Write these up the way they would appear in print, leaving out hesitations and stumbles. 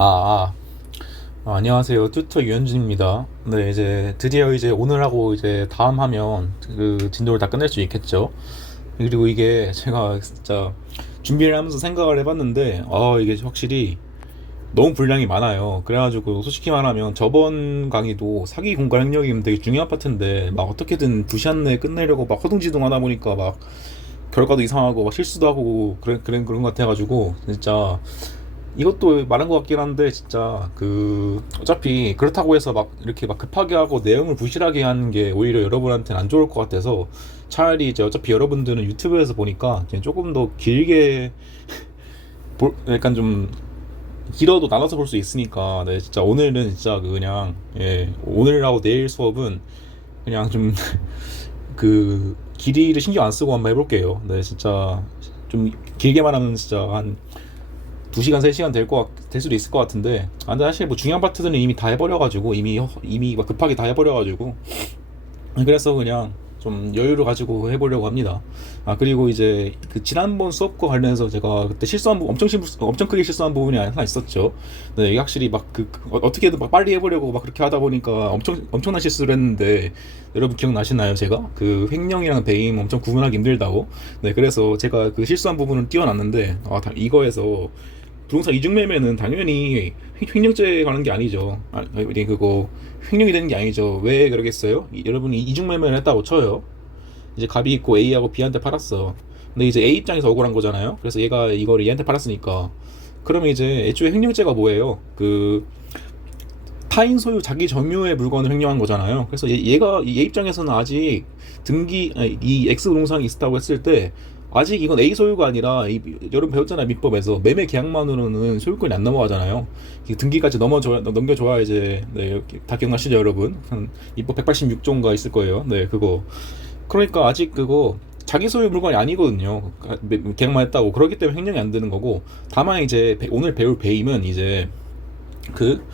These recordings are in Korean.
아, 안녕하세요. 튜터 유현진입니다. 네, 이제 드디어 이제 오늘하고 이제 다음 하면 그 진도를 다 끝낼 수 있겠죠. 그리고 이게 제가 진짜 준비를 하면서 생각을 해봤는데, 이게 확실히 너무 분량이 많아요. 그래가지고 솔직히 말하면 저번 강의도 사기 공갈 행력이 되게 중요한 파트인데, 막 어떻게든 2시간 내에 끝내려고 막 허둥지둥 하다 보니까 막 결과도 이상하고 막 실수도 하고 그런 것 같아가지고 진짜 이것도 말한 것 같긴 한데 진짜 그 어차피 그렇다고 해서 막 이렇게 막 급하게 하고 내용을 부실하게 하는 게 오히려 여러분한테는 안 좋을 것 같아서 차라리 이제 어차피 여러분들은 유튜브에서 보니까 그냥 조금 더 길게 약간 좀 길어도 나눠서 볼 수 있으니까 네 진짜 오늘은 진짜 그냥 오늘하고 내일 수업은 그냥 좀 그 길이를 신경 안 쓰고 한번 해볼게요. 네 진짜 좀 길게 말하면 진짜 한 2시간, 3시간 될 수도 있을 것 같은데, 근데 사실 뭐 중요한 파트들은 이미 다 해버려가지고, 이미 막 급하게 다 해버려가지고, 그래서 그냥 좀 여유를 가지고 해보려고 합니다. 그리고 이제 그 지난번 수업과 관련해서 제가 그때 실수한 부분, 엄청 크게 실수한 부분이 하나 있었죠. 네, 이게 확실히 막 어떻게든 막 빨리 해보려고 막 그렇게 하다 보니까 엄청난 실수를 했는데, 여러분 기억나시나요? 제가 그 횡령이랑 배임 엄청 구분하기 힘들다고. 네, 그래서 제가 그 실수한 부분은 띄워놨는데, 이거에서 부동산 이중 매매는 당연히 횡령죄 가는 게 아니죠. 이게 그거 횡령이 되는 게 아니죠. 왜 그러겠어요? 여러분이 이중 매매를 했다고 쳐요. 이제 갑이 있고 A하고 B한테 팔았어. 근데 이제 A 입장에서 억울한 거잖아요. 그래서 얘가 이거를 얘한테 팔았으니까. 그러면 이제 애초에 횡령죄가 뭐예요? 그 타인 소유 자기 점유의 물건을 횡령한 거잖아요. 그래서 얘 입장에서는 아직 이 X 부동산이 있었다고 했을 때 아직 이건 A 소유가 아니라 여러분 배웠잖아요. 민법에서 매매 계약만으로는 소유권이 안 넘어가잖아요. 등기까지 넘겨줘야 이제 다 기억나시죠, 여러분? 한 민법 186조인가 있을 거예요. 네, 그거. 그러니까 아직 그거 자기 소유 물건이 아니거든요. 계약만 했다고. 그렇기 때문에 횡령이 안 되는 거고. 다만 이제 오늘 배울 배임은 이제 그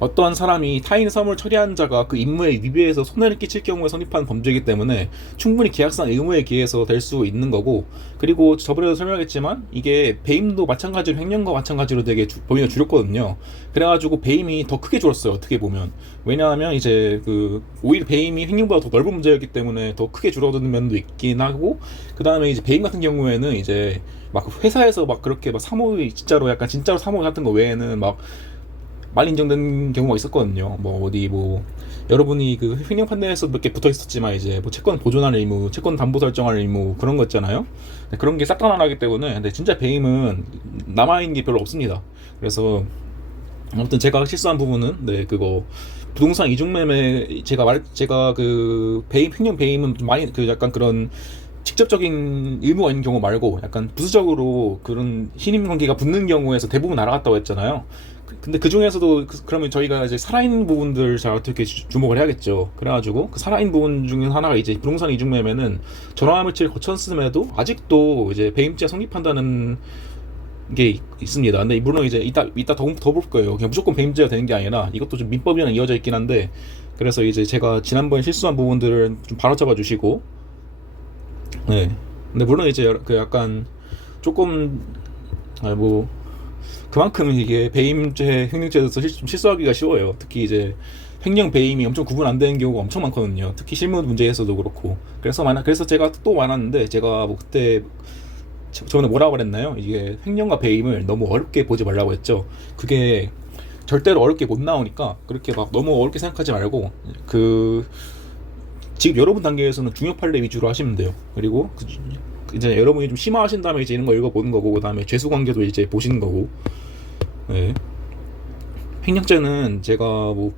어떠한 사람이 타인의 사물을 처리한 자가 그 임무에 위배해서 손해를 끼칠 경우에 성립한 범죄이기 때문에 충분히 계약상 의무에 기해서 될 수 있는 거고, 그리고 저번에도 설명했지만 이게 배임도 마찬가지로 횡령과 마찬가지로 되게 범위가 줄였거든요. 그래가지고 배임이 더 크게 줄었어요, 어떻게 보면. 왜냐하면 이제 그 오히려 배임이 횡령보다 더 넓은 문제였기 때문에 더 크게 줄어드는 면도 있긴 하고, 그 다음에 이제 배임 같은 경우에는 이제 막 회사에서 막 그렇게 막 사모의 진짜로 약간 진짜로 사모 같은 거 외에는 막 많이 인정된 경우가 있었거든요. 뭐 어디 뭐 여러분이 그 횡령 판례에서 몇 개 붙어 있었지만 이제 뭐 채권 보존하는 의무, 채권 담보 설정하는 의무 그런 거 있잖아요. 그런 게 싹 다 나가기 때문에 근데 진짜 배임은 남아 있는 게 별로 없습니다. 그래서 아무튼 제가 실수한 부분은 그거 부동산 이중매매 제가 그 배임 횡령 배임은 좀 많이 그 약간 그런 직접적인 의무가 있는 경우 말고 약간 부수적으로 그런 신임 관계가 붙는 경우에서 대부분 날아갔다고 했잖아요. 근데 그 중에서도 그러면 저희가 이제 살아있는 부분들 잘 어떻게 주목을 해야겠죠. 그래가지고 그 살아있는 부분 중에 하나가 이제 부동산 이중 매매는 전화물질 거쳤음에도 아직도 이제 배임죄 성립한다는 게 있습니다. 근데 물론 이제 이따 더 볼 거예요. 그냥 무조건 배임죄가 되는 게 아니라 이것도 좀 민법이랑 이어져 있긴 한데, 그래서 이제 제가 지난번 실수한 부분들을 좀 바로잡아 주시고, 네. 근데 물론 이제 그 약간 조금 뭐 그만큼 이게 배임죄, 횡령죄에서 좀 실수하기가 쉬워요. 특히 이제 횡령 배임이 엄청 구분 안 되는 경우가 엄청 많거든요. 특히 실무 문제에서도 그렇고. 그래서 제가 또 많았는데 제가 뭐 그때 저번에 뭐라고 그랬나요? 이게 횡령과 배임을 너무 어렵게 보지 말라고 했죠. 그게 절대로 어렵게 못 나오니까 그렇게 막 너무 어렵게 생각하지 말고 그 지금 여러분 단계에서는 중요 판례 위주로 하시면 돼요. 그리고 이제 여러분이 좀 심화하신 다음에 이제 이런 거 읽어보는 거고, 그 다음에 죄수 관계도 이제 보시는 거고. 네. 횡령죄는 제가 뭐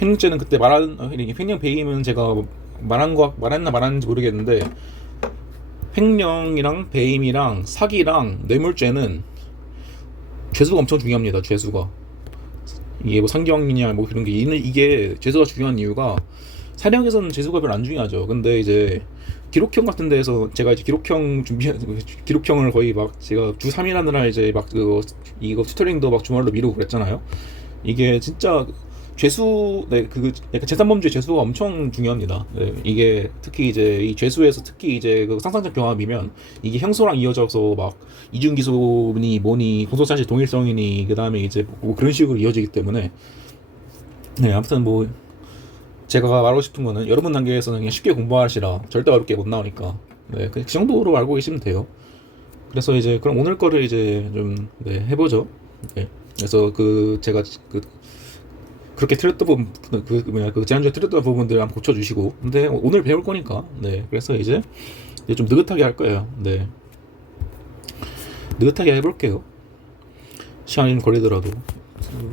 횡령죄는 그때 횡령 배임은 제가 말했나 말았는지 모르겠는데, 횡령이랑 배임이랑 사기랑 뇌물죄는 죄수가 엄청 중요합니다. 죄수가 이게 뭐 상경이냐 뭐 그런 게 이게 죄수가 중요한 이유가, 사령에서는 재수가 별로 안 중요하죠. 근데 이제 기록형 같은 데에서 제가 이제 기록형을 거의 막 제가 주 3일 하느라 이제 막 이거 튜터링도 막 주말로 미루고 그랬잖아요. 이게 진짜 죄수, 네, 그 약간 재산범죄 죄수가 엄청 중요합니다. 네, 이게 특히 이제 이 죄수에서 특히 이제 그 상상적 경합이면 이게 형소랑 이어져서 막 이중기소니 뭐니 공소사실 동일성이니 그 다음에 이제 뭐 그런 식으로 이어지기 때문에 네, 아무튼 뭐 제가 말하고 싶은 거는 여러분 단계에서는 그냥 쉽게 공부하시라 절대 어렵게 못 나오니까 네, 그 정도로 알고 계시면 돼요. 그래서 이제 그럼 오늘 거를 이제 좀 네, 해보죠. 네. 그래서 그 제가 그 그렇게 틀렸던 부분 그 뭐냐 그 지난주에 틀렸던 부분들 한번 고쳐주시고 근데 오늘 배울 거니까 네 그래서 이제 좀 느긋하게 할 거예요. 네 느긋하게 해볼게요. 시간이 걸리더라도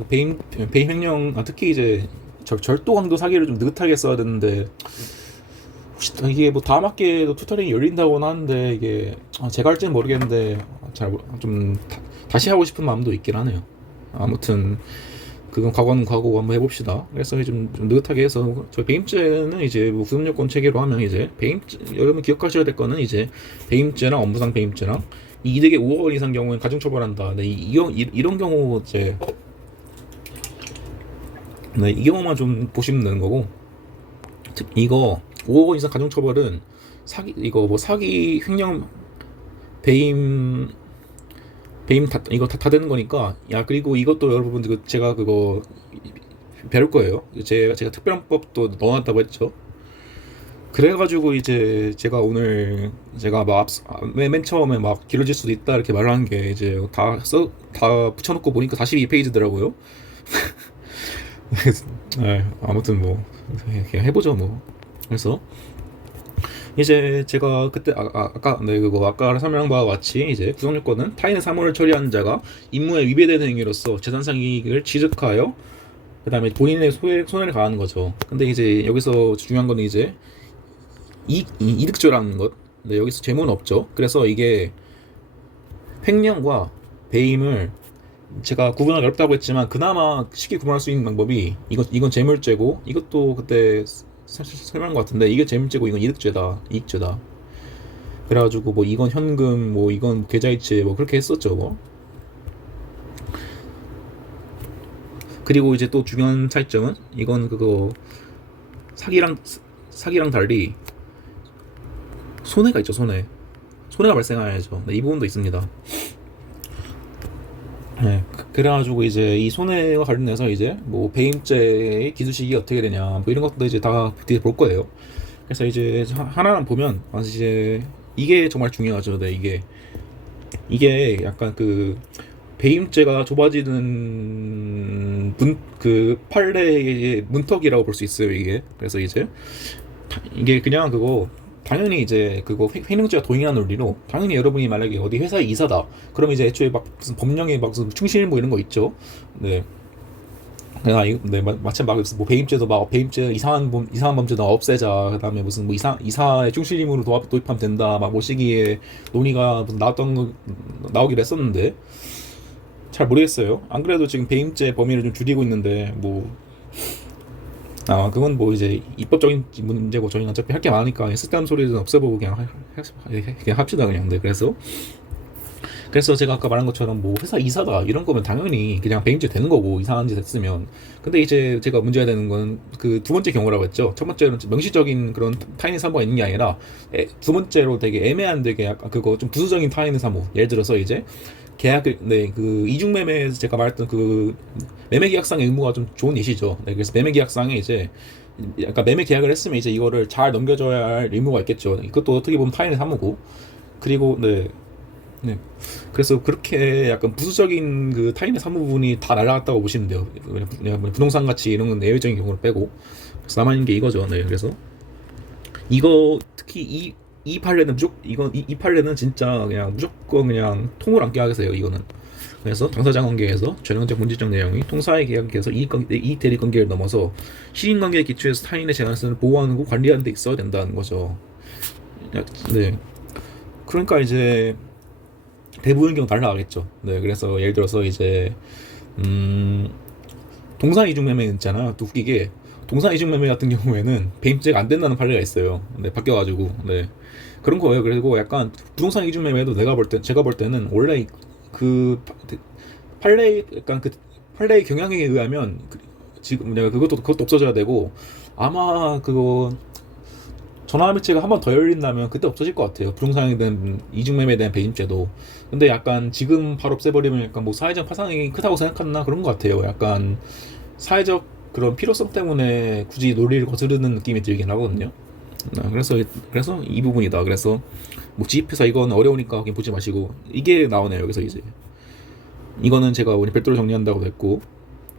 배임 횡령 특히 이제 절도 강도 사기를 좀 느긋하게 써야 되는데 혹시 이게 뭐 다음 학기에도 투터링이 열린다고는 하는데 이게 제가 할지는 모르겠는데 잘 좀 다시 하고 싶은 마음도 있긴 하네요. 아무튼 그건 과거는 과거고 한번 해봅시다. 그래서 좀 느긋하게 해서 저희 배임죄는 이제 뭐 구속요건 체계로 하면 이제 배임죄 여러분 기억하셔야 될 거는 이제 배임죄랑 업무상 배임죄랑 이 이득의 5억 원 이상 경우엔 가중처벌한다. 네, 이런 경우 이제 네, 이 경우만 좀 보시면 되는 거고 이거 5억 원 이상 가중처벌은 사기 이거 뭐 사기 횡령 배임 이거 다 되는 거니까 야 그리고 이것도 여러분들 제가 그거 배울 거예요. 제가 특별법도 넣어놨다고 했죠. 그래가지고 이제 제가 오늘 제가 막 맨 처음에 막 길어질 수도 있다 이렇게 말하는 게 이제 다 붙여놓고 보니까 42페이지더라고요. 네, 아무튼 뭐 그냥 해보죠 뭐. 그래서 이제 제가 그때 아까 네 그거 아까 설명한 바와 같이 이제 구속요건은 타인의 사물을 처리하는 자가 임무에 위배되는 행위로서 재산상 이익을 취득하여 그 다음에 본인의 손해를 가하는 거죠. 근데 이제 여기서 중요한 거는 이제 이득죄라는 것. 네, 여기서 재무는 없죠. 그래서 이게 횡령과 배임을 제가 구분하기 어렵다고 했지만 그나마 쉽게 구분할 수 있는 방법이 이건 재물죄고 이것도 그때 설명한 것 같은데 이게 재물죄고 이건 이익죄다. 그래가지고 뭐 이건 현금 뭐 이건 계좌이체 뭐 그렇게 했었죠 뭐. 그리고 이제 또 중요한 차이점은 이건 그거 사기랑 달리 손해가 있죠. 손해가 발생해야죠. 네, 이 부분도 있습니다. 네, 그래가지고 이제 이 손해와 관련해서 이제 뭐 배임죄의 기수식이 어떻게 되냐 뭐 이런 것도 이제 다 뒤에 볼 거예요. 그래서 이제 하나만 보면 이제 이게 정말 중요하죠. 네, 이게 약간 그 배임죄가 좁아지는 그 판례의 문턱이라고 볼 수 있어요. 이게 그래서 이제 이게 그냥 그거 당연히 이제 그거 횡령죄가 동일한 논리로 당연히 여러분이 만약에 어디 회사 이사다 그러면 이제 애초에 막 무슨 법령에 막 무슨 충실 뭐 이런 거 있죠. 네. 네, 마침 막 뭐 배임죄도 막 배임죄 이상한 범죄도 없애자 그다음에 무슨 뭐 이사의 충실임으로 도입하면 된다 막 뭐 시기에 논의가 무슨 나오기로 했었는데 잘 모르겠어요. 안 그래도 지금 배임죄 범위를 좀 줄이고 있는데 뭐 그건 뭐 이제 입법적인 문제고 저희는 어차피 할 게 많으니까 쓸데없는 소리는 없애보고 그냥 합시다 그냥. 네, 그래서 제가 아까 말한 것처럼 뭐 회사 이사다 이런 거면 당연히 그냥 배임죄 되는 거고 이상한 짓 했으면. 근데 이제 제가 문제가 되는 건 그 두 번째 경우라고 했죠. 첫 번째는 명시적인 그런 타인의 사무가 있는 게 아니라 두 번째로 되게 애매한 되게 약간 그거 좀 부수적인 타인의 사무. 예를 들어서 이제 계약을 그 이중매매에서 제가 말했던 그 매매계약상의 의무가 좀 좋은 예시죠. 네, 그래서 매매계약상에 이제 약간 매매 계약을 했으면 이제 이거를 잘 넘겨줘야 할 의무가 있겠죠. 이것도 어떻게 보면 타인의 사무고. 그리고 네. 그래서 그렇게 약간 부수적인 그 타인의 사무 부분이 다 날라갔다고 보시면 돼요. 그냥 부동산 가치 이런 건 예외적인 경우를 빼고. 그래서 남아있는 게 이거죠. 네, 그래서 이거 특히 이 판례는 이 판례는 진짜 그냥 무조건 그냥 통을 안 깨하겠어요. 이거는. 그래서 당사자 관계에서 전형적 문제적 내용이 통사의 계약에서 이익 대립 관계를 넘어서 시인 관계에 기초해서 타인의 재산을 보호하는 거 관리하는 데 있어야 된다는 거죠. 네. 그러니까 이제 대부분 경우 날라가겠죠. 네. 그래서 예를 들어서 이제 동산 이중 매매 있잖아. 또 웃기게 동산 이중 매매 같은 경우에는 배임죄가 안 된다는 판례가 있어요. 네, 바뀌어가지고. 네. 그런 거예요. 그리고 약간 부동산 이중 매매도 제가 볼 때는 원래 그 판례 약간 그 판례의 경향에 의하면 지금 내가 그것도 없어져야 되고, 아마 그거 전환 매체가 한 번 더 열린다면 그때 없어질 것 같아요. 부동산에 대한 이중매매에 대한 배임죄도. 근데 약간 지금 바로 없애버리면 약간 뭐 사회적 파장이 크다고 생각하나 그런 것 같아요. 약간 사회적 그런 필요성 때문에 굳이 논리를 거스르는 느낌이 들긴 하거든요. 그래서 이 부분이다. 그래서 뭐 지입회사 이건 어려우니까 그냥 보지 마시고, 이게 나오네요. 여기서 이제 이거는 제가 오늘 별도로 정리한다고 했고,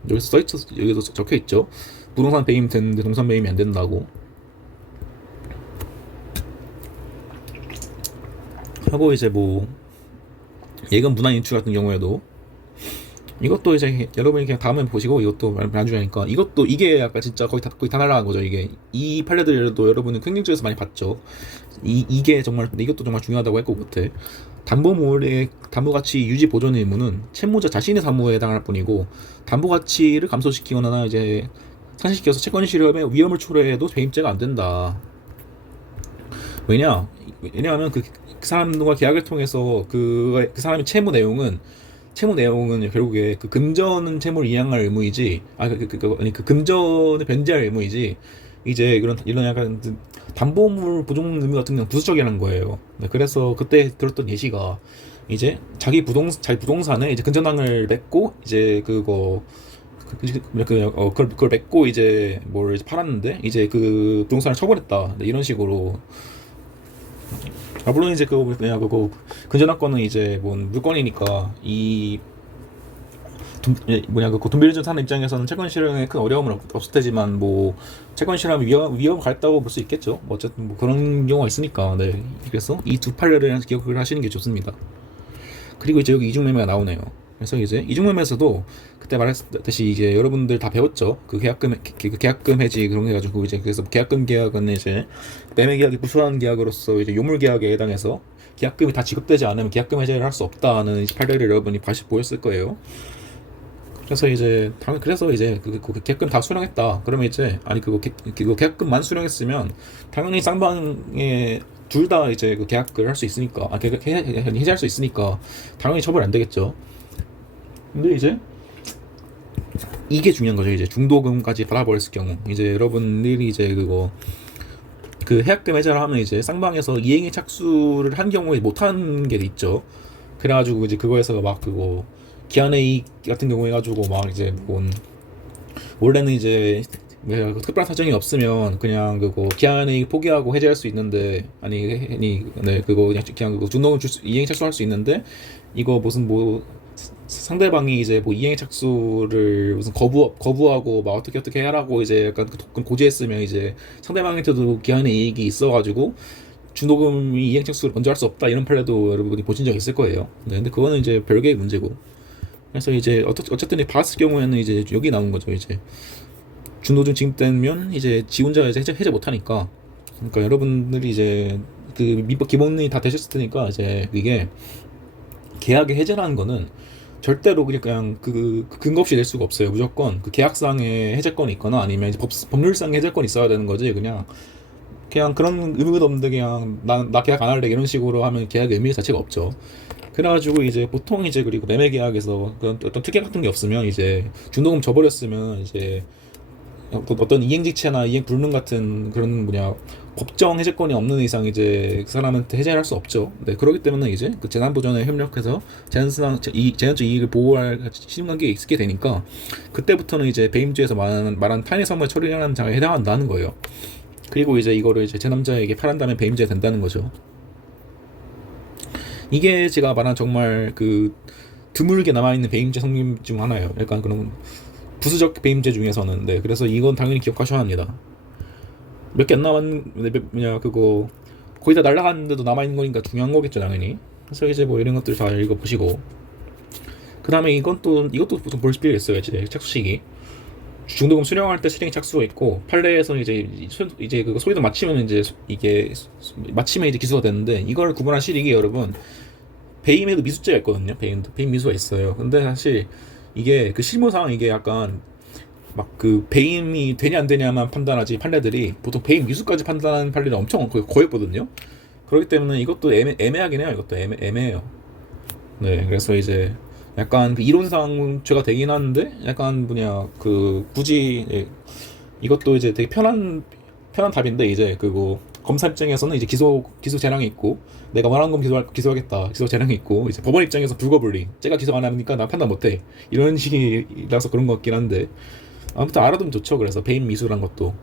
여기서 적혀 있죠. 부동산 배임 되는데 동산 배임이 안 된다고 하고, 이제 뭐 예금 분할 인출 같은 경우에도 이것도 이제 여러분이 그냥 다음에 보시고, 이것도 나중에 하니까, 이것도 이게 약간 진짜 거의 다 날라간 거죠. 이게 이 판례들도 여러분은 경쟁적에서 많이 봤죠. 이게 정말, 이것도 정말 중요하다고 할 것 같아. 담보물의 담보가치 유지 보존 의무는 채무자 자신의 사무에 해당할 뿐이고, 담보가치를 감소시키거나 이제 상실시켜서 채권 실험에 위험을 초래해도 배임죄가 안 된다. 왜냐하면 그 사람과 계약을 통해서 그 사람의 채무 내용은 결국에 그 금전은 채무를 이행할 의무이지, 아니 그 금전을 변제할 의무이지, 이제 이런 약간 담보물 보존 의무 같은 건 부수적이라는 거예요. 네, 그래서 그때 들었던 예시가, 이제 자기 부동산에 이제 근저당을 맺고, 이제 그걸 맺고 이제 뭘 이제 팔았는데, 이제 그 부동산을 처벌했다. 네, 이런 식으로. 물론 이제 그거 근저당권은 이제 뭐 물건이니까, 돈 빌려준 사람 입장에서는 채권 실현에 큰 어려움은 없을 테지만, 뭐 채권 실현하면 위험 가있다고 볼 수 있겠죠. 뭐 어쨌든 뭐 그런 경우가 있으니까. 네, 그래서 이 두 판례를 기억을 하시는 게 좋습니다. 그리고 이제 여기 이중매매가 나오네요. 그래서 이제 이중매매에서도 그때 말했듯이 이제 여러분들 다 배웠죠. 그 계약금 해지 그런 게 가지고, 이제 그래서 계약금 계약은 이제 매매 계약이 부수한 계약으로서 이제 요물 계약에 해당해서 계약금이 다 지급되지 않으면 계약금 해제를 할 수 없다는 판례를 여러분이 다시 보였을 거예요. 그래서 이제 그 계약금 다 수령했다. 그러면 이제, 아니 그거 계약금만 수령했으면 당연히 쌍방에 둘 다 이제 그 계약을 할 수 있으니까, 해제할 수 있으니까 당연히 처벌 안 되겠죠. 근데 이제 이게 중요한 거죠. 이제 중도금까지 받아버렸을 경우, 이제 여러분들이 이제 그 해약금 해제를 하면 이제 쌍방에서 이행의 착수를 한 경우에 못한 게 있죠. 그래가지고 이제 그거에서 막 기한의 이익 같은 경우 해가지고 막 이제 원래는 이제 특별한 사정이 없으면 그냥 기한의 이익 포기하고 해제할 수 있는데, 네, 그냥 중도금 이행 착수할 수 있는데, 이거 무슨 뭐 상대방이 이제 뭐 이행 착수를 무슨 거부하고 막 어떻게 해라고 이제 약간 고지했으면, 이제 상대방한테도 기한의 이익이 있어가지고 중도금이 이행 착수를 먼저 할 수 없다, 이런 판례도 여러분이 보신 적 있을 거예요. 네, 근데 그거는 이제 별개의 문제고. 그래서 이제 어쨌든 봤을 경우에는 이제 여기 나온 거죠. 이제 중도금 지급되면 이제 지 혼자 이제 해제 못하니까. 그러니까 여러분들이 이제 그 민법 기본이 다 되셨을 테니까, 이제 이게 계약의 해제라는 거는 절대로 그냥 근거 없이 낼 수가 없어요. 무조건 그 계약상의 해제권이 있거나, 아니면 이제 법률상의 해제권이 있어야 되는 거지. 그냥 그런 의무도 없는데 그냥 나 계약 안 할래 이런 식으로 하면 계약의 의미 자체가 없죠. 그래가지고 이제 보통 이제, 그리고 매매 계약에서 어떤 특혜 같은 게 없으면, 이제 중도금 져버렸으면 이제 어떤 이행직체나 이행 불능 같은 그런 법정 해제권이 없는 이상 이제 그 사람한테 해제를 할 수 없죠. 네, 그렇기 때문에 이제 그 재난보전에 협력해서 재난적 이익을 보호할 신임관계에 있게 되니까, 그때부터는 이제 배임죄에서 말한 타인의 사무에 처리하는 장에 해당한다는 거예요. 그리고 이제 이거를 이제 제3자에게 팔한다면 배임죄가 된다는 거죠. 이게 제가 말한 정말 드물게 남아있는 배임죄 성립 중 하나예요. 약간 그런 부수적 배임죄 중에서는. 네, 그래서 이건 당연히 기억하셔야 합니다. 몇 개 안 남았는데, 거의 다 날라갔는데도 남아있는 거니까 중요한 거겠죠, 당연히. 그래서 이제 뭐 이런 것들 잘 읽어보시고, 그 다음에 이것도 좀 볼 필요가 있어요. 이제 착수시기. 중도금 수령할 때 실행 착수가 있고, 판례에서 이제 소위도 마치면 이제 이게 마치면 이제 기수가 되는데, 이걸 구분한 실익이 여러분, 배임에도 미수죄가 있거든요. 배임 미수가 있어요. 근데 사실 이게 실무상 이게 약간 배임이 되냐 안 되냐만 판단하지, 판례들이 보통 배임 미수까지 판단하는 판례는 엄청 거의 없거든요. 그렇기 때문에 이것도 애매하긴 해요. 이것도 애매해요. 네, 그래서 이제 약간 그 이론상 죄가 되긴 하는데 약간 뭐냐 그 굳이 이것도 이제 되게 편한 답인데 이제 그거 검사 입장에서는 이제 기소 재량이 있고 내가 말한 건 기소하겠다 기소 재량이 있고 이제 법원 입장에서 불거불리 쟤가 기소 안 하니까 나 판단 못해 이런 식이라서 그런 것 같긴 한데 아무튼 알아두면 좋죠. 그래서 배임 미수란 것도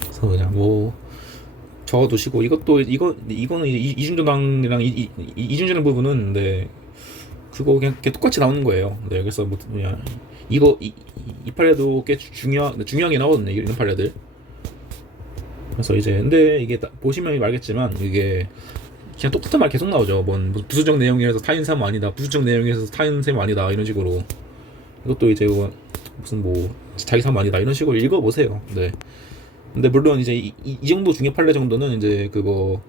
그래서 그냥 뭐 적어두시고 이거는 이제 이중조당이랑 이중조당 부분은 네 그거 그냥 똑같이 나오는 거예요. 네 그래서 뭐 그냥 이 판례도 꽤 중요하게 나오거든요. 이런 판례들. 그래서 이제 근데 이게 보시면 알겠지만 이게 그냥 똑같은 말 계속 나오죠. 뭔 부수적 내용이라서 타인 사무 아니다. 부수적 내용이라서 타인 사무 아니다. 이런 식으로 이것도 이제 무슨 뭐 자기 사무 아니다. 이런 식으로 읽어보세요. 네. 근데 물론 이제 이 정도 중요 판례 정도는 이제 그거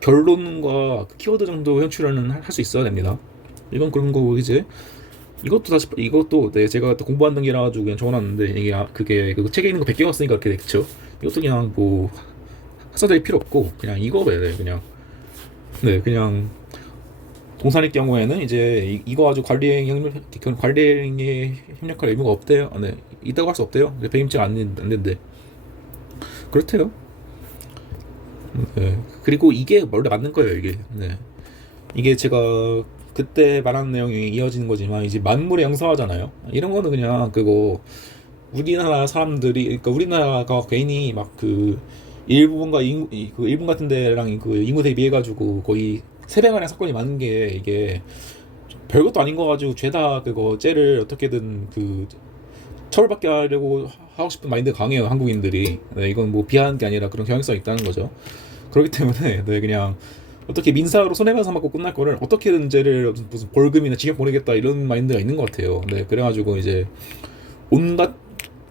결론과 키워드 정도 현출은 할 수 있어야 됩니다. 이건 그런 거고 이제 이것도 네 제가 또 공부한 단계라 가지고 그냥 적어놨는데 이게 그게 그 책에 있는 거 100개가 쓰니까 그렇게 됐죠. 이것도 그냥 뭐 학사될 필요 없고 그냥 이거 봐야 돼 그냥. 네 그냥 공산일 경우에는 이제 이거 가지고 관리행에 협력할 의무가 없대요. 네 있다고 할 수 없대요. 배임죄가 안 된대. 그렇대요. 네. 그리고 이게 원래 맞는 거예요 이게. 네. 이게 제가 그때 말한 내용이 이어지는 거지만 이제 만물의 영사화잖아요. 이런 거는 그냥 그거 우리나라 사람들이 그러니까 우리나라가 괜히 막 그 일본과 그 일본 같은 데랑 그 인구 대비해 가지고 거의 3배가량 사건이 많은 게 이게 별것도 아닌 거 가지고 죄다 그거 죄를 어떻게든 그 처벌받게 하려고 하고 싶은 마인드가 강해요 한국인들이. 네, 이건 뭐 비하하는 게 아니라 그런 경향성이 있다는 거죠. 그렇기 때문에 네, 그냥 어떻게 민사로 손해배상 받고 끝날 거를 어떻게든 쟤를 무슨 벌금이나 징역 보내겠다 이런 마인드가 있는 것 같아요. 네, 그래가지고 이제 온갖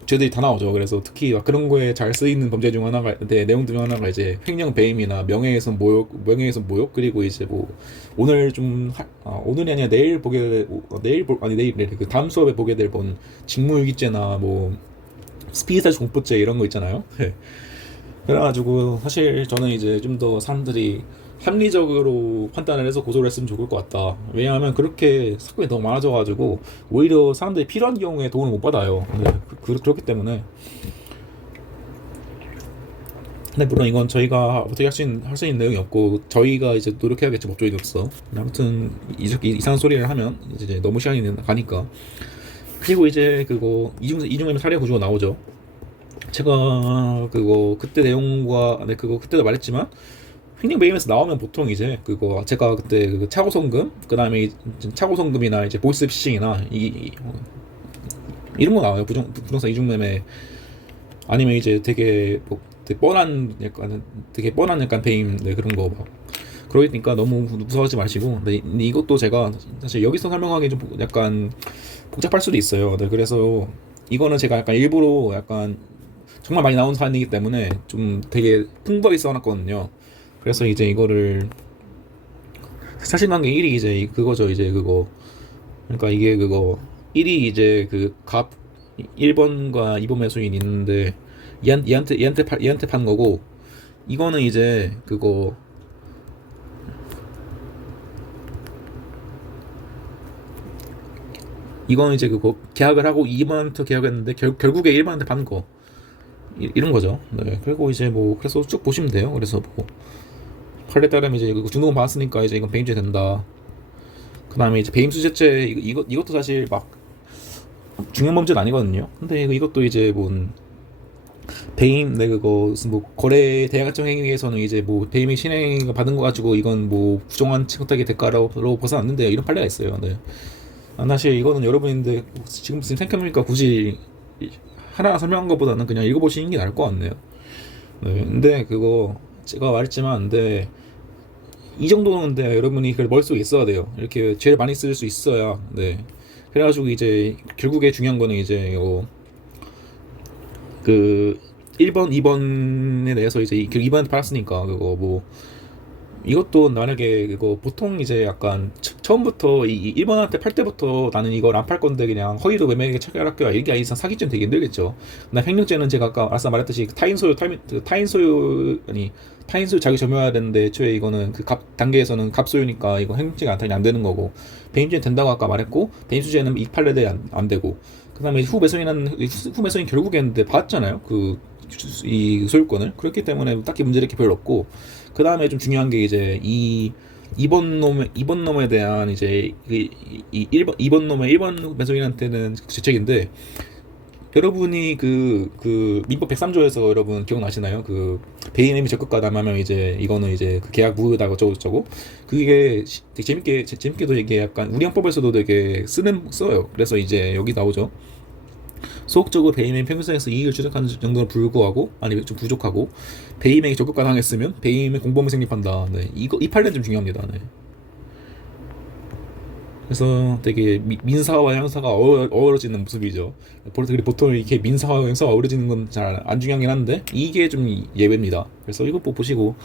죄들이 다 나오죠. 그래서 특히 막 그런 거에 잘 쓰이는 범죄 중 하나가 네, 내용 중 하나가 이제 횡령 배임이나 명예훼손 모욕 그리고 이제 뭐 오늘 오늘이 아니라 내일 내일 그 다음 수업에 보게 될 본 직무유기죄나 뭐 스피드사주 공포죄 이런 거 있잖아요. 네. 그래가지고 사실 저는 이제 좀 더 사람들이 합리적으로 판단을 해서 고소를 했으면 좋을 것 같다. 왜냐하면 그렇게 사건이 너무 많아져가지고 오히려 사람들이 필요한 경우에 도움을 못 받아요. 네, 그렇기 때문에. 근데 물론 이건 저희가 어떻게 할 수 있는 내용이 없고 저희가 이제 노력해야겠죠 법조인으로서. 아무튼 이렇게 이상한 소리를 하면 이제 너무 시간이 가니까. 그리고 이제 그거 이중매매 사례 구조가 나오죠. 제가 그거 그때 내용과 네 그거 그때도 말했지만 횡령 배임에서 나오면 보통 이제 그거 제가 그때 그 차고송금 그다음에 차고송금이나 이제 보이스피싱이나 이런 거 나와요. 부동산 이중매매 아니면 이제 되게 뻔한 약간 배임 네, 그런 거 막. 그러니까 너무 무서워하지 마시고 네, 이것도 제가 사실 여기서 설명하기 좀 약간 복잡할 수도 있어요. 네, 그래서 이거는 제가 약간 일부러 약간 정말 많이 나온 사안이기 때문에 좀 되게 풍부하게 써놨거든요. 그래서 이제 이거를 사실관계 1이 이제 그거죠. 이제 그거 그러니까 이게 그거 1이 이제 그 갑 1번과 2번 매수인 있는데 얘한테 판 거고 이거는 이제 그거 이거는 이제 그거 계약을 하고 2번한테 계약했는데 결국에 1번한테 판 거 이런 거죠. 네. 그리고 이제 뭐 그래서 쭉 보시면 돼요. 그래서 뭐 판례 따르면 이제 중도금 받았으니까 이제 이건 배임죄 된다. 그 다음에 이제 배임수재죄 이것도 사실 막 중요한 범죄는 아니거든요. 근데 이것도 이제 뭔 배임 네 그거 무슨 뭐 거래 대행할정 행위에서는 이제 뭐 배임의 신행 받은 거 가지고 이건 뭐 부정한 청탁의 대가로 벗어났는데 이런 판례가 있어요. 네. 사실 이거는 여러분인데 지금 생각해보니까 굳이 하나 설명한 것보다는 그냥 읽어보시는 게 나을 것 같네요. 네. 근데 그거 제가 말했지만 근데 이 정도는 근데 여러분이 그 머릿속에 있어야 돼요. 이렇게 제일 많이 쓸 수 있어야. 네. 그래가지고 이제 결국에 중요한 거는 이제 그 1번, 2번에 대해서 이제 2번한테 팔았으니까 그거 뭐 이것도 만약에 이거 보통 이제 약간 처음부터 이 1번한테 팔 때부터 나는 이걸 안 팔 건데 그냥 허위로 매매하게 처리할게요. 이게 이상 사기죄는 되게 힘들겠죠. 나 횡령죄는 제가 아까 말했듯이 타인 소유 아니 타인 소유 자기 점유해야 되는데 애초에 이거는 그 값 단계에서는 갑소유니까 이거 횡령죄가 당연히 안 되는 거고, 배임죄는 된다고 아까 말했고, 배임수죄는 이 판례대 안 되고, 그다음에 후 매수인 결국에는 받았잖아요. 이 소유권을. 그렇기 때문에 딱히 문제될 게 별로 없고, 그 다음에 좀 중요한 게 이제 이번 놈에 대한 이제 이 1번 이번 놈의 1번 배송인한테는 죄책인데, 여러분이 민법 103조에서 여러분 기억나시나요? 그 배임행위 적극과 담하면 이제 이거는 이제 그 계약 무효다 어쩌고 그게 되게 재밌게도 이게 약간 우리 형법에서도 되게 써요. 그래서 이제 여기 나오죠. 소극적으로 배임행 평균성에서 이익을 추적하는 정도는 불구하고, 아니 좀 부족하고, 배임행위 적극과 당했으면 배임의 공범이 성립한다. 네, 이 판례는 좀 중요합니다. 네. 그래서 되게 민사와 형사가 어우러지는 모습이죠. 보통 이렇게 민사와 형사가 어우러지는 건 잘 안 중요하긴 한데 이게 좀 예외입니다. 그래서 이거 보시고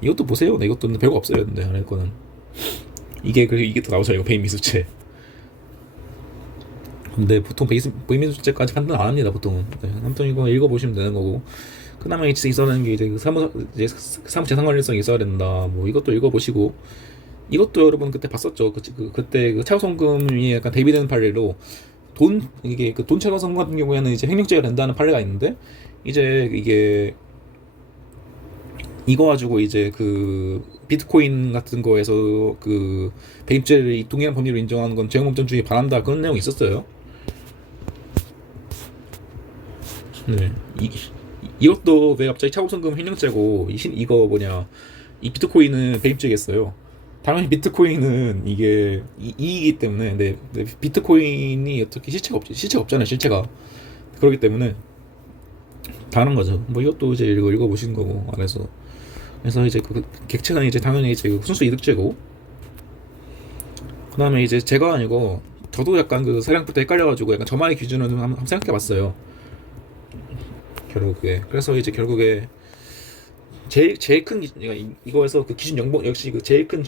이것도 보세요. 네, 이것도 별거 없어요. 근데 할 거는 이게 또 나오죠. 이거 배임 미수죄. 근데 보통 배임미수죄까지 판단 안 합니다. 보통은. 네, 아무튼 이거 읽어보시면 되는 거고. 그 다음에 있어야 되는 게 이제 사무 재산관리성이 있어야 된다. 뭐 이것도 읽어보시고, 이것도 여러분 그때 봤었죠. 그때 그 차후송금이 약간 대비되는 판례로 돈 차후송금 같은 경우에는 이제 횡령죄가 된다는 판례가 있는데, 이제 이게 이거 가지고 이제 그 비트코인 같은 거에서 그 배임죄를 동일한 법리로 인정하는 건 재형법전주의 반한다, 그런 내용이 있었어요. 네. 이것도 왜 갑자기 차후송금 횡령죄고 이거 뭐냐, 이 비트코인은 배임죄겠어요. 당연히 비트코인은 이게 이익이기 때문에. 네, 비트코인이 어떻게 시체가 없잖아요, 실체가. 그렇기 때문에 다른 거죠. 뭐 이것도 이제 읽어보시는 거고, 안에서. 그래서 이제 그 객체는 이제 당연히 이제 순수 이득죄고, 그 다음에 이제 제가 아니고 저도 약간 그 사량부터 헷갈려가지고 약간 저만의 기준을 좀 한번 생각해봤어요. 결국에. 그래서 이제 결국에 제일 큰 이거에서 그 기준 영번, 역시 그 제일 큰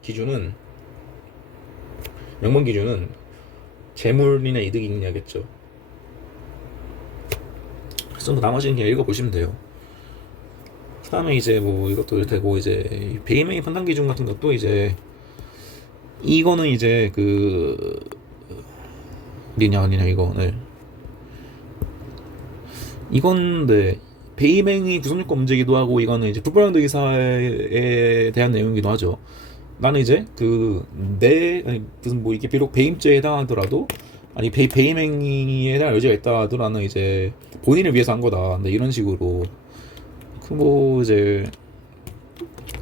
기준은 영번 기준은 재물이나 이득이냐겠죠. 그래서 뭐 나머지는 그냥 읽어보시면 돼요. 그 다음에 이제 뭐 이것도 되고, 이제 배임행위 판단 기준 같은 것도 이제 이거는 이제 아니냐 이거. 네. 이건 네, 배임행위 구성요건 문제기도 하고, 이거는 이제 불법행위 의사에 대한 내용이기도 하죠. 나는 이제 무슨 뭐 이게 비록 배임죄에 해당하더라도, 아니 배임행위에 대한 여지가 있다 하더라도 나는 이제 본인을 위해서 한 거다. 네, 이런 식으로 뭐 이제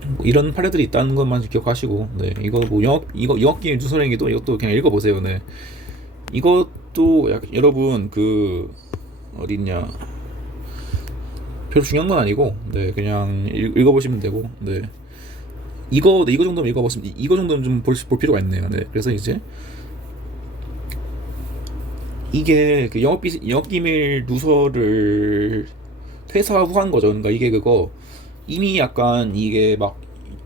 뭐 이런 판례들이 있다는 것만 기억하시고, 네, 이거 뭐 영업기밀 누설행위도 이것도 그냥 읽어보세요. 네, 이것도 여러분 어디 있냐, 별로 중요한 건 아니고, 네, 그냥 읽어보시면 되고, 네, 이거 정도면 읽어보시면, 이거 정도는 좀 볼 필요가 있네요. 네, 그래서 이제 이게 그 영업기밀 누설을 퇴사 후 한 거죠. 그러니까 이게 이미 약간 이게 막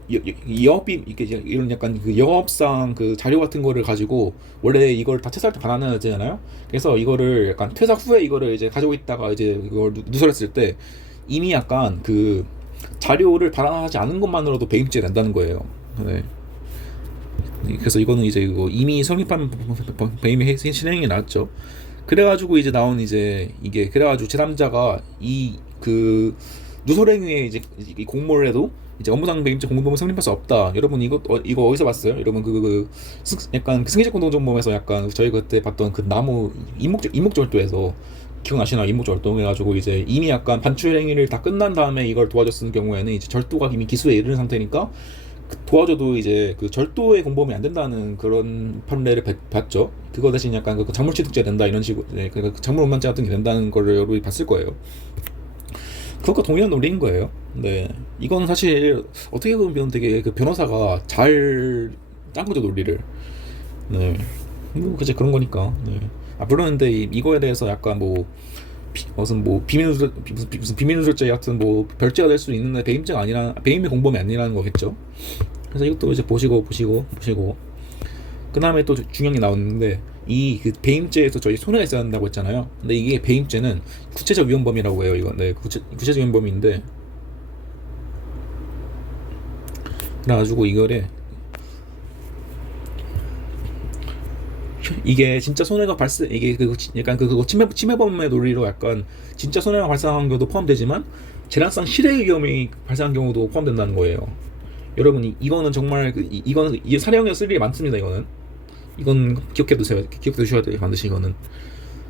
이게 이런 약간 그 영업상 그 자료 같은 거를 가지고 원래 이걸 다 퇴사할 때 반환해야 되잖아요. 그래서 이거를 약간 퇴사 후에 이거를 이제 가지고 있다가 이제 이걸 누설했을 때 이미 약간 그 자료를 발행하지 않은 것만으로도 배임죄 된다는 거예요. 네. 그래서 이거는 이제 이미 성립한 배임의 실행이 나왔죠. 그래가지고 이제 나온 이제 이게, 그래가지고 제3자가 누설행위에 이제 이 공모를 해도 이제 업무상 배임죄 공범은 성립할 수 없다. 여러분 이거 어디서 봤어요? 여러분 약간 승계적 공동정범에서 약간 저희 그때 봤던 그 나무 임목절도에서 기억나시나요? 임목절도 해가지고 이제 이미 약간 반출 행위를 다 끝난 다음에 이걸 도와줬을 경우에는 이제 절도가 이미 기수에 이르는 상태니까 도와줘도 이제 그 절도의 공범이 안 된다는 그런 판례를 봤죠. 그거 대신 약간 그 작물취득죄 된다 이런 식으로, 네, 그러니까 작물 운반죄 같은 게 된다는 거를 여러분이 봤을 거예요. 그것과 동일한 논리인 거예요. 네, 이건 사실 어떻게 보면 되게 그 변호사가 잘 짠 거죠, 논리를. 네, 뭐 그제 그런 거니까. 네. 물론 근데 이거에 대해서 약간 뭐 무슨 뭐 무슨 비밀누설죄 같은 뭐 별죄가 될 수 있는 배임죄가 아니라 배임의 공범이 아니라는 거겠죠. 그래서 이것도 이제 보시고 그 다음에 또 중요한 게 나오는데 이 그 배임죄에서 저희 손해가 있어야 한다고 했잖아요. 근데 이게 배임죄는 구체적 위헌범이라고 해요. 이거 네 구체적 위헌범인데 그래가지고 이거를 이게 진짜 손해가 발생 이게 그 약간 그거 침해범의 논리로 약간 진짜 손해가 발생한 경우도 포함되지만 재난상 실해 위험이 발생한 경우도 포함된다는 거예요. 여러분 이거는 정말 이거는 이 사례형에 쓸 일이 많습니다. 이건 기억해 두셔야 돼요. 반드시 이거는.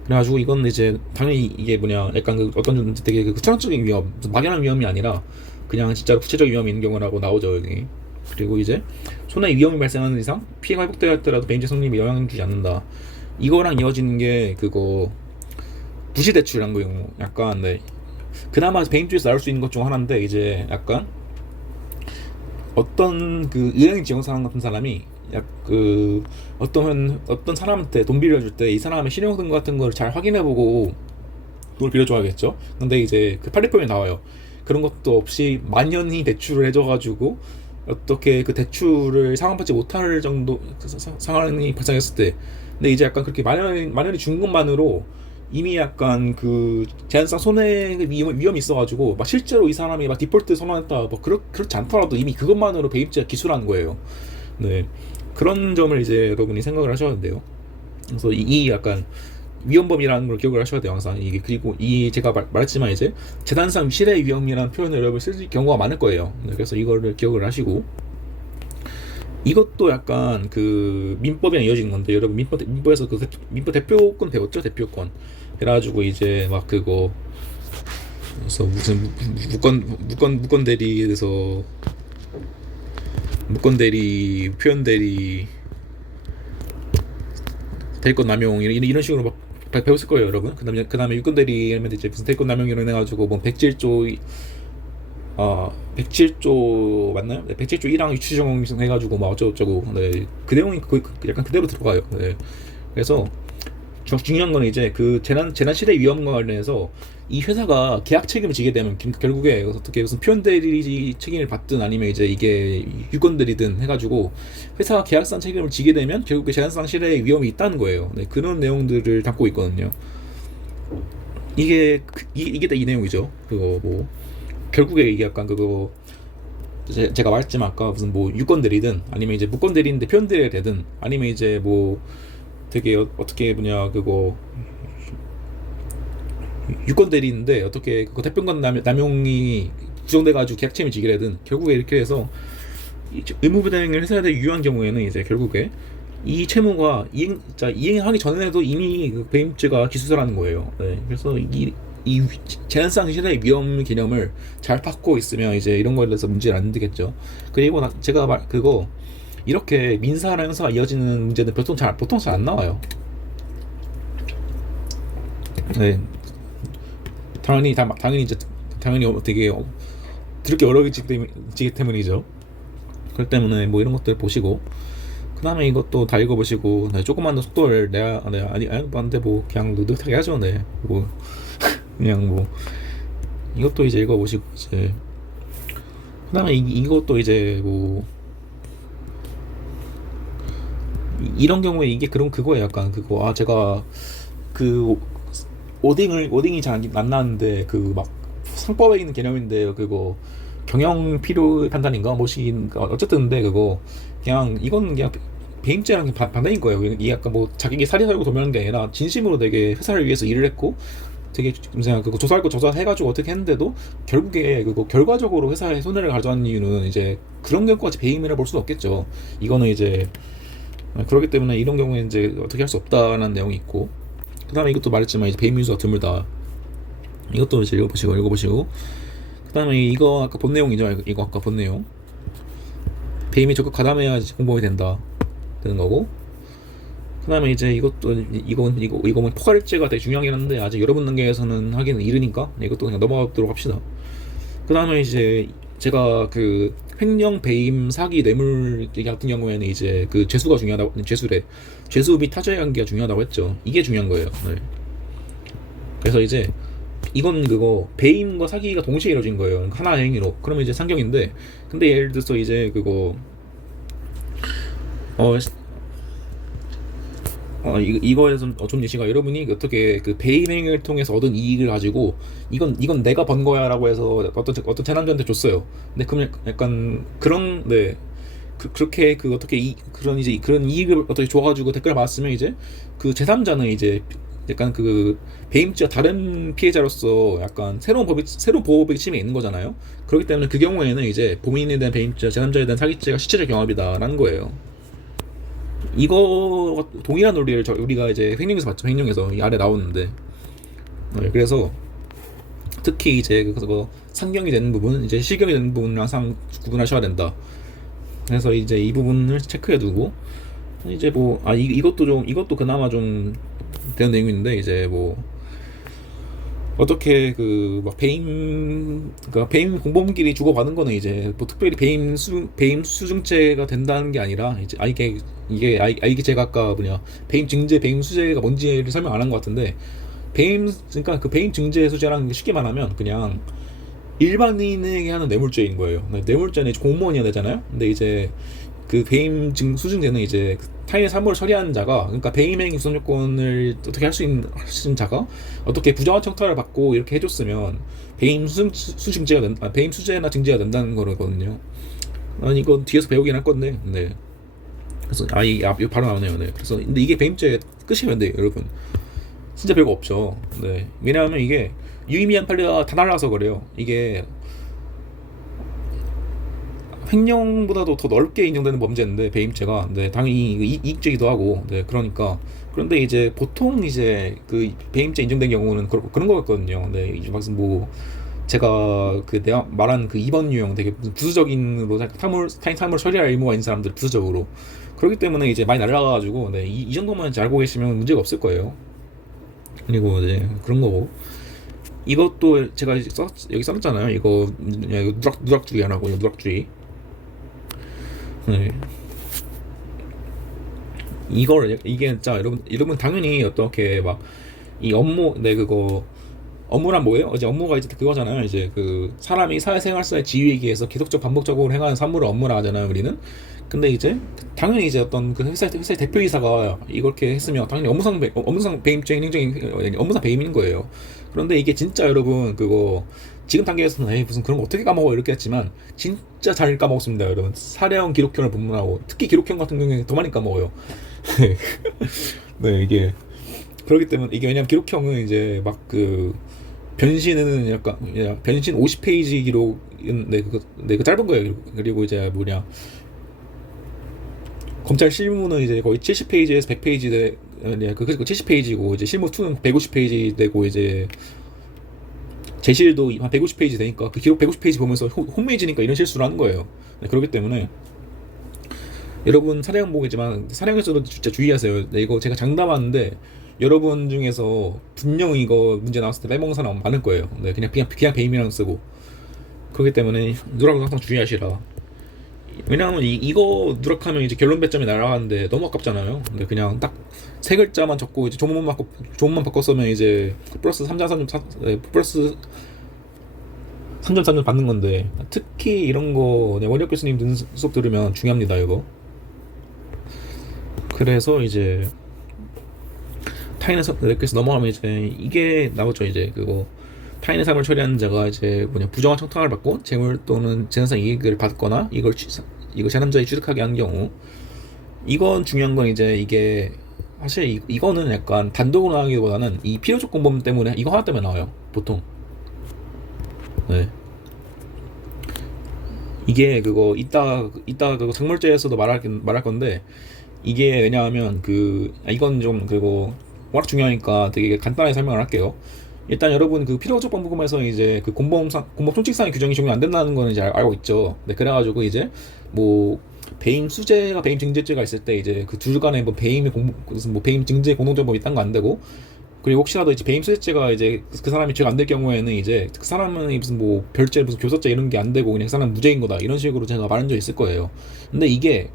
그래가지고 이건 이제 당연히 이게 뭐냐 약간 그 어떤 좀 되게 그 추상적인 위험, 막연한 위험이 아니라 그냥 진짜로 구체적 위험이 있는 경우라고 나오죠 여기. 그리고 이제 손해 위험이 발생하는 이상 피해가 회복되어 할때라도 배임죄 성립에 영향을 주지 않는다. 이거랑 이어지는 게 그거 부실대출한 거예요. 약간 네. 그나마 배임죄에서 나올 수 있는 것 중 하나인데 이제 약간 어떤 그 은행 지원사람 같은 사람이 그 어떤 사람한테 돈 빌려줄 때 이 사람의 신용등 같은 걸 잘 확인해보고 돈을 빌려줘야겠죠. 근데 이제 그 판례법에 나와요. 그런 것도 없이 만연히 대출을 해줘가지고 어떻게 그 대출을 상환받지 못할 정도 상황이 발생했을 때, 근데 이제 약간 그렇게 만연히 준 것만으로 이미 약간 그 제한상 손해 위험이 있어가지고 막 실제로 이 사람이 막 디폴트 선언했다 뭐 그렇지 않더라도 이미 그것만으로 배임죄가 기술하는 거예요. 네, 그런 점을 이제 여러분이 생각을 하셔야 돼요. 그래서 이 약간 위헌범이라는 걸 기억을 하셔야 돼요 항상. 이게 그리고 이 제가 말했지만 이제 재단상 실해 위험이라는 표현을 여러분 쓸 경우가 많을 거예요. 네, 그래서 이거를 기억을 하시고 이것도 약간 그 민법이랑 이어지는 건데 여러분 민법에서 그 민법 대표권 배웠죠? 대표권. 그래가지고 이제 막 그거 그래서 무슨 무권 대리에서 무권 대리, 표현 대리, 대리권 남용 이런 식으로 막 배웠을 거예요, 여러분. 그다음에 유권 대리 하면 이제 무슨 대리권 남용으로 해가지고 뭐 107조 맞나요? 네, 107조 1항 유추정 해가지고 막 어쩌고저쩌고. 네, 그 내용이 약간 그대로 들어가요. 네, 그래서 중요한 건 이제 그 재난 시대 위험과 관련해서 이 회사가 계약 책임을 지게 되면 결국에 어떻게 무슨 표현 대리 책임을 받든 아니면 이제 이게 유권 대리든 해가지고 회사가 계약상 책임을 지게 되면 결국에 재난상 실의 위험이 있다는 거예요. 네, 그런 내용들을 담고 있거든요. 이게 다 이 내용이죠. 그거 뭐 결국에 이게 약간 그거 제가 말했지만 아까 무슨 뭐 유권 대리든 아니면 이제 무권 대리인데 표현 대리가 되든 아니면 이제 뭐 되게 어떻게 뭐냐 그거 유권 대리인데 어떻게 그 대표권 남용이 구성돼가지고 계약 책임을 지게 되든 결국에 이렇게 해서 의무부당을 회사에 유효한 경우에는 이제 결국에 이 채무가 이행하기 전에도 이미 그 배임죄가 기수사라는 거예요. 네, 그래서 이 재난상 실의 위험 개념을 잘 받고 있으면 이제 이런 거에 대해서 문제를 안 되겠죠. 그리고 제가 그거 이렇게 민사랑 형사가 이어지는 문제는 보통 잘 안 나와요. 네, 당연히 되게 들을 게 어려워지기 때문이죠. 그렇기 때문에 뭐 이런 것들 보시고 그 다음에 이것도 다 읽어보시고 네, 조금만 더 속도를 안돼 뭐 그냥 느긋하게 하죠. 네, 뭐 그냥 뭐 이것도 이제 읽어보시고 이제 그 다음에 이것도 이제 뭐 이런 경우에 이게 그거예요. 약간 그거 제가 그 오딩이 잘 안 나왔는데 그 막 상법에 있는 개념인데 그거 경영 필요 판단인가 뭐시인가 어쨌든 근데 그거 그냥 이건 그냥 배임죄랑 반대인 거예요. 이게 약간 뭐 자기 살이 살고 도면한 게 아니라 진심으로 되게 회사를 위해서 일을 했고 되게 그거 조사할 거 조사해가지고 어떻게 했는데도 결국에 그거 결과적으로 회사에 손해를 가져간 이유는 이제 그런 경우까지 배임이라 볼 수는 없겠죠. 이거는 이제 그렇기 때문에 이런 경우에 이제 어떻게 할 수 없다는 내용이 있고 그 다음에 이것도 말했지만 이제 배임 유수가 드물다. 이것도 이제 읽어보시고 그 다음에 이거 아까 본 내용이죠. 이거 아까 본 내용 배임이 적극 가담해야 공범이 되는 거고 그 다음에 이제 이거 뭐 포괄죄가 되게 중요하긴 한데 아직 여러분 단계에서는 하기는 이르니까 이것도 그냥 넘어가도록 합시다. 그 다음에 이제 제가 그 횡령, 배임, 사기, 뇌물 같은 경우에는 이제 그 죄수가 중요하다고 죄수 및 타자의 관계가 중요하다고 했죠. 이게 중요한 거예요. 네. 그래서 이제 이건 그거 배임과 사기가 동시에 이루어진 거예요. 그러니까 하나의 행위로. 그러면 이제 상경인데, 근데 예를 들어서 이제 그거 어, 이거에서 좀 예시가, 여러분이 어떻게 그 배임 행위를 통해서 얻은 이익을 가지고 이건 내가 번 거야라고 해서 어떤 재난자한테 줬어요. 근데 그럼 약간 그런, 네, 그렇게 그 어떻게 그런 이제 그런 이익을 어떻게 줘가지고 댓글을 받았으면 이제 그 제3자는 이제 약간 그 배임죄와 다른 피해자로서 약간 새로운 보호법의 침해 있는 거잖아요. 그렇기 때문에 그 경우에는 이제 범인에 대한 배임죄, 제3자에 대한 사기죄가 실체적 경합이다라는 거예요. 이거 동일한 논리를 우리가 이제 횡령에서 봤죠. 횡령에서 이 아래 나오는데, 그래서 특히 이제 그거 상경이 되는 부분, 이제 실경이 되는 부분을 항상 구분하셔야 된다. 그래서 이제 이 부분을 체크해두고, 이제 뭐 이것도 그나마 좀 되는 내용인데, 이제 뭐 어떻게 그 막 그러니까 배임 공범끼리 주고받은 거는 이제 뭐 특별히 배임 수증죄가 된다는 게 아니라, 이제 이게 제가 아까 배임 증제 배임 수재가 뭔지를 설명 안 한 것 같은데, 그러니까 그 배임 증제 수재라는 게 쉽게 말하면 그냥 일반인에게 하는 뇌물죄인 거예요. 뇌물죄는 공무원이어야 되잖아요. 근데 이제 그 배임 수증제는 이제 타인의 사물을 처리하는 자가, 그러니까 배임행위 우선 요건을 어떻게 할 수 있는 자가 어떻게 부정한 청탁을 받고 이렇게 해줬으면 배임 수재나 증제가 된다는 거거든요. 아니 이거 뒤에서 배우긴 할 건데, 네. 그래서 이거 바로 나오네요. 네. 그래서 근데 이게 배임죄 끝이면 돼요, 여러분. 진짜 별거 없죠. 네. 왜냐하면 이게 유의미한 판례가 다 날라서 그래요. 이게 횡령보다도 더 넓게 인정되는 범죄인데, 배임죄가, 네, 당연히 이익죄기도 하고, 네, 그러니까. 그런데 이제 보통 이제 그 배임죄 인정된 경우는 그런 거였거든요. 네, 이제 무슨 뭐 제가 그 내가 말한 그 2번 유형, 되게 무슨 부수적인으로 타인 사물 처리할 의무가 있는 사람들, 부수적으로. 그렇기 때문에 이제 많이 날라가가지고, 네, 이 정도만 잘 알고 계시면 문제가 없을 거예요. 그리고 이제 그런 거고, 이것도 제가 여기 써놨잖아요. 이거 누락주의 안 하고, 누락주의. 네. 이게 진짜 여러분 당연히 어떻게 막 이 업무, 네, 그거 업무란 뭐예요? 이제 업무가 이제 그거잖아요. 이제 그 사람이 사회생활사의 지위에 의해서 계속적 반복적으로 행하는 사물을 업무라 하잖아요, 우리는. 근데 이제 당연히 이제 어떤 그 회사의 대표이사가 이렇게 했으면 당연히 업무상 배임죄, 행정적인 업무상 배임인 거예요. 그런데 이게 진짜 여러분 그거 지금 단계에서는 에이 무슨 그런 거 어떻게 까먹어 이렇게 했지만, 진짜 잘 까먹었습니다, 여러분. 사례형 기록형을 본문하고, 특히 기록형 같은 경우에 더 많이 까먹어요. 네, 이게 그렇기 때문에, 이게 왜냐면 기록형은 이제 막 그 변신은 약간 변신 50페이지 기록은, 그 짧은 거예요. 그리고 이제 검찰 실무는 이제 거의 70페이지에서 100페이지 그 70페이지고, 이제 실무 2는 150페이지 되고, 이제 제실도 한 150페이지 되니까 그 기록 150페이지 보면서 혼미해지니까 이런 실수를 하는 거예요. 네, 그렇기 때문에 여러분 사례형 보겠지만 사례형에서도 진짜 주의하세요. 네, 이거 제가 장담하는데 여러분 중에서 분명 이거 문제 나왔을 때 빼먹은 사람 많을 거예요. 네, 그냥 배임이랑 쓰고. 그렇기 때문에 누락은 항상 주의하시라. 왜냐하면 이거 누락하면 이제 결론 배점이 날아가는데 너무 아깝잖아요. 근데 그냥 딱 세 글자만 적고 이제 조문만 바꿨으면 이제 플러스 3.3점 받는 건데, 특히 이런 거 원혁 교수님 듣는 수업 들으면 중요합니다, 이거. 그래서 이제 타인의 그래서 넘어가면 이제 이게 나오죠. 이제 그거 타인의 삶을 처리하는 자가 이제 부정한 청탁을 받고 재물 또는 재산상 이익을 받거나 이거 제3자에 취득하게 하는 경우, 이건 중요한 건 이제 이게 사실 이거는 약간 단독으로 나오기보다는 이 필요적 공범 때문에 이거 하나 때문에 나와요, 보통. 네. 이게 그거 이따 그 상물죄에서도 말할 건데, 이게 왜냐하면 이건 좀 그거 워낙 중요하니까 되게 간단하게 설명을 할게요. 일단 여러분 그 필요적 범부금에서 이제 그 공범 총칙상의 규정이 적용 안 된다는 거는 이제 알고 있죠. 네, 그래가지고 이제 뭐 배임 수재가 배임 증제죄가 있을 때 이제 그 둘 간에 뭐 무슨 뭐 배임 증제 공동정범 이딴 거 안 되고, 그리고 혹시라도 이제 배임 수재죄가 이제 그 사람이 죄가 안 될 경우에는 이제 그 사람은 무슨 뭐 별죄 무슨 교사죄 이런 게 안 되고 그냥 그 사람 무죄인 거다, 이런 식으로 제가 말한 적 있을 거예요. 근데 이게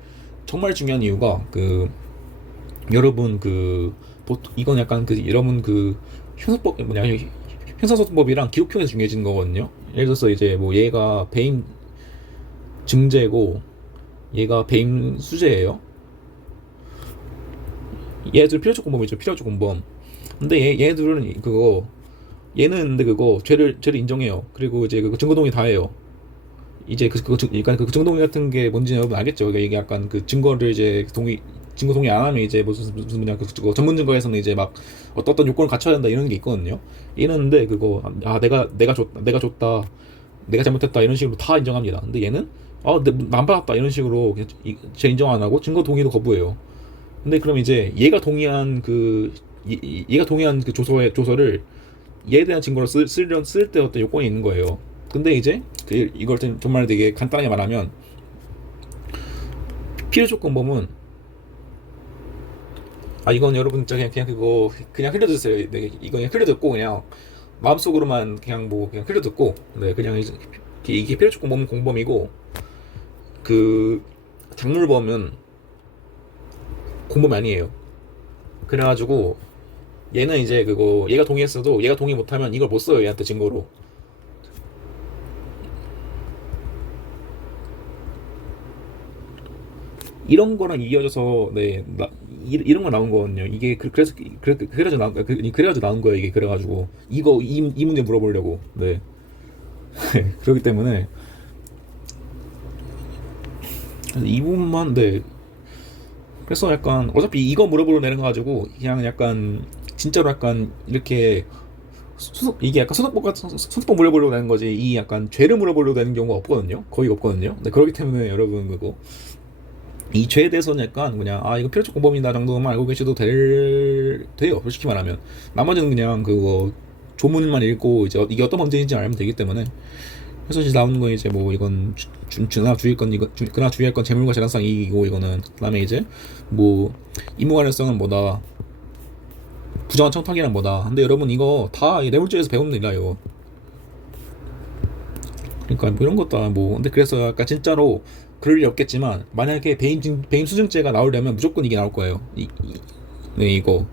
정말 중요한 이유가 여러분 이건 약간 여러분 형사법 행사소통법이랑 기록형에서 중요해지는 거거든요. 예를 들어서 이제 뭐 얘가 배임 증제고 얘가 배임 수재예요. 얘들 필요적 공범이죠. 필요적 공범. 근데 얘들은 그거 얘는 근데 그거 죄를 인정해요. 그리고 이제 그 증거 동의 다 해요. 이제 그러니까 그 증거 동의 같은 게 뭔지 여러분 알겠죠? 그러니까 이게 약간 그 증거를 이제 증거 동의 안 하면 이제 무슨 뭐냐 그 전문 증거에서는 이제 막 어떤 요건을 갖춰야 된다 이런 게 있거든요. 얘는 근데 그거 내가 줬다 내가 잘못했다 이런 식으로 다 인정합니다. 근데 얘는 안 받았다 이런 식으로 그냥 제 인정 안 하고 증거 동의도 거부해요. 근데 그럼 이제 얘가 동의한 그 조서를 얘에 대한 증거로 쓸 때 어떤 요건이 있는 거예요. 근데 이제 이걸 정말 되게 간단하게 말하면 필요 조건범은 이건 여러분 그냥 그거 그냥 흘려주세요. 네, 이거 그냥 흘려듣고 그냥 마음속으로만 그냥 뭐 그냥 흘려듣고 네 그냥 이게 필요 조건범은 공범이고 그 작물범은 공범이 아니에요. 그래가지고 얘는 이제 그거 얘가 동의했어도 얘가 동의 못하면 이걸 못 써요 얘한테 증거로. 이런 거랑 이어져서 이런 거 나온 거거든요. 이게 그래가지고 나온 거예요. 이게 그래가지고 이 문제 물어보려고. 네. 그렇기 때문에 이 부분만 네. 그래서 약간 어차피 이거 물어보러 내는 거 가지고 그냥 약간 진짜로 약간 이렇게 이게 약간 소득법 물어보려고 내는 거지 이 약간 죄를 물어보려고 내는 경우가 없거든요. 거의 없거든요. 네, 그렇기 때문에 여러분 그거 이 죄에 대해서는 약간 그냥 이거 필요적 공범이다 정도만 알고 계셔도 돼요. 솔직히 말하면 나머지는 그냥 그거 조문만 읽고 이제 이게 어떤 범죄인지 알면 되기 때문에. 그래서 이제 나오는 거 이제 뭐 이건 그나 주의할 건 재물과 재산상 이익이고 이거는 그다음에 이제 뭐 임무 관련성은 뭐다 부정한 청탁이란 뭐다. 근데 여러분 이거 다 뇌물죄에서 배우는 일이라 이거. 그러니까 뭐 이런 것도 뭐 근데 그래서 약간 진짜로 그럴 일 없겠지만 만약에 배임 수증죄가 나오려면 무조건 이게 나올 거예요. 네 이거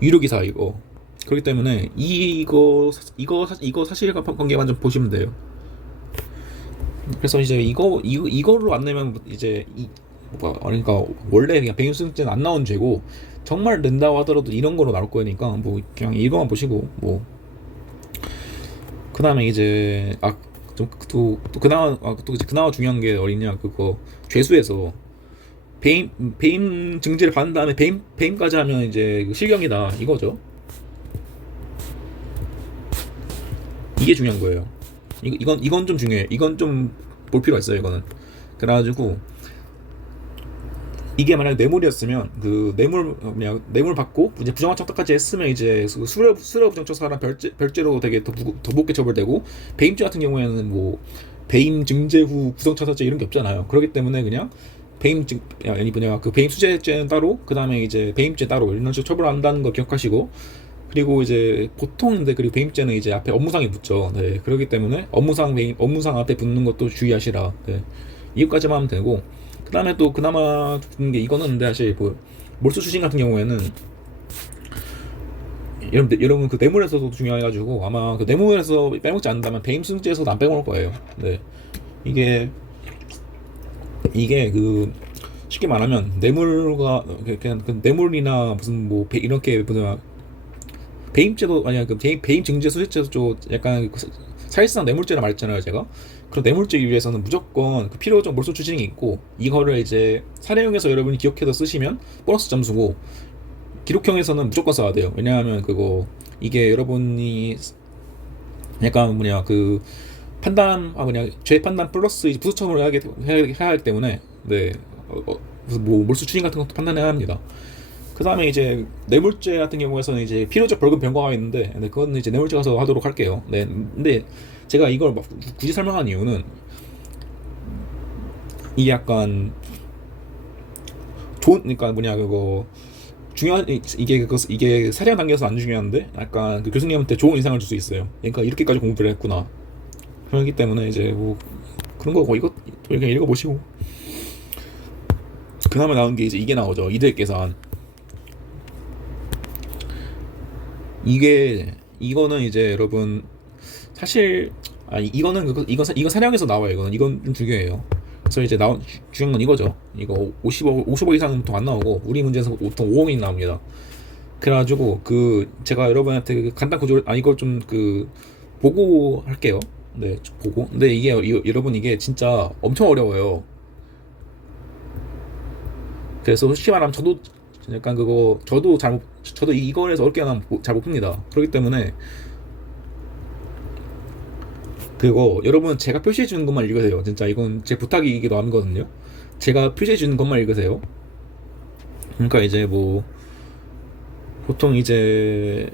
유료기사 이거. 그렇기 때문에 이거 사실관계만 좀 보시면 돼요. 그래서 이제 이거로 안 내면 이제 그러니까 원래 그냥 배임 수증죄는 안 나온 죄고 정말 낸다고 하더라도 이런 거로 나올 거니까 뭐 그냥 이거만 보시고 뭐 그다음에 이제 또 그나마 중요한 게 어디냐 그거 죄수에서 배임 증제를 받은 다음에 배임까지 하면 이제 실경이다 이거죠. 이게 중요한 거예요. 이건 좀 중요해. 이건 좀 볼 필요가 있어요. 이거는 그래가지고 이게 만약 뇌물이었으면 그 뇌물 받고 이제 부정한 청탁까지 했으면 이제 수뢰부정처사랑 별죄로 되게 더 무겁게 처벌되고 배임죄 같은 경우에는 뭐 배임 증제 후 부정처사죄 이런 게 없잖아요. 그렇기 때문에 그냥 그 배임 수재죄는 따로 그 다음에 이제 배임죄 따로 이런 식으로 처벌한다는 거 기억하시고 그리고 이제 보통인데 그리고 배임죄는 이제 앞에 업무상이 붙죠. 네 그렇기 때문에 업무상 앞에 붙는 것도 주의하시라. 네 이것까지만 하면 되고. 그 다음에 또 그나마 좋은 게 이거는 근데 사실 뭐 몰수 추징 같은 경우에는 여러분 그 뇌물에서도 중요해가지고 아마 그 뇌물에서 빼먹지 않는다면 배임 수증죄에서도 안 빼먹을 거예요. 네 이게 그 쉽게 말하면 뇌물과 그냥 그 뇌물이나 무슨 뭐 이렇게 뭐냐 배임죄도 아니야 그 배임 증제 수재죄도 약간 사실상 뇌물죄라 말했잖아요 제가. 그런 뇌물죄 위해서는 무조건 그 필요적 몰수 추징이 있고 이거를 이제 사례용에서 여러분이 기억해서 쓰시면 보너스 점수고 기록형에서는 무조건 써야 돼요. 왜냐하면 그거 이게 여러분이 약간 그 판단 그냥 죄 판단 플러스 부수 처분을 해야 하기 때문에 네 뭐 몰수 추징 같은 것도 판단해야 합니다. 그 다음에 이제 뇌물죄 같은 경우에서는 이제 필요적 벌금 병과가 있는데 그건 이제 뇌물죄 가서 하도록 할게요. 네 근데 제가 이걸 굳이 설명한 이유는 이게 약간 그러니까 그거 이게 사례한 단계에서 안 중요한데 약간 그 교수님한테 좋은 인상을 줄 수 있어요. 그러니까 이렇게까지 공부를 했구나. 그렇기 때문에 이제 뭐 그런 거고 이거 그냥 읽어보시고 그나마 나온 게 이제 이게 나오죠. 이득 계산. 이게 이거는 이제 여러분 사실 이건 사냥에서 나와요. 이건 좀 중요해요. 그래서 이제 중요한 건 이거죠. 이거 50억 이상 보통 안 나오고 우리 문제에서 보통 5억이 나옵니다. 그래가지고 제가 여러분한테 간단 구조를 이걸 좀 보고 할게요. 네, 좀 보고. 근데 여러분 이게 진짜 엄청 어려워요. 그래서 솔직히 말하면 저도 약간 저도 이거에서 어렵게 하면 잘 못 풉니다. 그렇기 때문에 여러분 제가 표시해 주는 것만 읽으세요. 진짜 이건 제 부탁이기도 하거든요. 제가 표시해 주는 것만 읽으세요. 그러니까 이제 뭐 보통 이제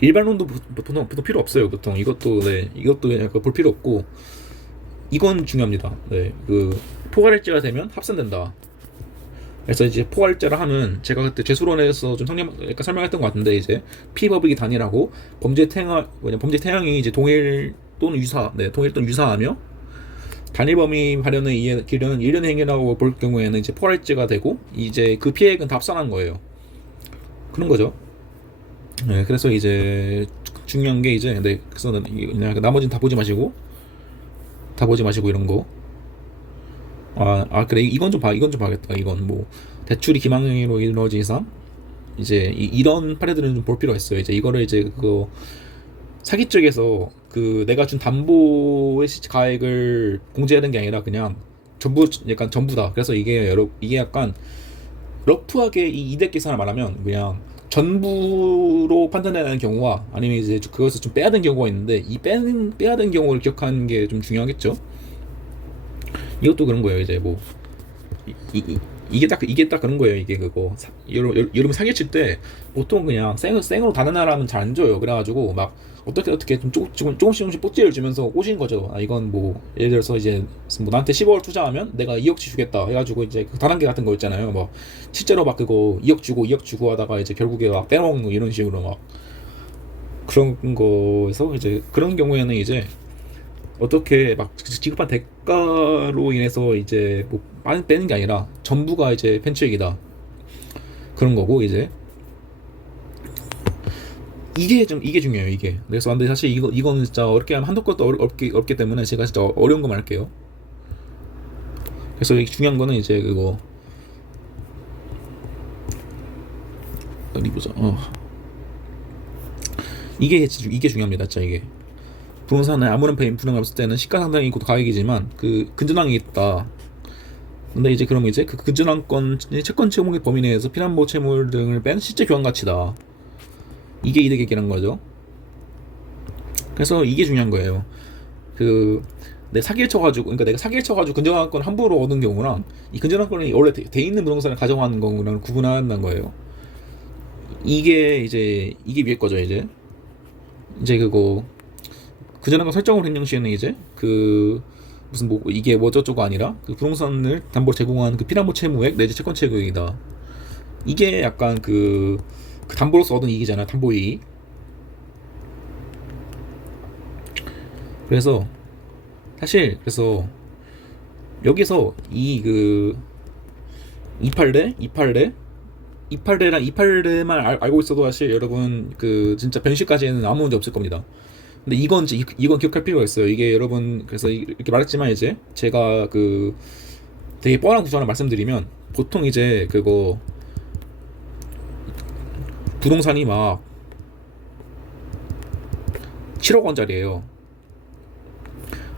일반론도 보통 필요 없어요. 보통 이것도 약간 볼 필요 없고 이건 중요합니다. 네, 포괄일지가 되면 합산된다. 그래서 이제 포괄일자를 하면 제가 그때 재수론에서 좀 약간 설명했던 것 같은데 이제 피법익이 단일하고 범죄 태양이 이제 동일 또는 유사하며 단일 범위 발현의 길은 일련의 행위라고 볼 경우에는 이제 포괄일지가 되고 이제 그 피해액은 다 합산한 거예요. 그런 거죠. 네, 그래서 이제 중요한 게 이제 그래서 그냥 나머지는 다 보지 마시고 이런 거. 그래 이건 좀 봐야겠다. 이건 뭐 대출이 기망행위로 이루어진 이상 이제 이런 판례들은 좀 볼 필요가 있어요. 이제 이거를 이제 사기 쪽에서 내가 준 담보의 가액을 공제하는 게 아니라 그냥 약간 전부다. 그래서 이게 약간 러프하게 이 이득 계산을 말하면 그냥 전부로 판단하는 경우와 아니면 이제 그것을 좀 빼야 되는 경우가 있는데 이 빼야 되는 경우를 기억하는 게 좀 중요하겠죠. 이것도 그런 거예요. 이제 뭐 이게 딱 그런 거예요. 이게 여러분 사기 칠 때 보통 그냥 생으로 다른 나라는 잘 안 줘요. 그래가지고 막 어떻게 좀 조금씩 뽀찌를 주면서 꼬신 거죠. 이건 뭐 예를 들어서 이제 뭐 나한테 10억을 투자하면 내가 2억씩 주겠다 해가지고 이제 다단계 같은 거 있잖아요. 뭐 실제로 막 2억 주고 하다가 이제 결국에 막 빼먹는 거 이런 식으로 막 그런 거에서 이제 그런 경우에는 이제 어떻게 막 지급한 대가로 인해서 이제 뭐 빼는 게 아니라 전부가 이제 펜치액이다 그런 거고 이제 이게 중요해요. 이게 그래서 근데 사실 이거는 진짜 어렵게 하면 한도 끝도 어렵기 때문에 제가 진짜 어려운 거만 할게요. 그래서 중요한 거는 이제 어디 보자. 이게 중요합니다. 진짜 이게 부동산을 아무런 불행 없을 때는 시가 상당히 곧 가액이지만 근저당이 있다. 근데 이제 그러면 이제 근저당권 채권 채무의 범위 내에서 피난보 채물 등을 뺀 실제 교환 가치다. 이게 이득액이라는 거죠. 그래서 이게 중요한 거예요. 내가 사기를 쳐가지고 근저당권 함부로 얻은 경우랑 이 근저당권이 원래 돼 있는 부동산을 가져가는 거랑 구분한다는 거예요. 이게 위에 거죠. 이제 근저당권 설정을 한 형식에는 이제 무슨 뭐 이게 뭐 저쩌고 아니라 부동산을 담보로 제공한 피난보 채무액 내지 채권 채무액이다. 이게 약간 담보로서 얻은 이익이잖아. 담보이익. 그래서 사실 여기서 28대만 알고 있어도 사실 여러분 진짜 변시까지는 아무 문제 없을 겁니다. 근데 이건 기억할 필요가 있어요. 이게 여러분 그래서 이렇게 말했지만 이제 제가 되게 뻔한 구조를 말씀드리면 보통 이제 부동산이 막 7억 원짜리예요.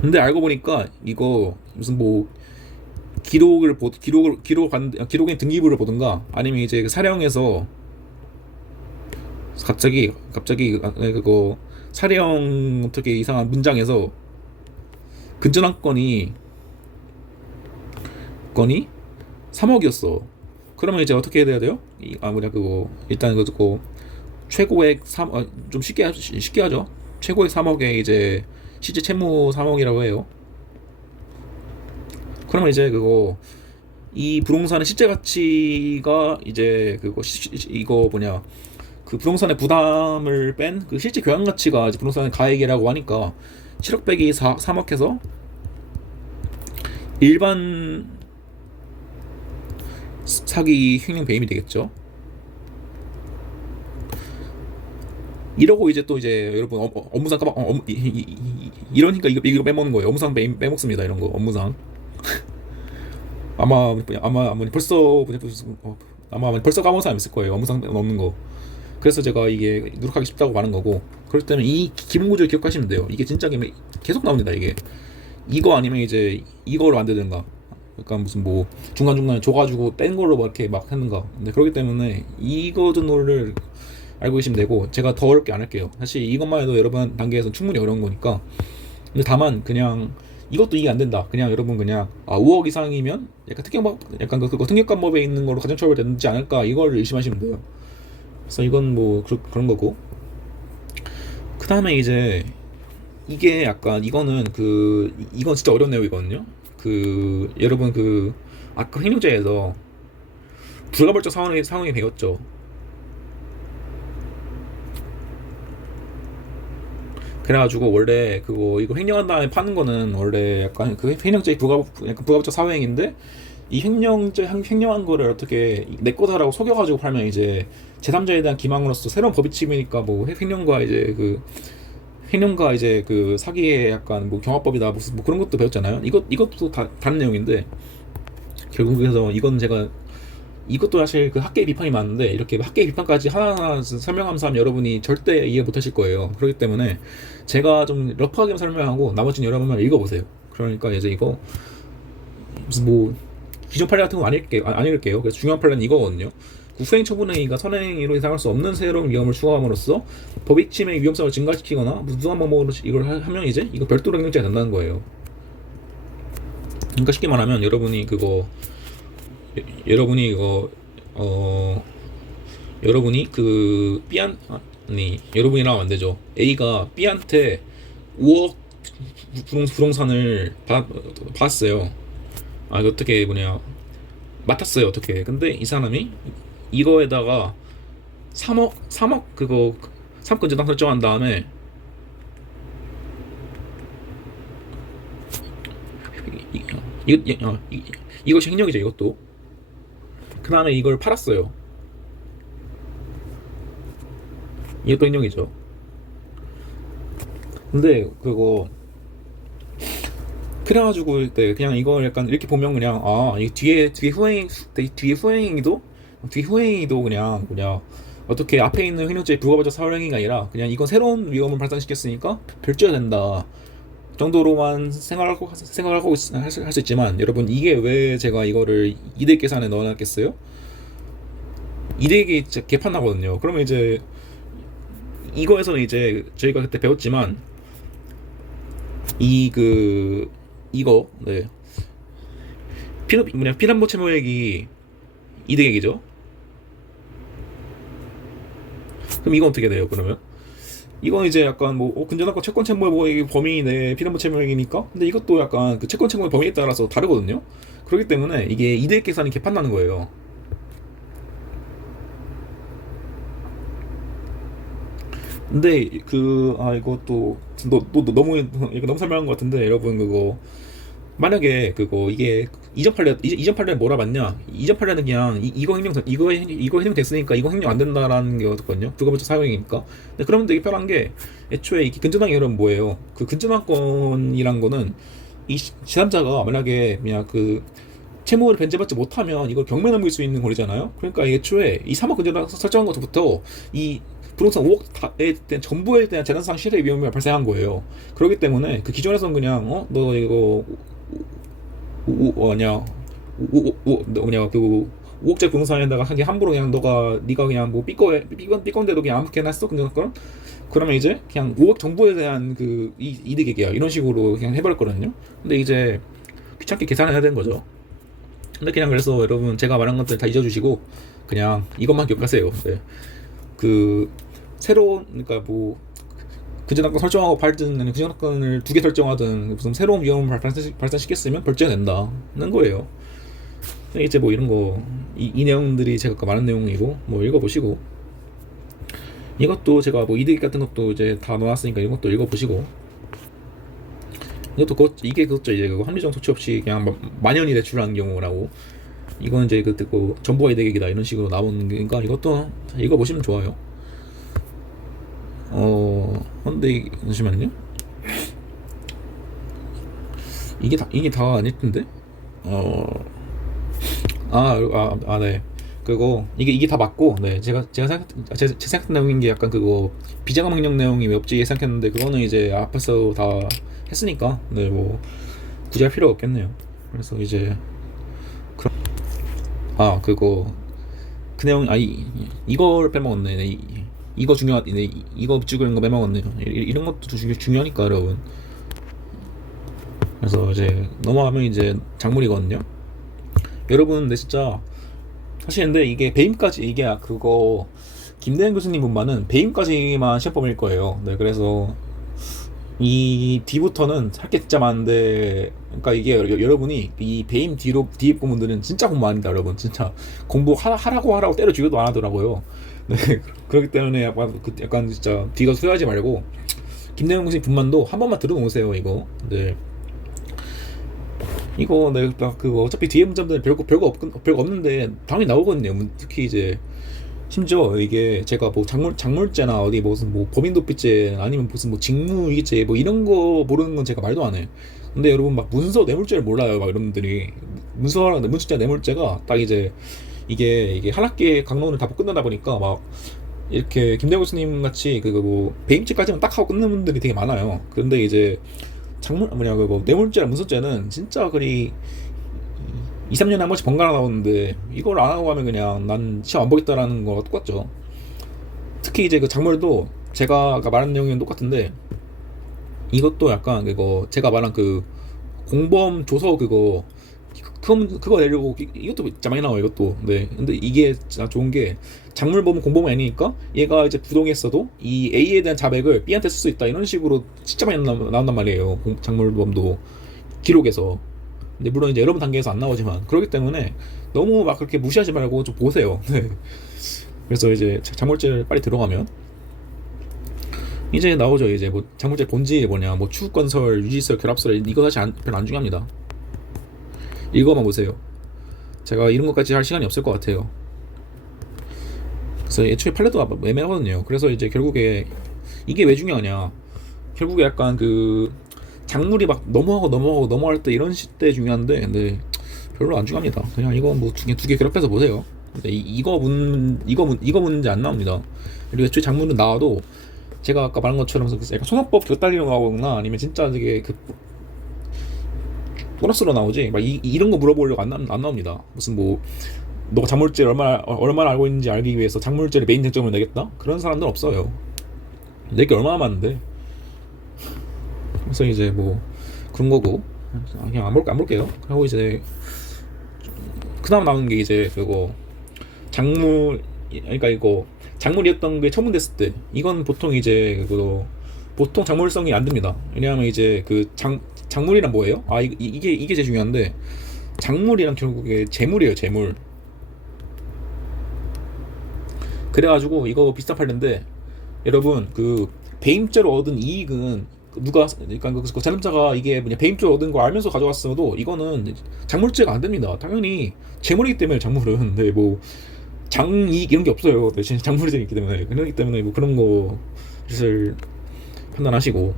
근데 알고 보니까 이거 무슨 뭐 기록인 등기부를 보든가 아니면 이제 사령에서 갑자기 사령 어떻게 이상한 문장에서 근저당권이 3억이었어. 그러면 이제 어떻게 해야 돼요? 일단 최고액 좀 쉽게 하죠. 최고액 3억에 이제 실제 채무 3억이라고 해요. 그러면 이제 이 부동산의 실제 가치가 이제 부동산의 부담을 뺀 실제 교환 가치가 이제 부동산의 가액이라고 하니까 7억 빼기 3억 해서 일반 사기 횡령 배임이 되겠죠. 이러고 이제 또 이제 여러분 업무상 까먹 이러니까 이거 빼먹는 거예요. 업무상 빼먹습니다. 이런 거 업무상. 아마 벌써 까먹은 사람 있을 거예요. 업무상 넣는 거. 그래서 제가 이게 누락하기 쉽다고 말한 거고. 그럴 때는 이 기본 구조를 기억하시면 돼요. 이게 진짜 계속 나옵니다. 이게 이거 아니면 이제 이거를 만들든가. 약간 무슨 뭐 중간중간에 줘가지고 뺀 걸로 막 이렇게 막 하는가. 근데 그렇기 때문에 이거 정도를 알고 계시면 되고, 제가 더 어렵게 안 할게요. 사실 이것만 해도 여러분 단계에서 충분히 어려운 거니까. 근데 다만 그냥 이것도 이해 안 된다. 그냥 여러분 그냥 5억 이상이면 약간 약간 그거 특례관법에 있는 걸로 가중처벌 되지 않을까, 이걸 의심하시면 돼요. 그래서 이건 뭐 그런 거고. 그 다음에 이제 이게 약간 이건 진짜 어려운 내용이거든요. 여러분 아까 횡령죄에서 불가벌적 상황이 배웠죠. 그래가지고 원래 이거 횡령한 다음에 파는 거는 원래 약간 횡령죄 약간 부가법적 사회행위인데, 이 횡령한 거를 어떻게 내 거다라고 속여가지고 팔면 이제 제3자에 대한 기망으로서 새로운 법이 침해니까, 뭐 횡령과 이제 사기의 약간 뭐 경화법이다 무슨 뭐 그런 것도 배웠잖아요. 이것도 다른 내용인데, 결국에서 이것도 사실 학계의 비판이 많은데, 이렇게 학계의 비판까지 하나하나 설명하면서 하면 여러분이 절대 이해 못하실 거예요. 그렇기 때문에 제가 좀 러프하게 설명하고 나머지는 여러분만 읽어보세요. 그러니까 이제 이거 무슨 뭐 기존 판례 같은 거 아닐게요. 그래서 중요한 판례는 이거거든요. 후행 처분행위가 선행위로 예상할 수 없는 새로운 위험을 추가함으로써 법익 침해의 위험성을 증가시키거나 무수한 방법으로 이걸 하면 이제 이거 별도로 횡령죄가 된다는 거예요. 그러니까 쉽게 말하면 여러분이 여러분이라고 안 되죠. A가 B한테 5억 부동산을 받았어요. 이거 어떻게 맡았어요. 어떻게. 근데 이 사람이 이거에다가 3억 삼권전당 설정한 다음에 이것이 횡령이죠. 이것도. 그 다음에 이걸 팔았어요. 이것도 횡령이죠. 근데 그래가지고 그냥 이걸 약간 이렇게 보면 그냥 이 뒤에 후행이도 그냥 어떻게 앞에 있는 횡령죄의 부가벌적 사회행위가 아니라 그냥 이건 새로운 위험을 발생시켰으니까 별죄가 된다 정도로만 생각하고 할 수 있지만, 여러분 이게 왜 제가 이거를 이득 계산에 넣어놨겠어요? 이득이 진짜 개판 나거든요. 그러면 이제 이거에서는 이제 저희가 그때 배웠지만 이거 피난보 채무액이 이득액이죠. 그럼 이건 어떻게 돼요? 그러면 이건 이제 약간 근저당권 채권 채무의 범위 내 피난보 채무액이니까. 근데 이것도 약간 채권 채무의 범위에 따라서 다르거든요. 그렇기 때문에 이게 이득 계산이 개판나는 거예요. 근데 이것도 너무 설명한 것 같은데, 여러분 만약에 이게 이전 판례 뭐라 맞냐? 이전 판례는 그냥 이거 횡령 됐으니까 이거 횡령 안 된다라는 게 거든요. 불가벌적 사용이니까. 근데 그러면 되게 편한 게, 애초에 이 근저당이 여러분 뭐예요? 근저당권이란 거는 이 제3자가 만약에 그냥 채무를 변제받지 못하면 이걸 경매 넘길 수 있는 권리잖아요. 그러니까 애초에 이 3억 근저당 설정한 것부터 이 부동산 5억에 대한 전부에 대한 재산상 실의 위험이 발생한 거예요. 그렇기 때문에 기존에서는 그냥 너 이거 5억짜리 부동산에다가 함부로 그냥 네가 그냥 뭐 삐건대도 그냥 아무렇게나 했어. 그러면 이제 그냥 5억 정보에 대한 이득액이야, 이런 식으로 그냥 해버렸거든요. 근데 이제 귀찮게 계산해야 되는 거죠. 근데 그냥 그래서 여러분 제가 말한 것들 다 잊어주시고 그냥 이것만 기억하세요. 네. 그러니까 근저당권 설정하고 팔든 근저당권을 2개 설정하든 무슨 새로운 위험을 발생시켰으면 벌죄가 된다는 거예요. 이제 이런 거 이 내용들이 제가 아까 말한 내용이고 읽어보시고, 이것도 제가 이득 같은 것도 이제 다 넣어놨으니까 이것도 읽어보시고, 이게 이제 합리적 조치 없이 그냥 만연히 대출하는 경우라고. 이건 이제 전부가 이득이다 이런 식으로 나오는 거니까 이것도 읽어보시면 좋아요. 근데 잠시만요. 이게 다 아닐 텐데. 어, 네. 그거 이게 다 맞고, 네. 제가 제 생각 내용인 게 약간 그거 비자금 명령 내용이 왜 없지 생각했는데 그거는 이제 앞에서 다 했으니까, 네, 뭐 굳이 할 필요 없겠네요. 그래서 이제 그럼 그거 그 내용 이걸 빼먹었네. 네, 이거 중요한, 네, 이거 찍은 거 빼먹었네요. 이런 것도 중요하니까 여러분. 그래서 이제 넘어가면 이제 작물이거든요. 여러분, 근데 진짜 사실 근데 이게 배임까지 이게 그거 김대현 교수님 분만은 배임까지만 시험범일 거예요. 네, 그래서 이 뒤부터는 할 게 진짜 많은데, 그러니까 이게 여러분이 이 배임 뒤에 부분들은 진짜 공부 아니다 여러분. 진짜 공부 하라고 때려 죽여도 안 하더라고요. 네, 그렇기 때문에 약간 진짜 뒤가 후회하지 말고 김대현 교수님 분만도 한 번만 들어놓으세요 이거. 네. 이거 내가 그거 어차피 뒤에 문제들 별거 없는데 당연히 나오거든요. 특히 이제 심지어 이게 제가 뭐 작물죄나 어디 무슨 뭐 범인도피죄 아니면 무슨 뭐 직무유기죄 뭐 이런 거 모르는 건 제가 말도 안 해. 근데 여러분 막 문서 뇌물죄를 몰라요. 막 여러분들이 문서죄 뇌물죄가 딱 이제 이게 한 학기 강론을 다 끝나다 보니까 막 이렇게 김대호 교수님 같이 그거 뭐 배임죄까지만 딱 하고 끊는 분들이 되게 많아요. 그런데 이제 그거 뇌물죄랑 문서죄는 진짜 그리 2, 3년에 한 번씩 번갈아 나오는데 이걸 안 하고 가면 그냥 난 시험 안 보겠다라는 거가 똑같죠. 특히 이제 그 작물도 제가 아까 말한 내용이랑 똑같은데 이것도 약간 그거 제가 말한 그 공범 조서 그거 내려고 이것도 진짜 많이 나와요 이것도. 네, 근데 이게 진짜 좋은 게 작물범은 공범이 아니니까 얘가 이제 부동했어도 이 A에 대한 자백을 B한테 쓸 수 있다 이런 식으로 진짜 많이 나온단 말이에요 작물범도 기록에서. 근데 물론 이제 여러분 단계에서 안 나오지만 그렇기 때문에 너무 막 그렇게 무시하지 말고 좀 보세요. 네. 그래서 이제 작물죄를 빨리 들어가면 이제 나오죠. 이제 뭐 작물죄 본질이 뭐냐, 뭐 추후건설, 유지설, 결합설 이거 사실 별로 안 중요합니다. 이거만 보세요. 제가 이런 것까지 할 시간이 없을 것 같아요. 그래서 애초에 판례도 애매하거든요. 그래서 이제 결국에 이게 왜 중요하냐, 결국에 약간 그 작물이 막 넘어갈 때 이런 시대 중요한데, 근데 별로 안 중요합니다. 그냥 이거 뭐 두 개 결합해서 보세요. 근데 이거 문제 안 나옵니다. 그리고 애초에 작물은 나와도 제가 아까 말한 것처럼 약간 소송법 곁다리로 나오거나 아니면 진짜 되게 그 보너스로 나오지 막 이런 거 물어보려고 안 나옵니다. 무슨 뭐 너가 작물죄를 얼마나 알고 있는지 알기 위해서 작물죄를 메인 쟁점으로 내겠다? 그런 사람들 없어요. 내게 얼마나 많은데. 그래서 이제 뭐 그런 거고 그냥 안 볼게요. 그리고 이제 그다음 나오는 게 이제 그거 작물, 그러니까 이거 작물이었던 게 처분됐을 때 이건 보통 이제 그거 보통 작물성이 안 됩니다. 왜냐하면 이제 그 작물이란 뭐예요? 이게 제일 중요한데, 작물이란 결국에 재물이에요, 재물. 그래가지고 이거 비슷한 판례인데, 여러분 그 배임죄로 얻은 이익은 그러니까 그 자림자가 이게 뭐냐 배임죄로 얻은 거 알면서 가져왔어도 이거는 작물죄가 안 됩니다. 당연히 재물이기 때문에 작물은. 네, 뭐 장이익 이런 게 없어요. 대신 작물이 있기 때문에. 그렇기 때문에 뭐 그런 것을 판단하시고,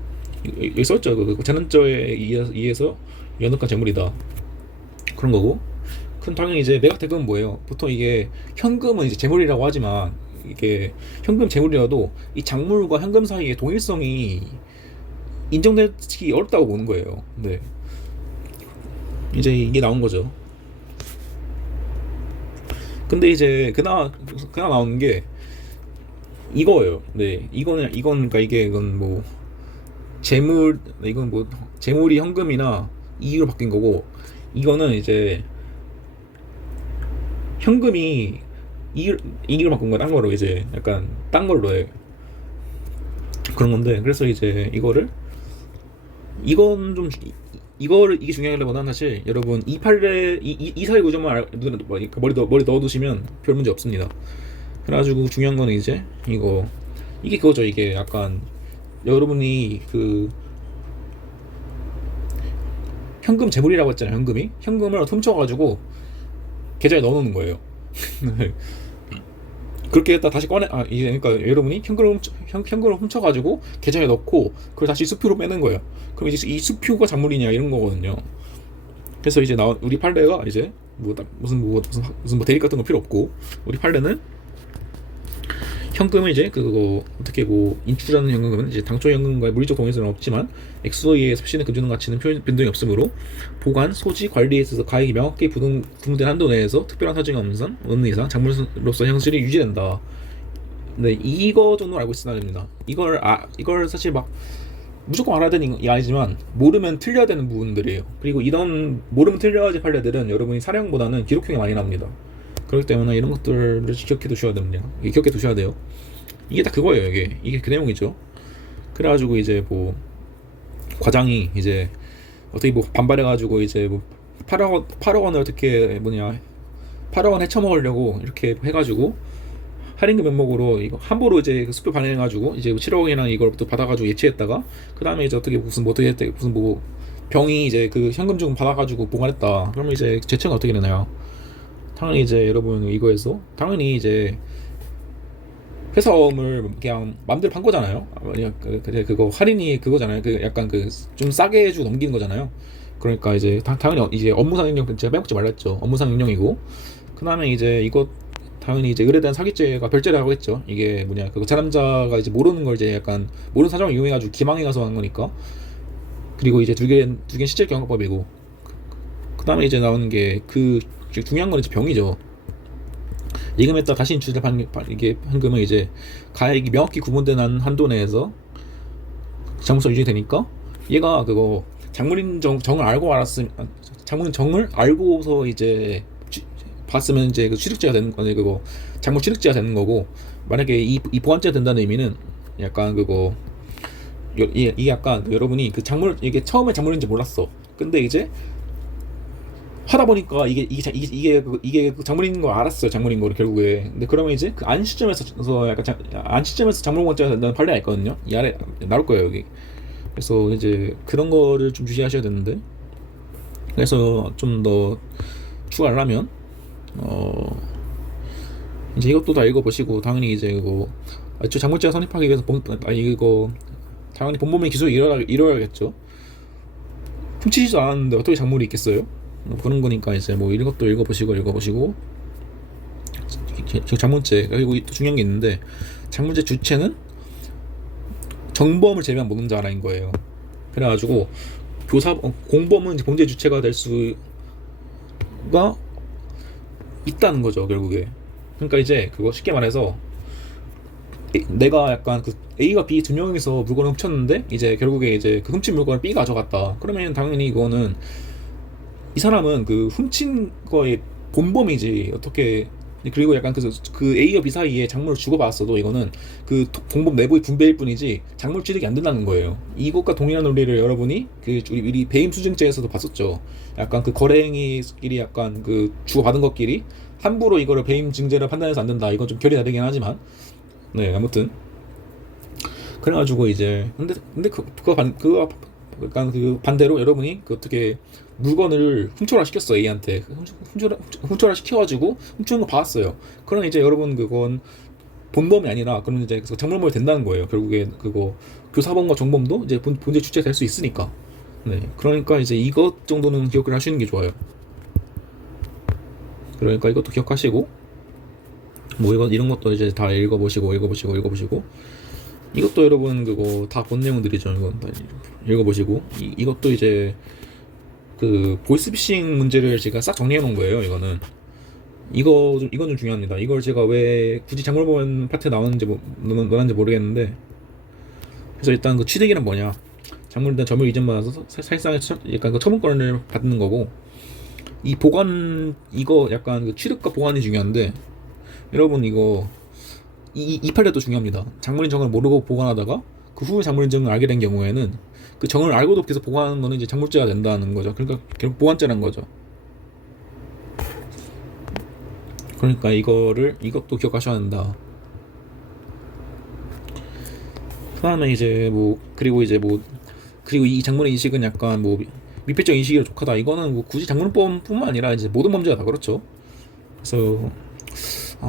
여기 썼죠. 그 재난죄에 의해서 연역한 재물이다. 그런 거고. 그럼 당연히 이제 매각 대금은 뭐예요? 보통 이게 현금은 이제 재물이라고 하지만 이게 현금 재물이라도 이 작물과 현금 사이의 동일성이 인정되기 어렵다고 보는 거예요. 네. 이제 이게 나온 거죠. 근데 이제 그나 나오는 게 이거예요. 네, 그러니까 이건 뭐 재물, 이건 뭐 재물이 현금이나 이익으로 바뀐 거고, 이거는 이제 현금이 이익으로 바꾼 거 딴 거로 이제 약간 딴 걸로 해. 그런 건데, 그래서 이제 이건 좀 이게 중요하기보다는 사실 여러분 이 판례 이 사회 구조만 머리 넣어두시면 별 문제 없습니다. 그래가지고 중요한 거는 이제 이게 그거죠. 이게 약간 여러분이 그 현금 재물이라고 했잖아요. 현금을 훔쳐가지고 계좌에 넣어놓는 거예요. 그렇게 했다 다시 꺼내 이제 그러니까 여러분이 현금을 훔쳐가지고 계좌에 넣고 그걸 다시 수표로 빼는 거예요. 그럼 이제 이 수표가 작물이냐 이런 거거든요. 그래서 이제 우리 판례가 이제 무슨 대립 같은 거 필요 없고, 우리 판례는 현금은 이제 그거 어떻게 뭐 인출하는 현금은 이제 당초 현금과의 물리적 동일성은 없지만 액수에 의해 섭씨는 금주는 가치는 변동이 없으므로 보관, 소지, 관리에 있어서 가액이 명확히 구분된 한도 내에서 특별한 사정이 없는 이상 작물로서 형질이 유지된다. 네, 이거 정도 알고 있어야 됩니다. 이걸 사실 막 무조건 알아야 되는 게 아니지만 모르면 틀려야 되는 부분들이에요. 그리고 이런 모르면 틀려야지 판례들은 여러분이 사량보다는 기록형이 많이 납니다. 그렇기 때문에 이런 것들을 기억해 두셔야 됩니다. 기억해 두셔야 돼요. 이게 다 그거예요. 이게 그 내용이죠. 그래가지고 이제 뭐 과장이 이제 어떻게 뭐 반발해가지고 이제 뭐 8억 원을 어떻게 8억 원 헤쳐먹으려고 이렇게 해가지고 할인금 명목으로 이거 함부로 이제 그 수표 발행해가지고 이제 7억이나 이걸 또 받아가지고 예치했다가 그 다음에 이제 어떻게 무슨 뭐 병이 이제 그 현금증 받아가지고 보관했다. 그러면 이제 재청은 어떻게 되나요? 당연히 이제 여러분 이거에서 당연히 이제 회사업을 그냥 맘대로 판 거잖아요. 그거 할인이 그거잖아요. 그 약간 그 좀 싸게 해주고 넘기는 거잖아요. 그러니까 이제 당연히 이제 업무상 인용 제가 빼먹지 말랬죠. 업무상 인용이고 그 다음에 이제 이거 당연히 이제 의뢰 대한 사기죄가 별죄를 하겠죠. 이게 그거 제3자가 이제 모르는 걸 이제 약간 모르는 사정을 이용해가지고 기망해 가서 한 거니까. 그리고 이제 두 개 실질 경영법이고 그 다음에 이제 나오는 게 그 중요한 건 이제 병이죠. 예금했다 다시 인출을 이게 현금은 이제 가액이 명확히 구분된 한도 내에서 장물성 유지가 되니까 얘가 그거 장물인 정을 알고 장물인 정을 알고서 이제 봤으면 이제 그 취득죄가 되는 거네. 그거 장물 취득죄가 되는 거고, 만약에 이 보완죄가 된다는 의미는 약간 그거 이게 약간 여러분이 그 이게 처음에 작물인지 몰랐어. 근데 이제 하다 보니까 이게 그 작물인 거 알았어요. 작물인 거를 결국에. 근데 그러면 이제 그 안 시점에서 약간 안 시점에서 작물 보완죄가 된다는 판례가 있거든요. 이 아래 나올 거예요 여기. 그래서 이제 그런 거를 좀 주시하셔야 되는데, 그래서 좀 더 추가를 하면 이제 이것도 다 읽어보시고 당연히 이제 이거 장물죄가 성립하기 위해서 이거 당연히 본범의 기술이 이뤄야겠죠. 훔치지도 않았는데 어떻게 작물이 있겠어요? 그런 거니까 이제 뭐 이런 것도 읽어보시고 장물죄. 그리고 또 중요한 게 있는데, 장물죄 주체는 정범을 제외한 모든 자라인 거예요. 그래가지고 공범은 이제 범죄 주체가 될 수가 있다는 거죠 결국에. 그러니까 이제 그거 쉽게 말해서 내가 약간 그 A가 B 두 명이서 물건을 훔쳤는데 이제 결국에 이제 그 훔친 물건을 B가 가져갔다. 그러면 당연히 이거는 이 사람은 그 훔친 거의 본범이지 어떻게. 그리고 약간 그 A와 B 사이에 작물을 주고받았어도 이거는 그 공범 내부의 분배일 뿐이지 작물 취득이 안 된다는 거예요. 이것과 동일한 논리를 여러분이 그 우리 배임 수증죄에서도 봤었죠. 약간 그 거래행위끼리 약간 그 주고받은 것끼리 함부로 이거를 배임 증죄를 판단해서 안 된다. 이건 좀 결이 다르긴 하지만 네 아무튼 그래가지고 이제 근데 그거 약간 그 반대로 여러분이 그 어떻게 물건을 훔쳐라 시켰어. A한테 훔쳐라 시켜가지고 훔치는 거 봤어요. 그럼 이제 여러분 그건 본범이 아니라 그러면 이제 작물범이 된다는 거예요. 결국에 그거 교사범과 정범도 이제 본죄 주체가 될 수 있으니까. 네 그러니까 이제 이것 정도는 기억을 하시는 게 좋아요. 그러니까 이것도 기억하시고 뭐 이런 것도 이제 다 읽어보시고 이것도 여러분 그거 다 본 내용들이죠. 이건 다 읽어보시고 이것도 이제 그 보이스피싱 문제를 제가 싹 정리해 놓은 거예요. 이건 좀 중요합니다. 이걸 제가 왜 굳이 작물보험 파트에 넣었는지 모르겠는데, 그래서 일단 그 취득이란 뭐냐, 작물 일단 점을 이전받아서 사실상 약간 그 처분권을 받는 거고, 이 보관 이거 약간 그 취득과 보관이 중요한데, 여러분 이거 이 판례도 중요합니다. 작물인 정을 모르고 보관하다가 그 후에 작물인 정을 알게 된 경우에는 그 정을 알고도 계속 보관하는 거는 이제 작물죄가 된다는 거죠. 그러니까 결국 보관죄라는 거죠. 그러니까 이것도 기억하셔야 한다. 그다음에 이제 그리고 이 작물의 인식은 약간 미필적 인식이 족하다. 이거는 굳이 작물법뿐만 아니라 이제 모든 범죄가 다 그렇죠. 그래서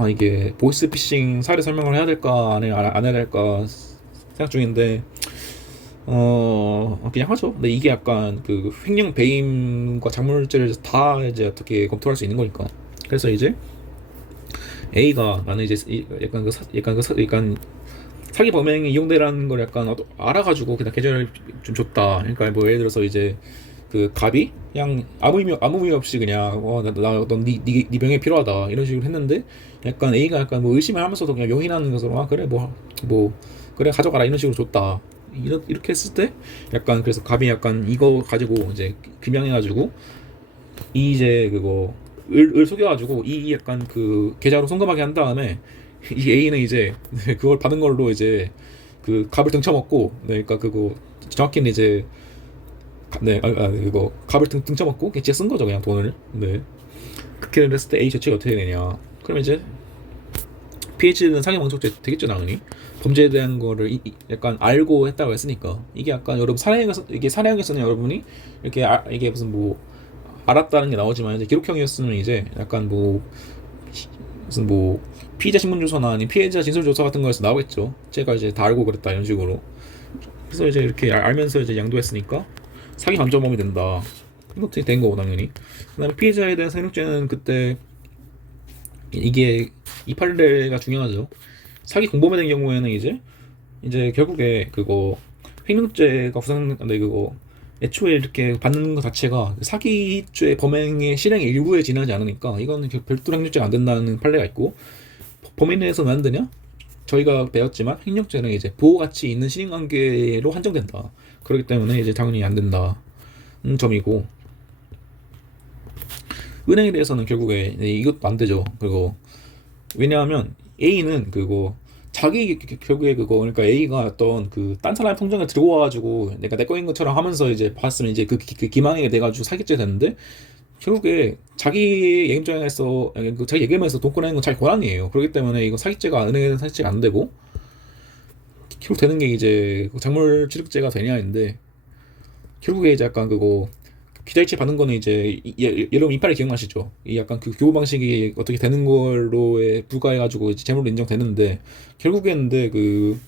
이게 보이스피싱 사례 설명을 해야 될까 안 해야 될까 생각 중인데 그냥 하죠. 근데 이게 약간 그 횡령 배임과 작물죄를 다 이제 어떻게 검토할 수 있는 거니까. 그래서 이제 A가 나는 이제 약간 사기 범행에 이용되라는 걸 약간 알아가지고 그냥 계좌를 좀 줬다. 그러니까 뭐 예를 들어서 이제 그 갑이 그냥 아무 의미 없이 그냥 넌네 명예 필요하다 이런 식으로 했는데 약간 A가 약간 뭐 의심을 하면서도 그냥 용인하는 것으로 그래 뭐 그래 가져가라 이런 식으로 줬다. 이렇게 했을 때 약간 그래서 갑이 약간 이거 가지고 이제 금양해가지고 이 이제 그거 을 속여가지고 이 약간 그 계좌로 송금하게 한 다음에 이 A는 이제 그걸 받은 걸로 이제 그 갑을 등쳐먹고 그러니까 그거 정확히는 이제 그거 갑을 등쳐먹고 그냥 쓴 거죠 그냥 돈을. 그렇게 했을 때 A 조치가 어떻게 되냐? 그럼 이제 PH는 상해망족죄 되겠죠 당연히. 범죄에 대한 거를 약간 알고 했다고 했으니까 이게 약간 여러분 이게 사례형에서는 여러분이 이렇게 이게 무슨 뭐 알았다는 게 나오지만 이제 기록형이었으면 이제 약간 뭐 무슨 뭐 피의자 신문조서나 아니면 피해자 진술조서 같은 거에서 나오겠죠. 제가 이제 다 알고 그랬다 이런 식으로. 그래서 이제 이렇게 알면서 이제 양도했으니까 사기 감점범이 된다. 이것도 된 거고 당연히. 그다음에 피해자에 대한 상륙죄는 그때 이게 이 판례가 중요하죠. 사기 공범에 대한 경우에는 이제 결국에 그거 횡령죄가 구성돼 그거 애초에 이렇게 받는 것 자체가 사기죄 범행의 실행의 일부에 지나지 않으니까 이거는 별도로 횡령죄가 안 된다는 판례가 있고 범위 내에서 왜 안 되냐? 저희가 배웠지만 횡령죄는 이제 보호 가치 있는 신인관계로 한정된다. 그렇기 때문에 이제 당연히 안 된다는 점이고 은행에 대해서는 결국에 이것도 안 되죠. 그리고 왜냐하면 A는 그거 자기 결국에 그거 그러니까 A가 어떤 그 딴 사람 통장을 들고 와가지고 내가 내 거인 것처럼 하면서 이제 봤으면 이제 그 기망하게 돼가지고 사기죄 되는데 결국에 자기 예금장에서 자기 예금에서 돈 꺼내는 건 자기 권한이에요. 그렇기 때문에 이거 사기죄가 은행에는 사기죄가 안 되고 결국 되는 게 이제 작물 취득죄가 되냐인데 결국에 이제 약간 그거 기자이체 받는 거는 이제 여러분 이파를 기억나시죠? 이 약간 그 교부 방식이 어떻게 되는 걸로에 불과해가지고 이제 재물로 인정되는데 결국에는 근데 그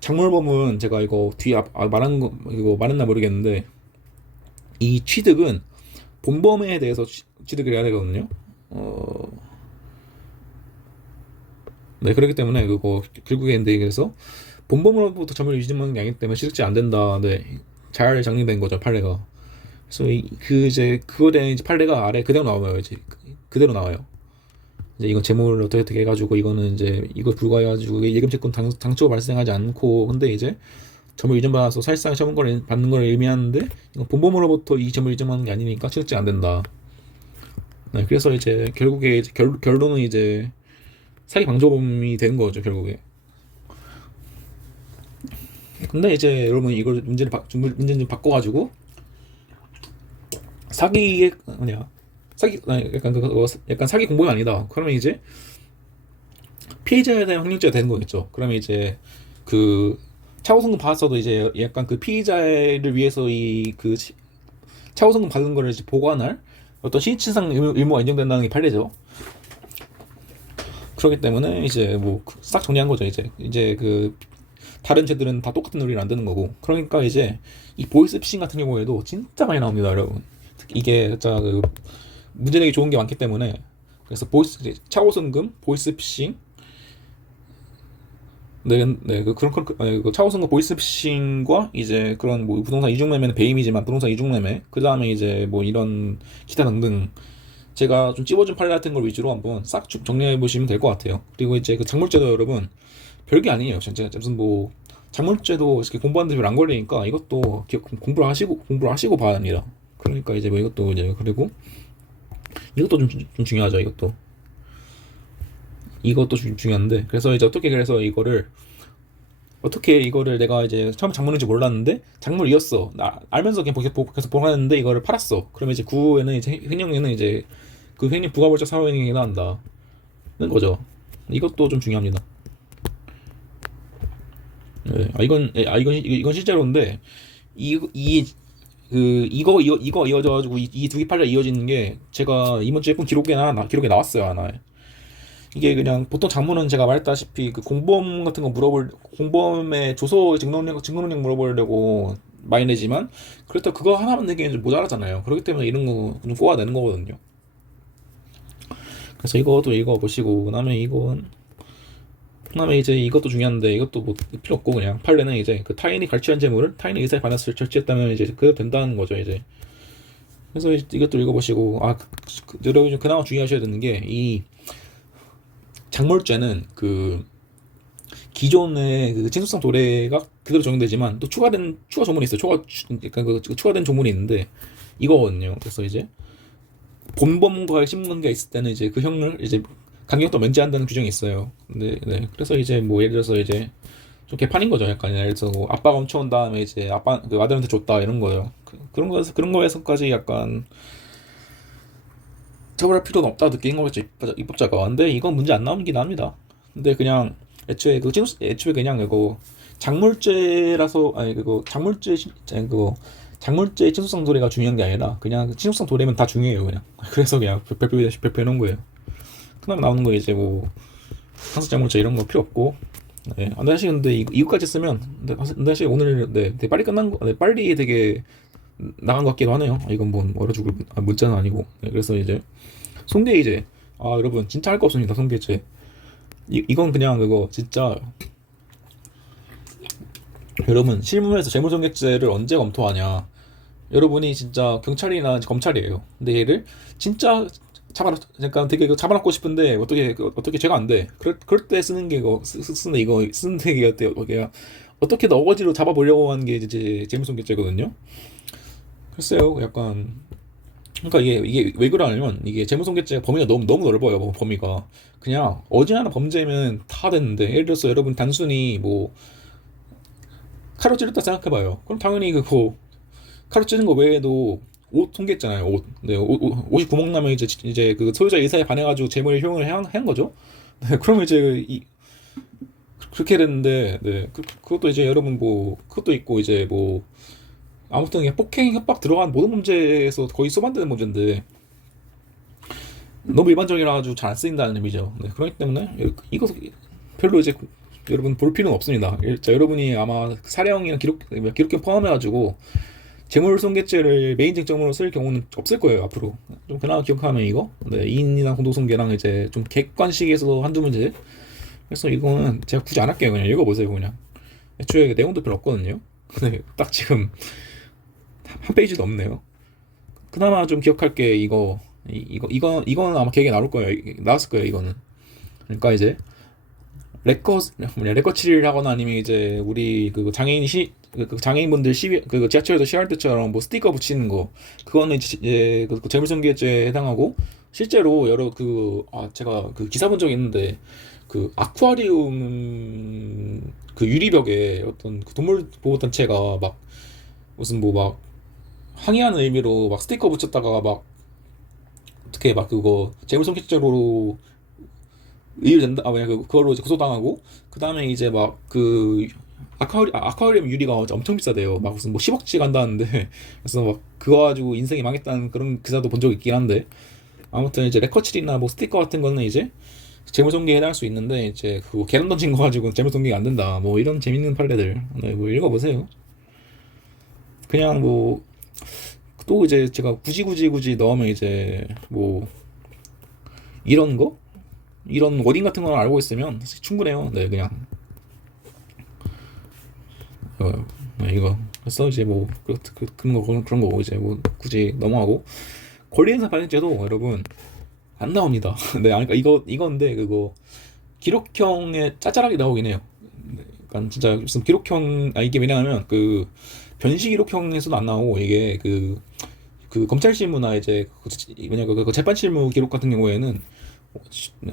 작물범은 제가 이거 뒤에 말한 거 이거 말했나 모르겠는데 이 취득은 본범에 대해서 취득을 해야 되거든요. 네 그렇기 때문에 그거 결국에 근데 그래서 본범으로부터 점을 유지하는 게 아니기 때문에 취득제 안 된다. 네 잘 정리된 거죠 판례가. 그래서 그 이제 그거에 대한 이제 판례가 아래 그대로 나와요. 이제 그대로 나와요. 이제 이건 재물을 어떻게 해가지고 이거는 이제 이거 불과해가지고 예금채권 당초 발생하지 않고 근데 이제 점을 이전받아서 사실상 처분권을 받는 걸 의미하는데 이건 본범으로부터 이 점을 이전하는 게 아니니까 취득제 안 된다. 네, 그래서 이제 결국에 이제 결론은 이제 사기 방조범이 된 거죠 결국에. 근데 이제 여러분 이걸 문제를 좀 바꿔가지고 사기의 뭐냐 약간 약간 사기 공범이 아니다. 그러면 이제 피해자에 대한 확률죄가 되는 거겠죠. 그러면 이제 그 차후송금 받았어도 이제 약간 그 피의자를 위해서 이 그 차후송금 받은 거를 이제 보관할 어떤 신의치상 의무가 인정된다는 게 판례죠. 그렇기 때문에 이제 뭐 싹 정리한 거죠. 이제 그 다른 죄들은 다 똑같은 논리를 안 되는 거고. 그러니까 이제 이 보이스피싱 같은 경우에도 진짜 많이 나옵니다, 여러분. 이게 진짜 그 문제되기 좋은 게 많기 때문에 그래서 차후송금, 보이스피싱, 그 차후송금 보이스피싱과 이제 그런 뭐 부동산 이중매매는 배임이지만 부동산 이중매매, 그 다음에 이제 뭐 이런 기타 등등 제가 좀 찝어준 판례 같은 걸 위주로 한번 싹 정리해 보시면 될 것 같아요. 그리고 이제 그 작물죄도 여러분 별게 아니에요. 진짜 무슨 뭐 작물죄도 이렇게 공부하는데 별로 안 걸리니까 이것도 공부를 하시고 봐야 합니다. 그러니까 이제 뭐 이것도 이제 그리고 이것도 좀 중요하죠. 이것도 중요한데 그래서 이제 어떻게 이거를 내가 이제 처음 작물인지 몰랐는데 작물이었어. 나 알면서 그냥 계속 보관했는데 이거를 팔았어. 그러면 이제 그 후에는 이제 횡령에는 이제 그 횡령 부가벌적 사후행위가 나온다는 거죠. 이것도 좀 중요합니다. 네. 이건 실제로인데 이거 이어져 가지고 이 두 개 팔려 이어지는 게 제가 이번 주에 본 기록에 나왔어요 하나. 이게 그냥 보통 장문은 제가 말했다시피 그 공범 같은 거 공범의 조서 증거능력 물어보려고 많이 내지만 그렇다고 그거 하나만 내기엔 좀 모자라잖아요. 그렇기 때문에 이런 거 좀 꼬아내는 거거든요. 그래서 이것도 읽어보시고 그다음에 이제 이것도 중요한데 이것도 뭐 필요 없고 그냥 판례는 이제 그 타인이 갈취한 재물을 타인의 의사에 반해서 절취했다면 이제 그대로 된다는 거죠 이제. 그래서 이것도 읽어보시고 여러분 좀 그나마 주의하셔야 되는 게 이 작물죄는 그 기존의 그 친소성 도래가 그대로 적용되지만 또 추가 조문이 있어요. 약간 그 추가된 조문이 있는데 이거거든요. 그래서 이제 본범과의 신문관계가 있을 때는 이제 그 형을 이제 강경도 면제한다는 규정이 있어요. 네. 그래서 이제 뭐 예를 들어서 이제 좀 개판인 거죠. 약간 예를 들어서 뭐 아빠가 훔쳐온 다음에 이제 그 아들한테 줬다 이런 거예요. 그런 거에서까지 약간 처벌할 필요는 없다 느낀 거겠죠 입법자가. 근데 이건 문제 안 나오긴 합니다. 근데 그냥 애초에 그냥 이거 작물죄라서 아니 그거 작물죄 친소성 도래가 중요한 게 아니라 그냥 친소성 도래면 다 중요해요 그냥. 그래서 그냥 별표해 놓은 거예요. 그다음 나오는 거 이제 뭐 상습작물죄 이런 거 필요 없고. 네. 근데 사실 근데 이거까지 쓰면 근데 사실 오늘 되게 빨리 끝난 거 빨리 되게 나간 것 같기도 하네요. 이건 뭐 얼어 죽을 문자는 아니고. 네, 그래서 이제 손괴이제 여러분 진짜 할 거 없습니다. 손괴죄 이건 그냥 그거 진짜 여러분 실무에서 재물손괴죄를 언제 검토하냐. 여러분이 진짜 경찰이나 검찰이에요. 근데 얘를 진짜 그러니까 되게 이거 잡아놓고 싶은데 어떻게 죄가 안 돼. 그럴 때 쓰는 게 이거 쓰는 게 어때요? 어떻게든 어거지로 잡아보려고 하는 게 이제 재물손괴죄거든요. 글쎄요, 약간 그러니까 이게 왜 그러냐면 이게 재물손괴죄 범위가 너무 넓어요. 뭐 범위가 그냥 어지간한 범죄면 다 됐는데 예를 들어서 여러분 단순히 뭐 칼로 찌르다 생각해봐요. 그럼 당연히 그거 칼로 찌른 거 외에도 옷 통계했잖아요. 옷. 네, 옷이 구멍 나면 이제 그 소유자 의사에 반해가지고 재물 효용을 한 거죠. 네, 그러면 이제 그렇게 됐는데, 네, 그것도 이제 여러분 뭐 그것도 있고 이제 뭐 아무튼 그냥 폭행, 협박 들어간 모든 문제에서 거의 수반되는 문제인데 너무 일반적이라 가지고 잘 안 쓰인다는 의미죠. 네, 그렇기 때문에 이거 별로 이제 여러분 볼 필요는 없습니다. 자, 여러분이 아마 사령이나 기록경 포함해가지고 재물손괴죄를 메인 쟁점으로 쓸 경우는 없을 거예요 앞으로. 좀 그나마 기억하면 이거 네, 이인이나 공동손괴랑 이제 좀 객관식에서 한두 문제. 그래서 이거는 제가 굳이 안 할게요. 그냥 읽어보세요 그냥. 애초에 내용도 별로 없거든요. 네, 딱 지금 한 페이지도 없네요. 그나마 좀 기억할 게 이거는 아마 계획에 나올 거예요. 나왔을 거예요 이거는. 그러니까 이제 레커 칠을 하거나 아니면 이제 우리 그 장애인분들 지하철에서 시위할 때처럼 뭐 스티커 붙이는 거 그거는 이제 그 재물손괴죄에 해당하고 실제로 제가 그 기사 본 적이 있는데 그 아쿠아리움 그 유리벽에 어떤 그 동물 보호 단체가 막 무슨 뭐 막 항의하는 의미로 막 스티커 붙였다가 막 어떻게 막 그거 재물손괴죄로 의율된다. 뭐냐 그걸로 이제 고소당하고 그 다음에 이제 막 그 아쿠아리움 유리가 엄청 비싸대요. 막 무슨 뭐 10억치 간다는데 그래서 막 그거 가지고 인생이 망했다는 그런 기사도 본 적 있긴 한데 아무튼 이제 레커칠이나 뭐 스티커 같은 거는 이제 재물손괴에 해당할 수 있는데 이제 그거 계란 던진 거 가지고 재물손괴가 안 된다. 뭐 이런 재밌는 판례들 네, 뭐 읽어보세요. 그냥 뭐 또 이제 제가 굳이 넣으면 이제 뭐 이런 거 이런 워딩 같은 걸 알고 있으면 사실 충분해요. 네, 그냥 네, 이거 그래서 이제 뭐 그런 거 이제 뭐 굳이 넘어가고 권리행사 발행죄도 여러분 안 나옵니다. 네, 그러니까 이건데 그거 기록형에 짜잘하게 나오긴 해요. 네, 그러니까 진짜 무슨 기록형 이게 왜냐하면 그 변시 기록형에서도 안 나오고 이게 그 검찰 실무나 이제 그 재판 실무 기록 같은 경우에는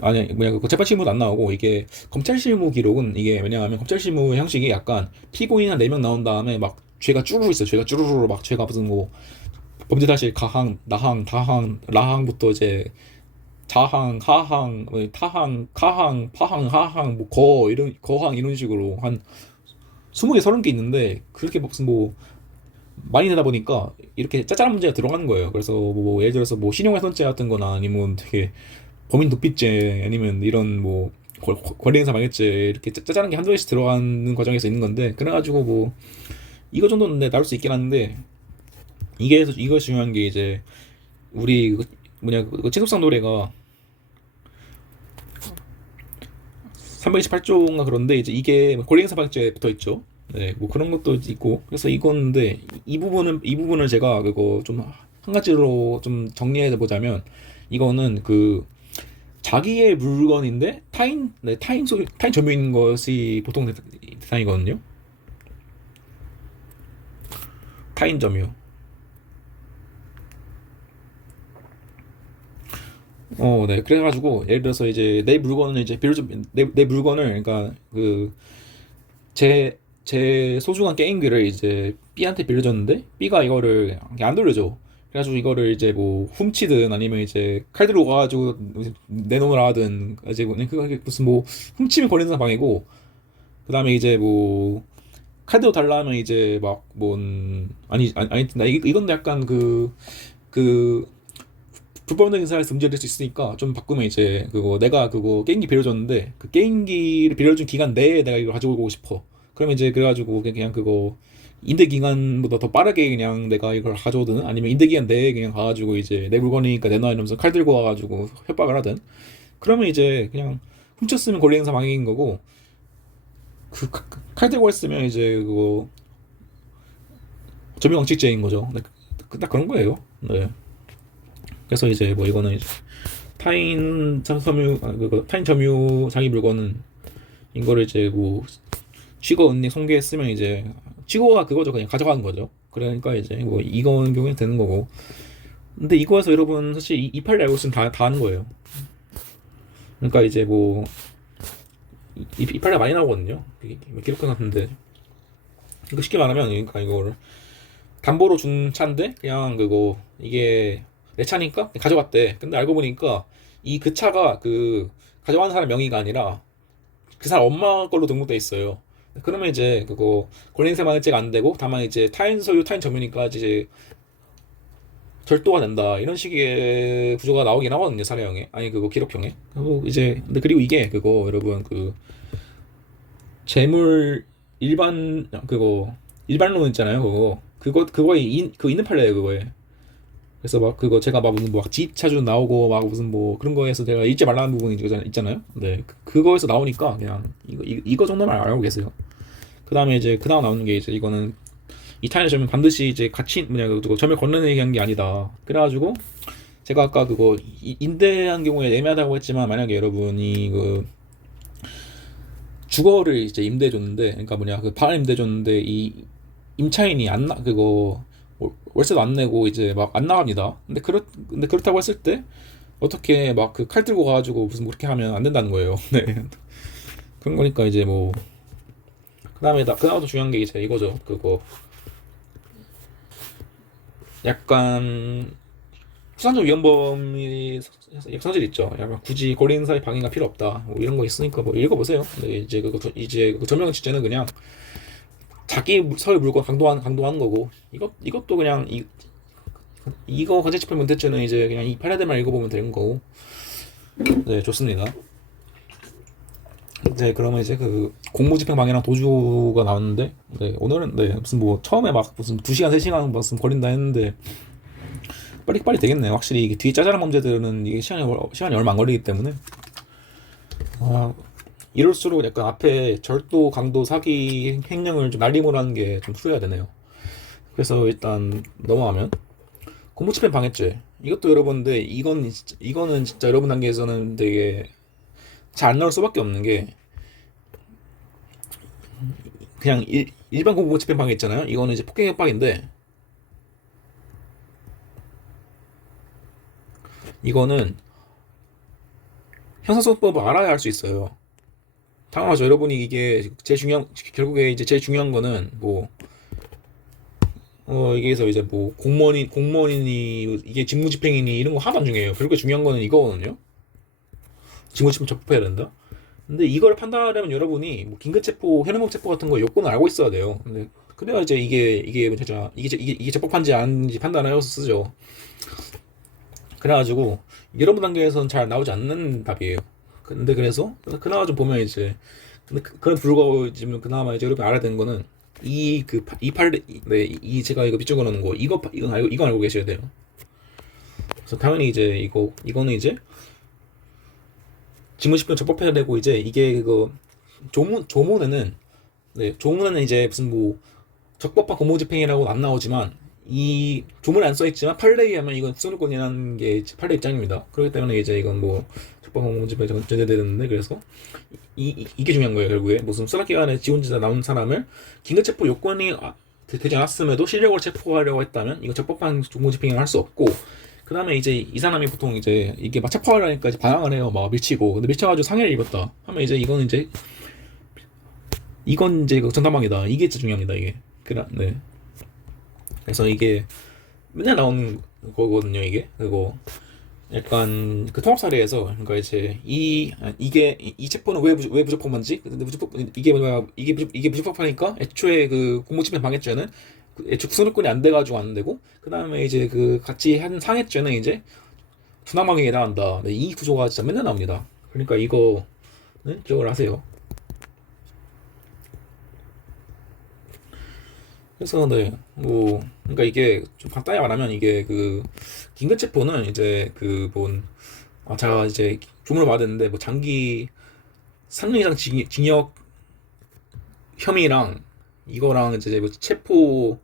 아니 그 재판 실무도 안 나오고 이게 검찰 실무 기록은 이게 왜냐하면 검찰 실무 형식이 약간 피고인 한 4명 나온 다음에 막 죄가 쭈루루 있어요. 죄가 쭈루루로 막 죄가 무슨 뭐 범죄 사실 가항, 나항, 다항, 라항부터 이제 자항, 하항, 뭐 타항, 가항, 파항, 하항, 뭐 거항 이런 식으로 한 20개, 30개 있는데 그렇게 무슨 뭐 많이 되다 보니까 이렇게 짜잘한 문제가 들어가는 거예요. 그래서 뭐 예를 들어서 뭐 신용훼손죄 같은 거나 아니면 되게 범인 도피죄 아니면 이런 뭐 권리행사 방해죄 이렇게 짜잘한 게 한두 개씩 들어가는 과정에서 있는 건데, 그래가지고 뭐 이거 정도는 내 나올 수 있긴 한데, 이거 중요한 게 이제 우리 뭐냐 친속상 노래가 328조인가 그런데 이제 이게 권리행사 방해죄 붙어 있죠. 네, 뭐 그런 것도 있고, 그래서 이건데 이 부분을 제가 그거 좀 한 가지로 좀 정리해 보자면, 이거는 그 자기의 물건인데 타인 점유인 것이 보통 대상이거든요. 타인 점유. 네. 그래가지고 예를 들어서 이제 내 물건을 이제 빌려준 내 물건을, 그러니까 그 제 소중한 게임기를 이제 B한테 빌려줬는데 B가 이거를 안 돌려줘. 그래가지고 이거를 이제 뭐 훔치든 아니면 이제 칼 들고 가가지고 내놓으라 하든, 이제 그게 무슨 뭐 훔치면 걸리는 방이고, 그 다음에 이제 뭐 카드 달라면 이제 막뭔 아니 나 이건 약간 그 불법적인 사회에서 문제될 수 있으니까 좀 바꾸면, 이제 그거 내가 그거 게임기 빌려줬는데 그 게임기를 빌려준 기간 내에 내가 이걸 가지고 오고 싶어. 그러면 이제 그래가지고 그냥 그거 임대 기간보다 더 빠르게 그냥 내가 이걸 가져오든, 아니면 임대 기간 내에 그냥 가가지고 이제 내 물건이니까 내놔 이러면서 칼 들고 와가지고 협박을 하든, 그러면 이제 그냥 훔쳤으면 권리행사 방해인 거고, 칼 들고 했으면 이제 그거 점유왕칙죄인 거죠. 네, 딱 그런 거예요. 네. 그래서 이제 뭐 이거는 이제 타인 점유 자기 물건은 이거를 이제 뭐 취거 은닉 손괴했으면 이제 취거가 그거죠. 그냥 가져가는 거죠. 그러니까 이제 뭐 이거는 경우에 되는 거고. 근데 이거에서 여러분 사실 이 판례 알고 있으면 다 아는 거예요. 그러니까 이제 뭐 이 판례 많이 나오거든요. 기록해 놨는데, 그러니까 쉽게 말하면, 그러니까 이거를 담보로 준 차인데 그냥 그거 이게 내 차니까 가져갔대. 근데 알고 보니까 그 차가 그 가져가는 사람 명의가 아니라 그 사람 엄마 걸로 등록돼 있어요. 그러면 이제 그거 권리행사만죄가 안 되고, 다만 이제 타인 소유 타인 점유니까 이제 절도가 된다, 이런 식의 구조가 나오긴 하거든요. 사례형에, 아니 그거 기록형에. 그리고 이제 근데 그리고 이게 그거 여러분 그 재물 그거 일반론 있잖아요. 그거에 그 있는 판례예요. 그거에. 그래서 막 그거 제가 막 무슨 뭐 집 차주 나오고 막 무슨 뭐 그런 거에서 제가 읽지 말라는 부분이 있잖아요. 네, 그거에서 나오니까 그냥 이거 정도만 알고 계세요. 그 다음에 이제 그 다음 나오는 게 이제 이거는 이 타인의 점은 반드시 이제 같이 뭐냐 그 점을 건너내게 한 게 아니다. 그래가지고 제가 아까 그거 임대한 경우에 애매하다고 했지만, 만약에 여러분이 그 주거를 이제 임대해 줬는데, 그러니까 뭐냐 그 방을 임대해 줬는데 이 임차인이 안 나 그거 월세도 안 내고 이제 막 안 나갑니다. 근데 그렇다고 했을 때 어떻게 막 그 칼 들고 가가지고 무슨 그렇게 하면 안 된다는 거예요. 네. 그런 거니까 이제 뭐 그다음에 또 중요한 게 이제 이거죠. 그거 약간 수산적 위헌범이 성질 있죠. 약간 굳이 고리행사의 방해가 필요 없다. 뭐 이런 거 있으니까 뭐 읽어보세요. 근데 이제 그 점령 취재는 그냥 자기 서열 물건 강도하는 거고, 이것도 그냥 이거 관제치필 문제죄는 이제 그냥 이 패러디만 읽어보면 되는 거고. 네, 좋습니다. 이제 그러면 이제 그 공무집행 방해랑 도주가 나왔는데, 네, 오늘은 네 무슨 뭐 처음에 막 무슨 2시간 3시간 무슨 걸린다 했는데 빨리 되겠네요. 확실히 이게 뒤에 짜잘한 범죄들은 이게 시간이 얼마 안 걸리기 때문에 이럴수록 약간 앞에 절도, 강도, 사기, 횡령을 좀 날림으로 하는 게 좀 풀어야 되네요. 그래서 일단 넘어가면 공무집행 방해죄, 이것도 여러분들 이거는 진짜 여러분 단계에서는 되게 잘 안 나올 수밖에 없는 게, 그냥 일반 공무집행 방해 있잖아요. 이거는 이제 폭행 협박인데, 이거는 형사소송법을 알아야 할 수 있어요. 당연하죠. 여러분이 이게 결국에 이제 제일 중요한 거는 뭐 이게서 이제 뭐 공무원이니 이게 직무집행이니 이런 거 하나도 안 중요해요. 결국에 중요한 거는 이거거든요. 직무집행 적법해야 된다. 근데 이걸 판단하려면 여러분이 뭐 긴급체포, 현행범 체포 같은 거 요건을 알고 있어야 돼요. 근데 그래야 이제 이게 적법한지 아닌지 판단하여서 쓰죠. 그래가지고 여러분 단계에서는 잘 나오지 않는 답이에요. 근데 그래서 그나마 좀 보면 이제 근데 그런 불구하고 지금 그나마 이제 여러분 알아야 되는 거는 이 제가 이거 밑줄 그어놓은 거 이건 알고 계셔야 돼요. 그래서 당연히 이제 이거는 이제 지문식품 적법해야 되고 이제 이게 그거 조문에는 이제 무슨 뭐 적법한 공무집행이라고 안 나오지만 이 조문에 안 써있지만 판례에 하면 이건 수록권이라는 게 판례 입장입니다. 그렇기 때문에 이제 이건 뭐 적법한 공무집행이 전제되는데 그래서 이게 중요한 거예요. 결국에 무슨 수락기관에 지원자 나온 사람을 긴급체포 요건이 되지 않았음에도 실력으로 체포하려고 했다면 이거 적법한 공무집행을 할 수 없고 그 다음에 이제 이 사람이 보통 이제 이게 막 체포하려니까 이제 반항을 해요. 막 밀치고 근데 밀쳐가지고 상해를 입었다 하면 이제 이건 이제 그 전담방이다. 이게 진짜 중요합니다. 이게 네. 그래서 이게 맨날 나오는 거거든요. 이게 그리고 약간 그 통합 사례에서 그러니까 이제 이 체포는 왜 부적법한지 근데 이게 뭐야 이게 부적법하니까 애초에 그 공무집행 방해죄는 애초 구속권이 안 돼가지고 안 되고 그 다음에 이제 그 같이 한 상해죄는 이제 준항방해에 해당한다. 네, 이 구조가 진짜 맨날 나옵니다. 그러니까 이거는 기억을 하세요. 그래서 네, 뭐 그러니까 이게 좀 간단히 말하면 이게 그 긴급체포는 이제 제가 이제 조문을 받았는데 뭐 장기 3년 이상 징역 혐의랑 이거랑 이제 뭐 체포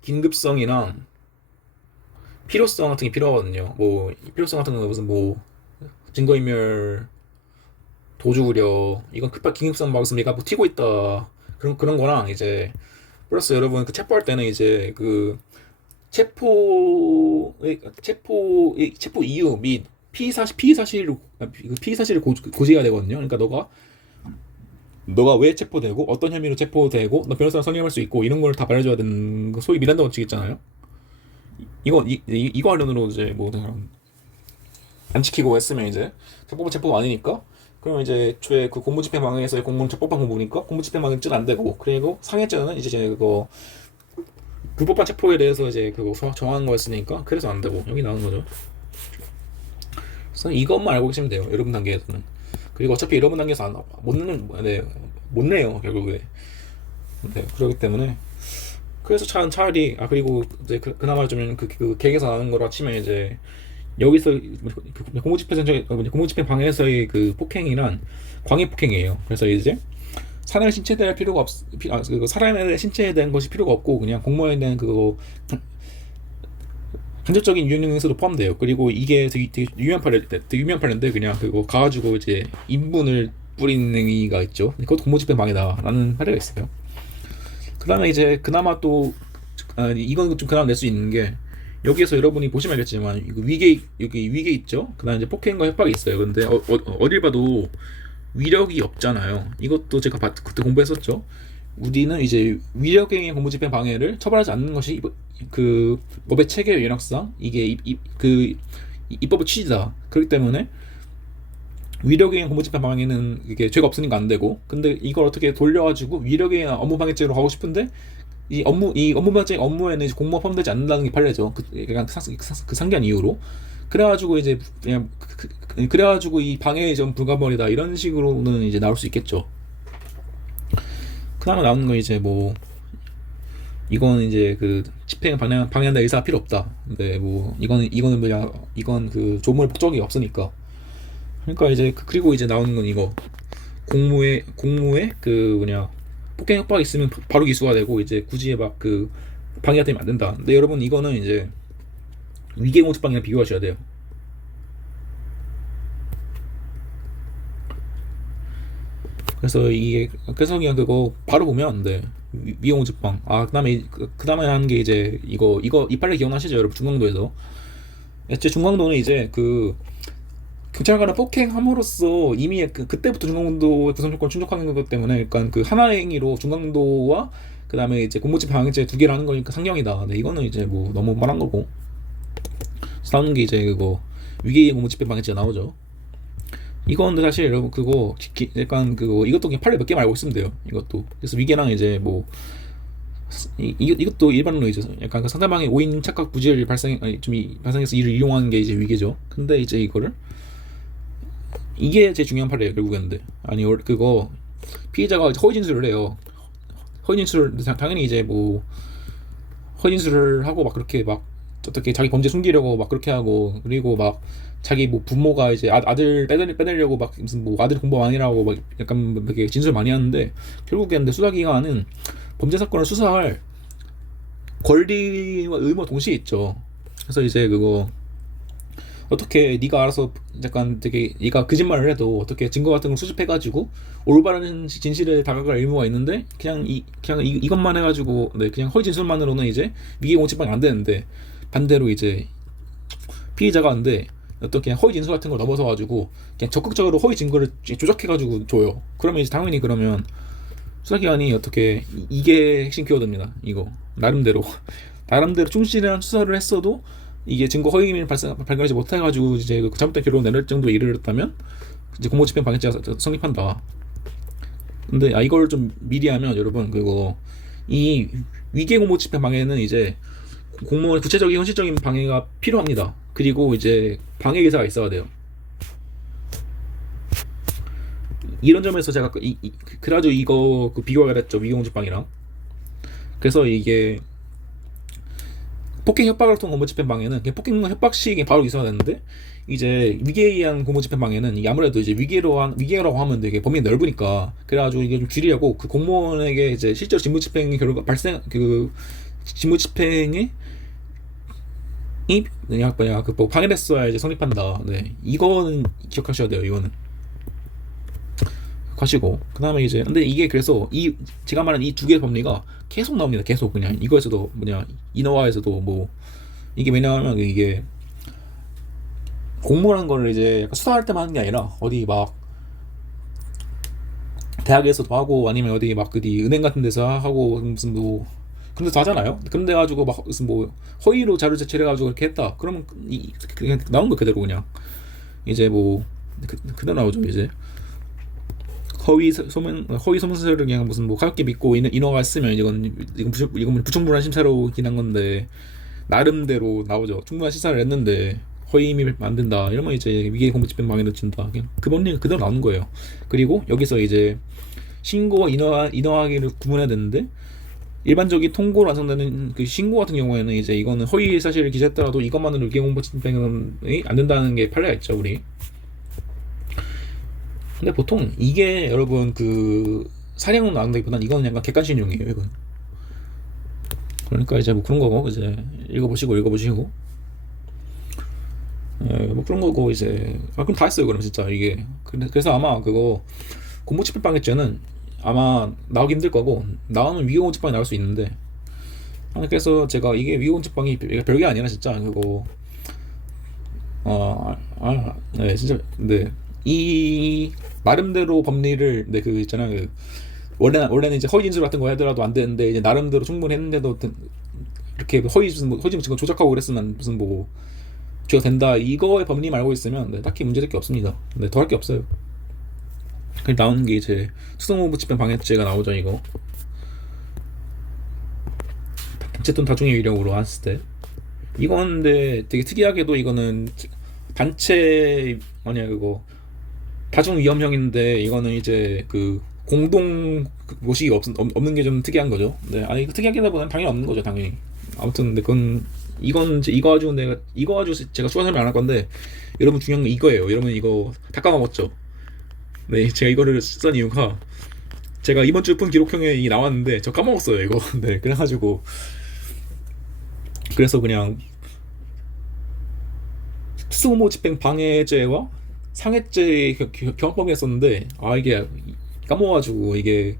긴급성이랑 필요성 같은 게 필요하거든요. 뭐 필요성 같은 거 무슨 뭐 증거인멸 도주 우려 이건 급한 긴급성 막으면 얘가 뭐 튀고 있다 그런 거랑 이제 플러스 여러분 그 체포할 때는 이제 그 체포 이유 및 피의 사실을 고지해야 되거든요. 그러니까 너가 왜 체포되고 어떤 혐의로 체포되고 너 변호사를 선임할 수 있고 이런 걸 다 말해줘야 되는 소위 미란다 원칙 있잖아요. 이거 관련으로 이제 뭐 안 지키고 했으면 이제 적법은 아니니까 그러면 이제 애초에 그 공무집행 방해에서의 공무는 적법한 공무니까 공무집행 방해죄는 안 되고 그리고 상해죄는 이제 그거 불법한 체포에 대해서 이제 그거 정하는 거였으니까 그래서 안 되고 여기 나오는 거죠. 그래서 이것만 알고 계시면 돼요. 여러분 단계에서는. 그리고 어차피 여러분 단계에서 못 내요 결국에. 네, 그렇기 때문에 그래서 차라리 그리고 이제 그나마 좀 그 계획에서 나오는 거라 치면 이제 여기서 공무집행 방해에서의 그 폭행이란 광해 폭행이에요. 그래서 이제 사람의 신체에 대할 필요가 사람의 신체에 대한 것이 필요가 없고 그냥 공무원에 대한 그거 간접적인 유용행위에서도 포함돼요. 그리고 이게 되게 유명한 판례인데 그냥 그거 가가지고 이제 인분을 뿌리는 행위가 있죠. 그것도 공무집행 방해다라는 판례가 있어요. 그 다음에 이제 그나마 또 이건 좀 그나마 낼 수 있는 게 여기에서 여러분이 보시면 알겠지만 여기 위계 있죠. 그 다음에 이제 폭행과 협박이 있어요. 근데 어딜 봐도 위력이 없잖아요. 이것도 제가 그때 공부했었죠. 우리는 이제 위력행위 공무집행 방해를 처벌하지 않는 것이 그 법의 체계 연역상 이게 입법의 취지다. 그렇기 때문에 위력행위 공무집행 방해는 이게 죄가 없으니까 안 되고 근데 이걸 어떻게 돌려가지고 위력행위 업무방해죄로 가고 싶은데 이 업무방해죄 업무에는 공무가 포함되지 않는다는 게 판례죠. 그 상기한 이유로 그래가지고 이제 그냥 그래가지고 이 방해의 전 불가벌이다 이런 식으로는 이제 나올 수 있겠죠. 그다음에 나오는 거 이제 뭐 이건 이제 그 집행을 방해한다 의사가 필요 없다. 근데 뭐 이거는 뭐냐 이건 그 조문의 목적이 없으니까. 그러니까 이제 그리고 이제 나오는 건 이거 공무에 그 뭐냐 폭행 협박이 있으면 바로 기소가 되고 이제 굳이 막 그 방해가 되면 안 된다. 근데 여러분 이거는 이제 위계 공무집행이랑 비교하셔야 돼요. 그래서 그냥 그거 바로 보면 돼. 위계공무집행. 그다음에 하는 게 이제 이 판례 기억나시죠, 여러분? 중강도에서. 애초에 중강도는 이제 그 경찰관을 폭행함으로써 이미 그때부터 중강도의 구성 조건을 충족하는 것 때문에 그러니까 그 하나의 행위로 중강도와 그 다음에 이제 공무집행 방해죄 두 개를 하는 거니까 상경이다. 네, 이거는 이제 뭐 너무 말한 거고. 그래서 나오는 게 이제 그거 위계 공무집행 방해죄 나오죠. 이건 사실 여러분 약간 이것도 그냥 판례 몇 개만 알고 있으면 돼요. 이것도. 그래서 위계랑 이제 뭐 이것도 일반론이죠. 약간 그 상대방의 오인 착각 부재를 발생해서 이를 이용하는 게 이제 위계죠. 근데 이제 이거를 이게 제일 중요한 판례예요 결국에는. 아니 그거 피해자가 허위 진술을 해요. 허위 진술 당연히 이제 뭐 허위 진술을 하고 막 그렇게 막 어떻게 자기 범죄 숨기려고 막 그렇게 하고, 그리고 막 자기 뭐 부모가 이제 아들 빼내려고 막 무슨 뭐 아들 공범 아니라고 막 약간 이렇게 진술 많이 하는데, 결국엔 근데 수사기관은 범죄 사건을 수사할 권리와 의무 동시에 있죠. 그래서 이제 그거 어떻게 네가 알아서 약간 되게 네가 거짓말을 해도 어떻게 증거 같은 걸 수집해가지고 올바른 진실에 다가갈 의무가 있는데, 그냥 이것만 해가지고 네 그냥 허위 진술만으로는 이제 위계공치방이 안 되는데, 반대로 이제 피의자가 한데 어떤 그냥 허위 진술 같은 걸 넘어서가지고 그냥 적극적으로 허위 증거를 조작해가지고 줘요. 그러면 이제 당연히 그러면 수사기관이 어떻게 이게 핵심 키워드입니다. 이거 나름대로 충실한 수사를 했어도 이게 증거 허위를 발견하지 못해가지고 이제 그 잘못된 결론 내릴 정도에 이르렀다면 이제 공모집행 방해죄가 성립한다. 근데 이걸 좀 미리 하면 여러분, 그거 이 위계 공모집행 방해는 이제 공무원의 구체적인 현실적인 방해가 필요합니다. 그리고 이제 방해 기사가 있어야 돼요. 이런 점에서 제가 그래가지고 이거 비교가 됐죠, 위계공직방이랑. 그래서 이게 폭행 협박을 통한 공모집행 방해는 그냥 폭행 협박 시에 바로 있어야 되는데, 이제 위계에 의한 공모집행 방해는 이게 아무래도 이제 위계라고 하면 되게 범위가 넓으니까, 그래가지고 이게 좀 줄이려고 그 공무원에게 이제 실제로 직무집행 결과 직무집행에 뭐 방해됐어야 이제 성립한다. 네, 이거는 기억하셔야 돼요. 이거는 가시고, 그 다음에 이제 근데 이게 그래서 제가 말한 이 두 개의 법리가 계속 나옵니다. 계속 그냥 이거에서도 인어화에서도 뭐 이게 왜냐하면 이게 공모라는 거를 이제 약간 수사할 때만 하는 게 아니라 어디 막 대학에서도 하고 아니면 어디 막 어디 은행 같은 데서 하고 무슨 뭐 그런 데서 하잖아요. 그런 데 가지고 막 무슨 뭐 허위로 자료 제출해 가지고 이렇게 했다 그러면 그냥 나온 거 그대로 그냥 이제 뭐 그대로 나오죠. 이제 허위 소문서를 그냥 무슨 뭐 가볍게 믿고 인허가 쓰면 이건 부충분한 심사로 기난 건데, 나름대로 나오죠. 충분한 시사를 했는데 허위임이 안 된다 이러면 이제 위계 공무집행 방해 넣친다. 그냥 그 법리가 그대로 나오는 거예요. 그리고 여기서 이제 신고와 인허하기를 구분해야 되는데, 일반적인 통고로 완성되는 그 신고 같은 경우에는 이제 이거는 허위 사실을 기재했더라도 이것만으로 위계 공무집행이 안 된다는 게 판례가 있죠, 우리. 근데 보통 이게 여러분 그 사량으로 나온다기보다는 이거는 약간 객관식용이에요, 이건. 그러니까 이제 뭐 그런 거고, 이제 읽어보시고 뭐 그런 거고, 이제 그럼 다 했어요. 그럼 진짜 이게 그래서 아마 그거 공무집행방해죄는 아마 나오기 힘들 거고, 나오면 위계공직방이 나올 수 있는데, 그래서 제가 이게 위계공직방이 별게 아니라 진짜 그거 네 진짜. 근데 이 나름대로 법리를 그 있잖아요. 그 원래는 이제 허위 진술 같은 거 하더라도 안 되는데 이제 나름대로 충분히 했는데도 이렇게 허위 증거 조작하고 그랬으면 무슨 뭐 죄가 된다, 이거의 법리만 알고 있으면 딱히 문제될 게 없습니다. 더 할 게 없어요. 나오는 게 이제 수동공무집행 방해죄가 나오죠. 이거 단체 또는 다중의 위력으로 했을 때 이건 근데 되게 특이하게도 이거는 단체 그거 다중 위험형인데, 이거는 이제 그 공동 모식이 없는 게 좀 특이한 거죠. 네, 이거 특이하기보다는 당연히 없는 거죠, 당연히. 아무튼 근데 이건 이제 이거 가지고 제가 추가 설명 안 할 건데, 여러분 중요한 건 이거예요. 여러분 이거 다 까먹었죠? 네, 제가 이거를 쓴 이유가 제가 이번 주 푼 기록형에 나왔는데 저 까먹었어요, 이거. 네, 그래가지고 그래서 그냥 특수공무집행 방해죄와 상해죄 경합범위였었는데, 이게 까먹어가지고 이게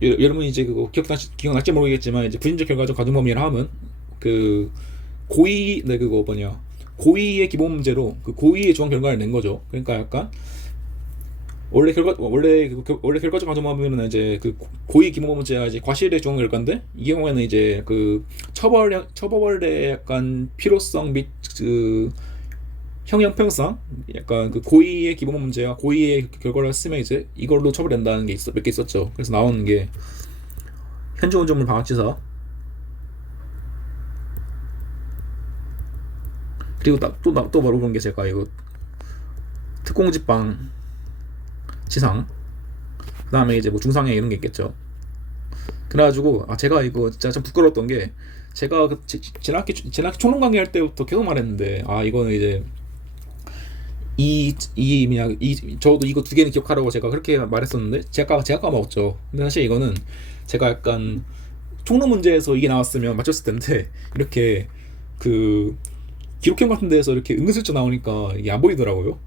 여러분 이제 그거 기억날지 모르겠지만, 이제 부진적 결과적 가중범위를 하면 그 고의의 기본 문제로 그 고의의 조항 결과를 낸 거죠. 그러니까 약간 원래 결과적 가중범위는 이제 그 고의 기본 문제가 이제 과실의 조항 결과인데, 이 경우에는 이제 그 처벌의 약간 필요성 및 그 형평성, 약간 그 고의의 기본 문제와 고의의 결과를 쓰면 이제 이걸로 처벌된다는 게 몇 개 있었죠. 그래서 나오는 게 현존점물 방학지사. 그리고 또 바로 그런 게 제가 이거 특공지방 지상, 그 다음에 이제 뭐 중상회 이런 게 있겠죠. 그래가지고 제가 이거 진짜 좀 부끄러웠던 게, 제가 지난학기 총론 강의할 때부터 계속 말했는데, 이거는 이제 저도 이거 두 개는 기억하라고 제가 그렇게 말했었는데, 제가 까먹었죠. 근데 사실 이거는 제가 약간 총론 문제에서 이게 나왔으면 맞췄을 텐데, 이렇게 그 기록형 같은 데에서 이렇게 은근슬쩍 나오니까 이게 안 보이더라고요.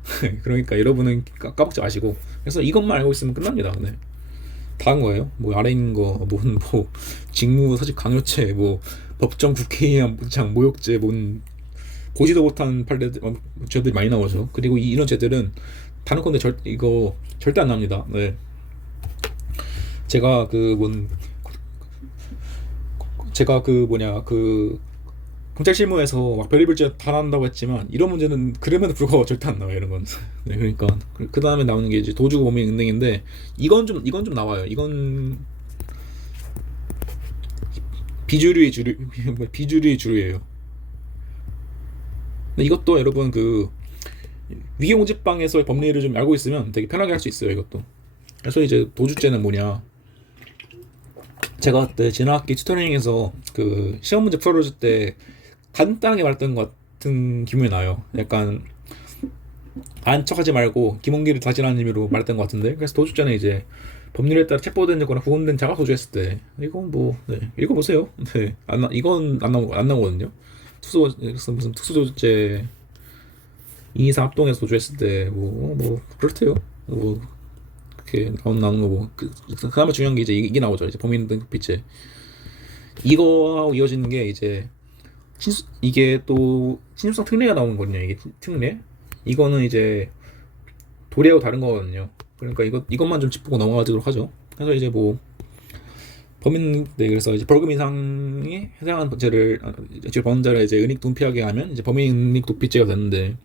그러니까 여러분은 까먹지 마시고, 그래서 이것만 알고 있으면 끝납니다. 네. 다 한 거예요. 뭐 아래 있는 거, 뭐 직무 사직 강요죄, 뭐 법정 국회의원 장 모욕죄, 뭔 보지도 못한 죄들이 많이 나오죠. 그리고 이런 죄들은 다른 건데 이거 절대 안 납니다. 네. 제가 경찰 실무에서 막 별의별 죄 다 나온다고 했지만, 이런 문제는 그럼에도 불구하고 절대 안 나와요, 이런 건. 네, 그러니까 그 다음에 나오는 게 이제 도주 범인 은행인데, 이건 좀 나와요. 이건 비주류의 주류예요. 근데 이것도 여러분 위계공지방에서의 법리를 좀 알고 있으면 되게 편하게 할 수 있어요, 이것도. 그래서 이제 도주죄는 뭐냐, 제가 그때 지난 학기 튜터링에서 그 시험 문제 풀어줄 때 간단하게 말했던 것 같은 기분이 나요. 약간 안 척하지 말고 기본기를 다지라는 의미로 말했던 것 같은데, 그래서 도주죄는 이제 법률에 따라 체포된 거나 구금된 자가 도주했을 때, 이건 네, 읽어보세요. 네, 이건 안 나오거든요. 그래서 무슨 특수도주죄 2, 3 합동해서 도주했을 때 그렇대요. 이렇게 나오는 거고, 그나마 중요한 게 이제 이게 나오죠. 이제 범인 등급비죄. 이거하고 이어지는 게 이제 이게 또 신입성 특례가 나오는 거거든요. 이게 특례. 이거는 이제 도리하고 다른 거거든요. 그러니까 이것만 좀 짚고 넘어가도록 하죠. 그래서 이제 그래서 이제 벌금 이상에 해당하는 죄를 범자를 이제 은닉 도피하게 하면 이제 범인 은닉 도피죄가 되는데,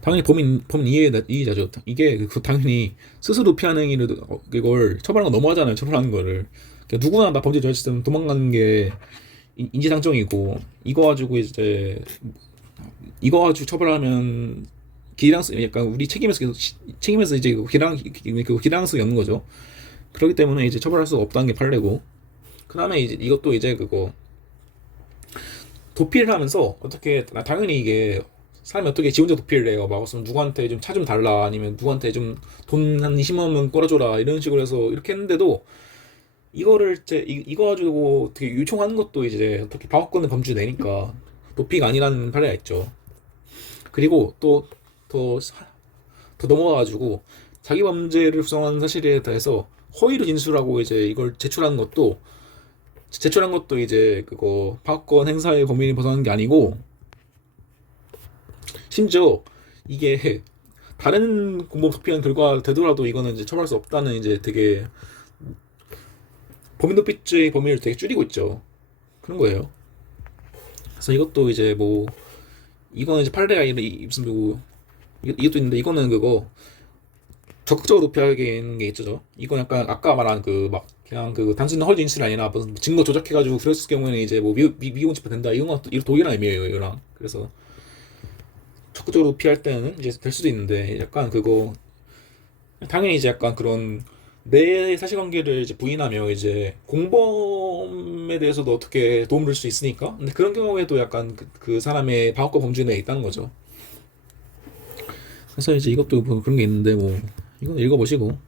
당연히 범인 이의자죠. 이게 당연히 스스로 피하는 행위를 이걸 처벌하는 거 너무하잖아요. 처벌하는 거를. 그러니까 누구나 나 범죄 저질렀으면 도망가는 게 인지상정이고, 이거 가지고 처벌하면 약간 우리 책임에서 이제 기량성이 없는 거죠. 그렇기 때문에 이제 처벌할 수 없다는 게 판례고, 그 다음에 이제 이것도 이제 도피를 하면서 어떻게, 당연히 이게 사람이 어떻게 지 혼자 도피를 해요. 막 무슨 누구한테 좀 차 좀 달라, 아니면 누구한테 좀 돈 한 20만 원 끌어줘라, 이런 식으로 해서 이렇게 했는데도, 이거를 이거 가지고 어떻게 요청하는 것도 이제 어떻게 방어권을 범주 내니까 도피가 아니라는 판례가 있죠. 그리고 또 더 넘어가가지고 자기 범죄를 구성한 사실에 대해서 허위로 진술하고 이제 이걸 제출한 것도 이제 방어권 행사의 범위를 벗어나는 게 아니고, 심지어 이게 다른 공범 도피한 결과 되더라도 이거는 이제 처벌할 수 없다는, 이제 되게 범인 도피죄의 범위를 되게 줄이고 있죠. 그런 거예요. 그래서 이것도 이제 이거는 이제 판례가 무슨 이것도 있는데, 이거는 적극적으로 도피하는 게 있죠. 이건 약간 아까 말한 그냥 단순히 허위 진술이 아니라 무슨 증거 조작해가지고 그랬을 경우에는 이제 미공 집행 된다, 이런 것도 동일한 의미예요, 이거랑. 그래서 적극적으로 도피할 때는 이제 될 수도 있는데, 약간 당연히 이제 약간 그런 내 사실관계를 이제 부인하며 이제 공범에 대해서도 어떻게 도움을 줄 수 있으니까. 근데 그런 경우에도 약간 그 사람의 방어권 범주 내에 있다는 거죠. 그래서 이제 이것도 그런 게 있는데, 이건 읽어보시고.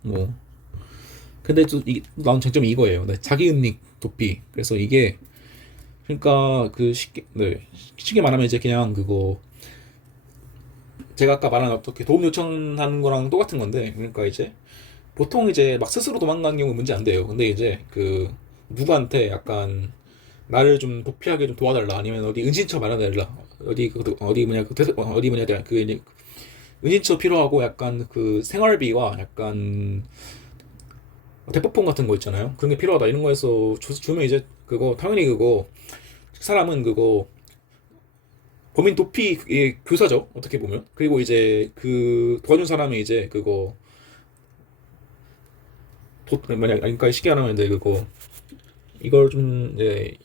근데 또 나온 장점이 이거예요. 네, 자기 은닉 도피. 그래서 이게, 그러니까 쉽게 말하면 이제 그냥 제가 아까 말한 어떻게 도움 요청하는 거랑 똑같은 건데, 그러니까 이제 보통 이제 막 스스로 도망가는 경우 문제 안 돼요. 근데 이제 누구한테 약간 나를 좀 도피하게 좀 도와달라, 아니면 어디 은신처 마련해달라, 은신처 필요하고, 약간 생활비와 약간 대포폰 같은 거 있잖아요. 그런 게 필요하다, 이런 거에서 주면 이제 당연히 사람은 범인 도피의 교사죠, 어떻게 보면. 그리고 이제 도와준 사람이 이제 만약, 그러니까 쉽게 말하면 이걸 좀 이제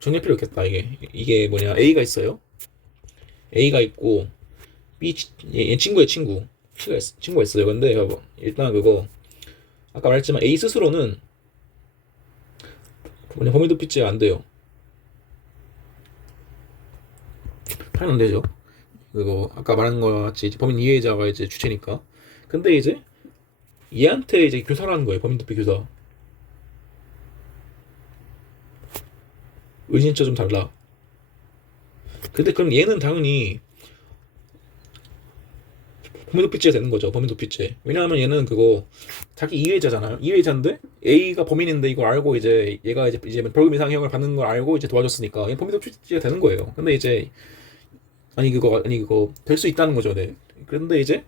정리할 필요 있겠다. 이게 뭐냐, A가 있어요. A가 있고 얘 친구의 친구가 있어요. 근데 일단 그거 아까 말했지만 A 스스로는 뭐냐, 범위도 피치 안 돼요. 하면 안 되죠. 그거 아까 말한 거 같이 이제 범인 이해자가 이제 주체니까. 근데 이제 얘한테 이제 교사를 하는 거예요. 범인 도피 교사. 의진짜 좀 달라. 근데 그럼 얘는 당연히 범인 도피죄가 되는 거죠. 범인 도피죄. 왜냐하면 얘는 그거 자기 이해자잖아요. 이해자인데 A가 범인인데 이걸 알고 이제 얘가 이제 벌금 이상형을 받는 걸 알고 이제 도와줬으니까 얘 범인 도피죄가 되는 거예요. 근데 이제 아니 그거 될 수 있다는 거죠. 네. 그런데 이제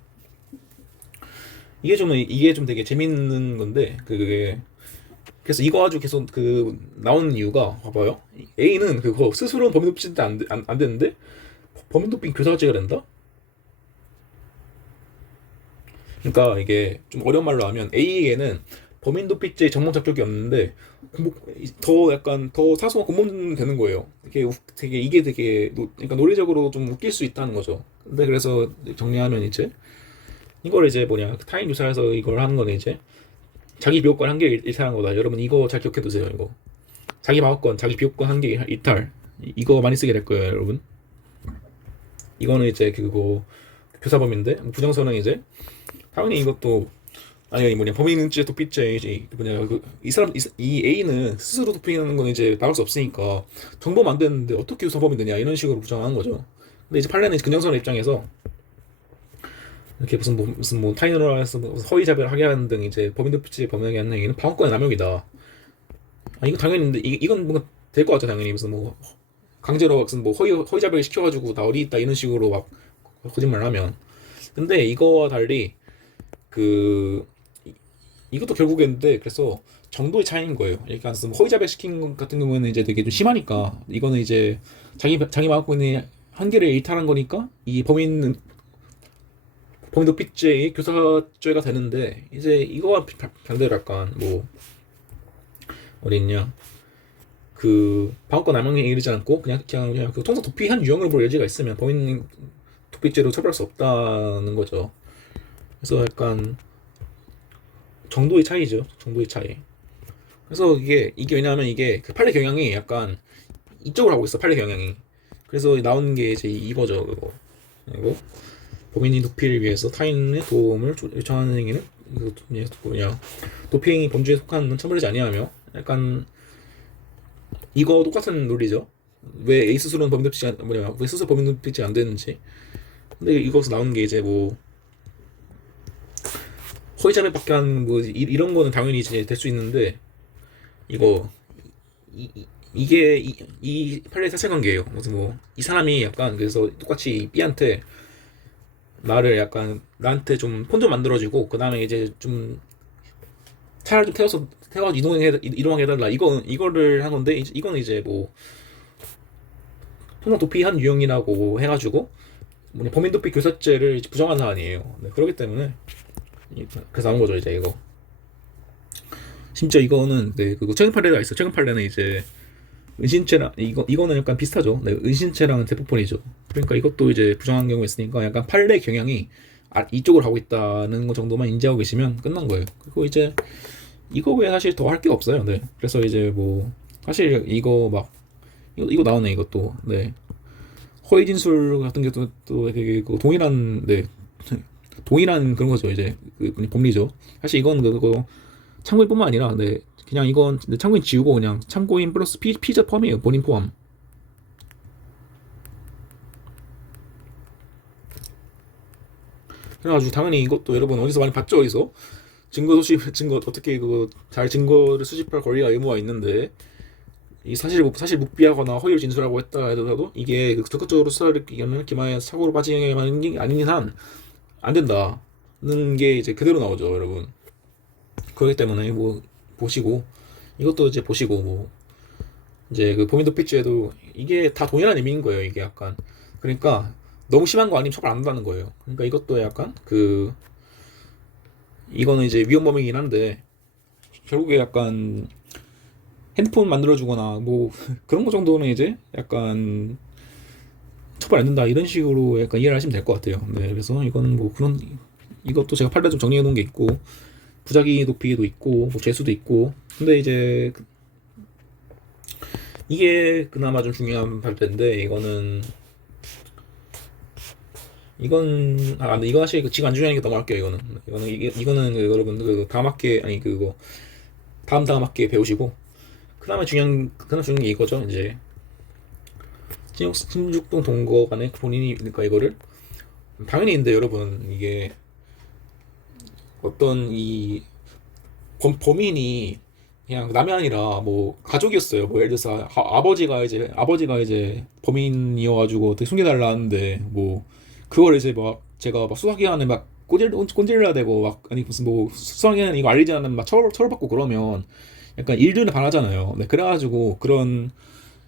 이게 좀 되게 재밌는 건데 그게 그래서 이거 아주 계속 그 나오는 이유가 봐봐요. A는 그거 스스로는 범인 도피죄인데 안 되는데 범인 도피 교사죄가 된다? 그러니까 이게 좀 어려운 말로 하면 A에게는 범인 도피죄 전문 자격이 없는데 더 약간 더 사소한 공범 되는 거예요. 이게 되게 그러니까 논리적으로 좀 웃길 수 있다는 거죠. 근데 그래서 정리하면 이제 이걸 이제 뭐냐, 타인 유사에서 이걸 하는 거는 이제 자기 비호권 한계 일탈한 거다. 여러분 이거 잘 기억해 두세요. 이거 자기 방어권, 자기 비호권 한계 일탈, 이거 많이 쓰게 될 거예요, 여러분. 이거는 이제 그거 교사범인데 부정선은 이제 당연히 이것도 아니 뭐냐, 범인인지 도피죄 이제 뭐냐, 이 A는 스스로 도피하는 건 이제 막을 수 없으니까 정보면 안 되는데 어떻게 교사범이 되냐 이런 식으로 부정하는 거죠. 근데 이제 판례는 근정선의 입장에서 이렇게 무슨 뭐 타인으로 해서 허위 자백을 하게 하는 등 이제 범인 도피죄 범행에 하는 행위는 방어권의 남용이다. 아 이거 당연히 이건 뭔가 될 것 같아. 당연히 무슨 뭐 강제로 무슨 뭐 허위 자백을 시켜가지고 나 어디 있다 이런 식으로 막 거짓말을 하면. 근데 이거와 달리 그 이것도 결국인데 그래서 정도의 차이인 거예요. 그러니까 허위 자백 시킨 것 같은 경우에는 이제 되게 좀 심하니까 이거는 이제 자기 마음권의 한계를 일탈한 거니까 이 범인 도피죄의 교사죄가 되는데 이제 이거와 반대로 약간 뭐 어디 있냐, 그 방어권 남용에 이르지 않고 그냥 그 통상 도피한 유형을 볼 여지가 있으면 범인 도피죄로 처벌할 수 없다는 거죠. 그래서 약간 정도의 차이죠. 정도의 차이. 그래서 이게 왜냐하면 이게 그 판례 경향이 약간 이쪽으로 하고 있어. 판례 경향이. 그래서 나오는 게 이제 이거죠. 그거. 그리고 범인이 도피를 위해서 타인의 도움을 요청하는 행위는 뭐냐, 도피 행위 범죄에 속하는 처벌하지 아니하며, 약간 이거 똑같은 논리죠. 왜 A 스스로는 범인 도피죄 뭐냐, 왜 스스로 범인 도피죄 안 되는지. 근데 이거서 나오는 게 이제 뭐 허위 자백밖에 뭐 이런 거는 당연히 이제 될 수 있는데 이거 이게 판례의 사실관계예요. 무슨 뭐 이 사람이 약간 그래서 똑같이 B한테 나한테 좀 폰 좀 만들어주고 그 다음에 이제 좀 차를 좀 태워서 이동하게 해달라. 이거를 한 건데 이거는 이제 뭐 통상 도피한 유형이라고 해가지고 뭐냐, 범인 도피 교사죄를 부정한 사안이에요. 네, 그렇기 때문에 그래서 나온 거죠 이제 이거. 심지어 이거는 네, 그리고 최근 판례가 있어. 최근 판례는 이제 은신체랑 이거는 약간 비슷하죠. 네, 은신체랑은 대포폰이죠. 그러니까 이것도 이제 부정한 경우가 있으니까 약간 판례 경향이 이쪽으로 가고 있다는 거 정도만 인지하고 계시면 끝난 거예요. 그리고 이제 이거 외에 사실 더 할 게 없어요. 네. 그래서 이제 뭐 사실 이거 나오네 이것도. 네. 허위 진술 같은 게또 되게 그 동일한 네. 동일한 그런 거죠. 이제 그 법리죠. 사실 이건 그거 참고인뿐만 아니라 네. 그냥 이건 참고인 지우고 그냥 참고인 플러스 피자 포함이에요. 본인 포함. 그래가지고 당연히 이것도 여러분 어디서 많이 봤죠? 어디서 증거 어떻게 그거 잘 증거를 수집할 권리와 의무가 있는데 이 사실 묵비하거나 허위를 진술하고 했다 하더라도 이게 적극적으로 수사를 기만해 사고로 빠지는 게 아닌 이상 안 된다는 게 이제 그대로 나오죠, 여러분. 그렇기 때문에 뭐 보시고 이것도 이제 보시고 뭐 이제 그 범인 도피죄도 이게 다 동일한 의미인 거예요. 이게 약간 그러니까 너무 심한 거 아니면 처벌 안 한다는 거예요. 그러니까 이것도 약간 이거는 이제 위헌범이긴 한데 결국에 약간 핸드폰 만들어주거나 뭐 그런 거 정도는 이제 약간 처벌 안 된다 이런 식으로 약간 이해를 하시면 될 것 같아요. 네, 그래서 이거는 뭐 그런 이것도 제가 판례 좀 정리해 놓은 게 있고 부작위 높이도 있고 뭐 죄수도 있고 근데 이제 이게 그나마 좀 중요한 발표인데 근데 이거 사실 지금 안 중요하니까 넘어갈게요. 이거는 그 여러분 그 다음 학기에 아니 그거 다음 학기에 배우시고 그나마 중요한 게 이거죠. 이제 신죽동 동거 간에 본인이 그러니까 이거를 당연히 근데 여러분 이게 어떤 이 범인이 그냥 남이 아니라 뭐 가족이었어요. 뭐 예를 들어서 아버지가 이제 범인이어가지고 어떻게 숨겨달라 하는데 뭐 그걸 이제 막 제가 막 수사기관에 막 꼰질러야 되고 막 아니 무슨 뭐 수사기관 이거 알리지 않으면 막 처벌받고 그러면 약간 일들을 반하잖아요. 네, 그래가지고 그런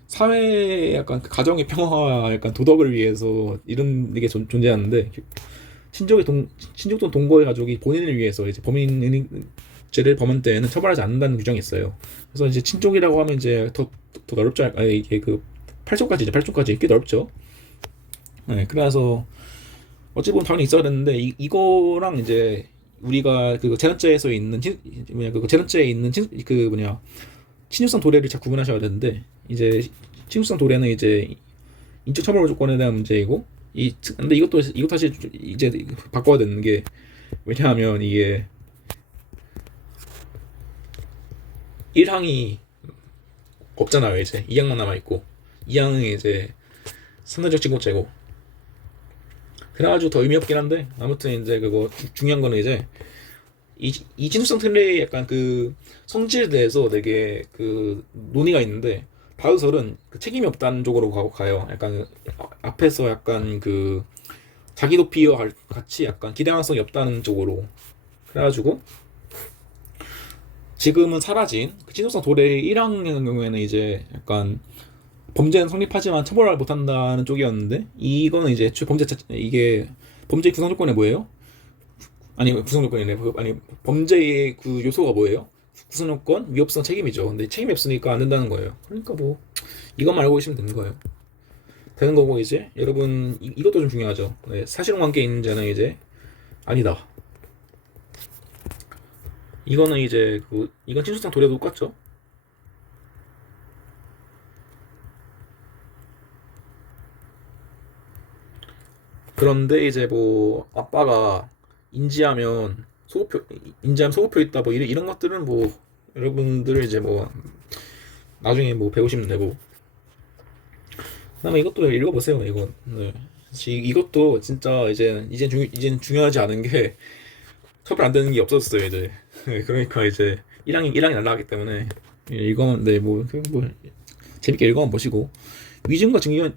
사회 약간 가정의 평화와 약간 도덕을 위해서 이런 게 존재하는데 신족동 동거의 가족이 본인을 위해서 이제 죄를 범한 때에는 처벌하지 않는다는 규정이 있어요. 그래서 이제 친족이라고 하면 이제 더 넓죠. 아니, 이게 그 8조까지 꽤 넓죠. 네, 그래서 어찌 보면 당연히 있어야 되는데 이거랑 이제 우리가 그 재산죄에서 있는 그 재산죄에 있는 그 뭐냐 친유성 도래를 잘 구분하셔야 되는데 이제 친유성 도래는 이제 인적 처벌 조건에 대한 문제이고 근데 이것도 사실 이제 바꿔야 되는 게 왜냐하면 이게 1항이 없잖아요. 이제 2항만 남아 있고 2항은 이제 선내적 친고죄고 그래가지고 더 의미 없긴 한데 아무튼 이제 그거 중요한 거는 이제 이진숙성 틀레의 약간 그 성질에 대해서 되게 그 논의가 있는데 다우설은 그 책임이 없다는 쪽으로 가요. 약간 앞에서 약간 그 자기 도피와 같이 약간 기대감성이 없다는 쪽으로 그래가지고 지금은 사라진 그 진속성 도래 1항의 경우에는 이제 약간 범죄는 성립하지만 처벌을 못한다는 쪽이었는데 이거는 이제 이게 범죄 구성 조건이 뭐예요? 아니 구성 조건이네. 아니 범죄의 그 요소가 뭐예요? 구성 요건, 위법성, 책임이죠. 근데 책임이 없으니까 안 된다는 거예요. 그러니까 뭐 이것만 알고 계시면 되는 거예요. 되는 거고 이제 여러분 이것도 좀 중요하죠. 네, 사실혼 관계에 있는 자는 이제 아니다. 이거는 이제 이건 친수성 도래도 똑같죠. 그런데 이제 뭐 아빠가 인지하면 소급표 있다 뭐 이런 것들은 뭐 여러분들 이제 뭐 나중에 뭐 배우시면 되고 그다음에 이것도 읽어보세요. 이건 네. 이것도 진짜 이젠 중요하지 않은 게 처벌 안 되는 게 없었어요 이제. 네, 그러니까 이제 1항이 날라가기 때문에 이건 뭐 재밌게 읽어만 보시고 위증과 증거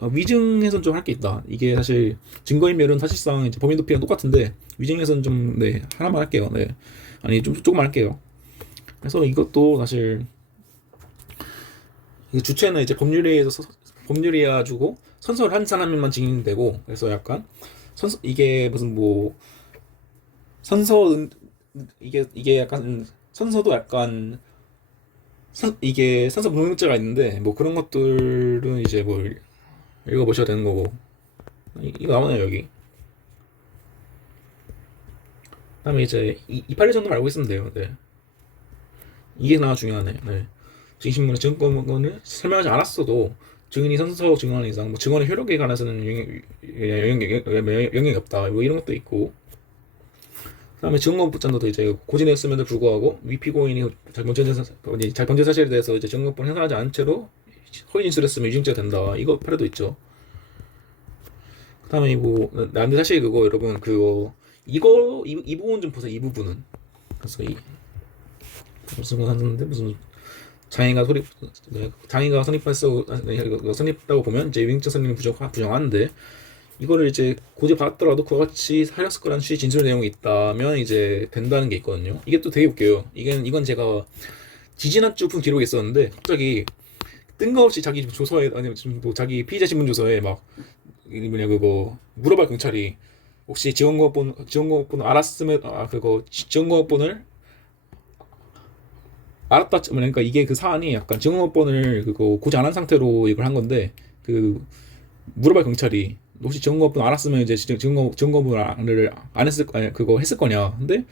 위증에선 좀 할 게 있다. 이게 사실 증거인멸은 사실상 이제 범인 도피랑 똑같은데 위증에선 좀 네 하나만 할게요. 네 아니 좀 조금만 할게요. 그래서 이것도 사실 주체는 이제 법률이어 가지고 선서를 한 사람만 증인되고 그래서 약간 이게 무슨 뭐 선서 이게 약간 선서도 약간 이게 선서 불능죄가 있는데 뭐 그런 것들은 이제 뭐 읽어보셔야 되는 거고 이거 나오네요 여기. 그다음에 이제 이 판례 정도만 알고 있으면 돼요. 네. 이게 나 중요하네. 네. 증신문의 증거문을 설명하지 않았어도 증인이 선서 증언하는 이상 뭐 증언의 효력에 관해서는 영향이 없다. 뭐 이런 것도 있고. 그다음에 증거부장도 이제 고진했음에도 불구하고 위피고인이 자기범죄 사실에 대해서 이제 증거권을 행사하지 않은 채로 허위 진술했으면 유증죄가 된다. 이거 판례도 있죠. 그다음에 뭐 근데 사실 그거 여러분 이 부분 좀 보세요. 이 부분은 그래서 무슨 거 하는데 무슨 장애가 성립했다고 보면 이제 유증죄 성립은 부정하는데 이거를 이제 고지 받았더라도 그와 같이 살렸을 거라는 취지 진술 내용이 있다면 이제 된다는 게 있거든요. 이게 또 되게 웃겨요. 이건 제가 지지난주 푼 기록이 있었는데 갑자기 뜬금없이 자기 조서에 아니 뭐 자기 피의자 신문 조서에 막 그거 물어봐 경찰이 혹시 지원거업본 알았으면 그거 지원거업본을 알았다. 그러니까 이게 그 사안이 약간 증거번을 그거 고지 안 한 상태로 이걸 한 건데 그 물어봐 경찰이 혹시 증거번 알았으면 이제 증거번을 안 했을 아니 그거 했을 거냐. 근데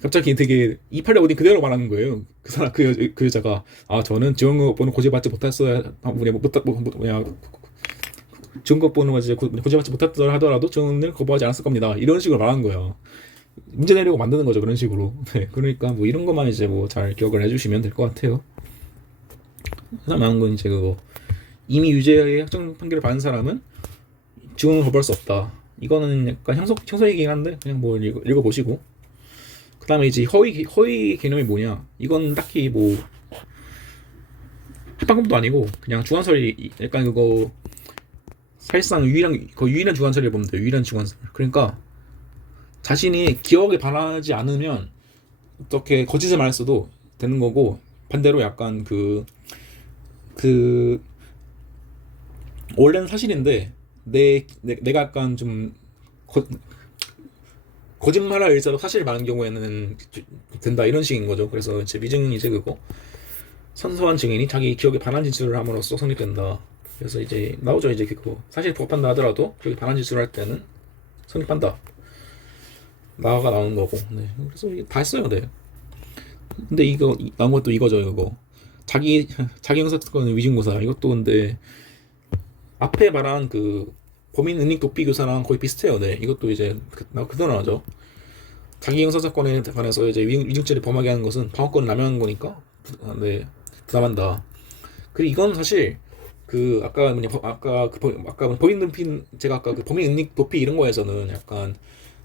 갑자기 되게 이팔려 어디 그대로 말하는 거예요. 그 사람 그 여자가 아 저는 증거번호 고지받지 못했어야 뭐냐 뭐냐 증거번호 이제 고지받지 못했더라 하더라도 증언을 거부하지 않았을 겁니다. 이런 식으로 말하는 거예요. 문제 내려고 만드는 거죠 그런 식으로. 네, 그러니까 뭐 이런 것만 이제 뭐 잘 기억을 해주시면 될 것 같아요. 그다음 나온 건 이제 그거 이미 유죄의 확정 판결을 받은 사람은 증언을 거부할 수 없다. 이거는 약간 형소이긴 한데 그냥 뭐 읽어보시고. 그 다음에 이제 허위 개념이 뭐냐? 이건 딱히 뭐 합방법도 아니고 그냥 주관설이 약간 그거 사실상 유일한 주관설을 보면 돼요. 유일한 주관설. 그러니까 자신이 기억에 반하지 않으면 어떻게 거짓을 말했어도 되는 거고 반대로 약간 그 원래는 사실인데 내가 약간 좀 거짓말할 일자로 사실을 말하는 경우에는 된다 이런 식인 거죠. 그래서 이제 위증은 이제 그거 선서한 증인이 자기 기억에 반한 진술을 함으로써 성립된다. 그래서 이제 나오죠. 이제 그거 사실 부합한다 하더라도 기억에 반한 진술을 할 때는 성립한다. 나가 나오는 거고. 네. 그래서 다 했어요. 네. 근데 이거 나온 것도 이거죠. 이거 자기 형사건 위증고사 이것도 근데 앞에 말한 그 범인 은닉 도피 교사랑 거의 비슷해요. 네. 이것도 이제 그대로 나오죠. 자기 형사 사건에 관해서 이제 위증죄를 범하게 하는 것은 방어권을 남용한 거니까 네 부담한다. 그리고 이건 사실 그 아까 범인 도피 제가 아까 그 범인 은닉 도피 이런 거에서는 약간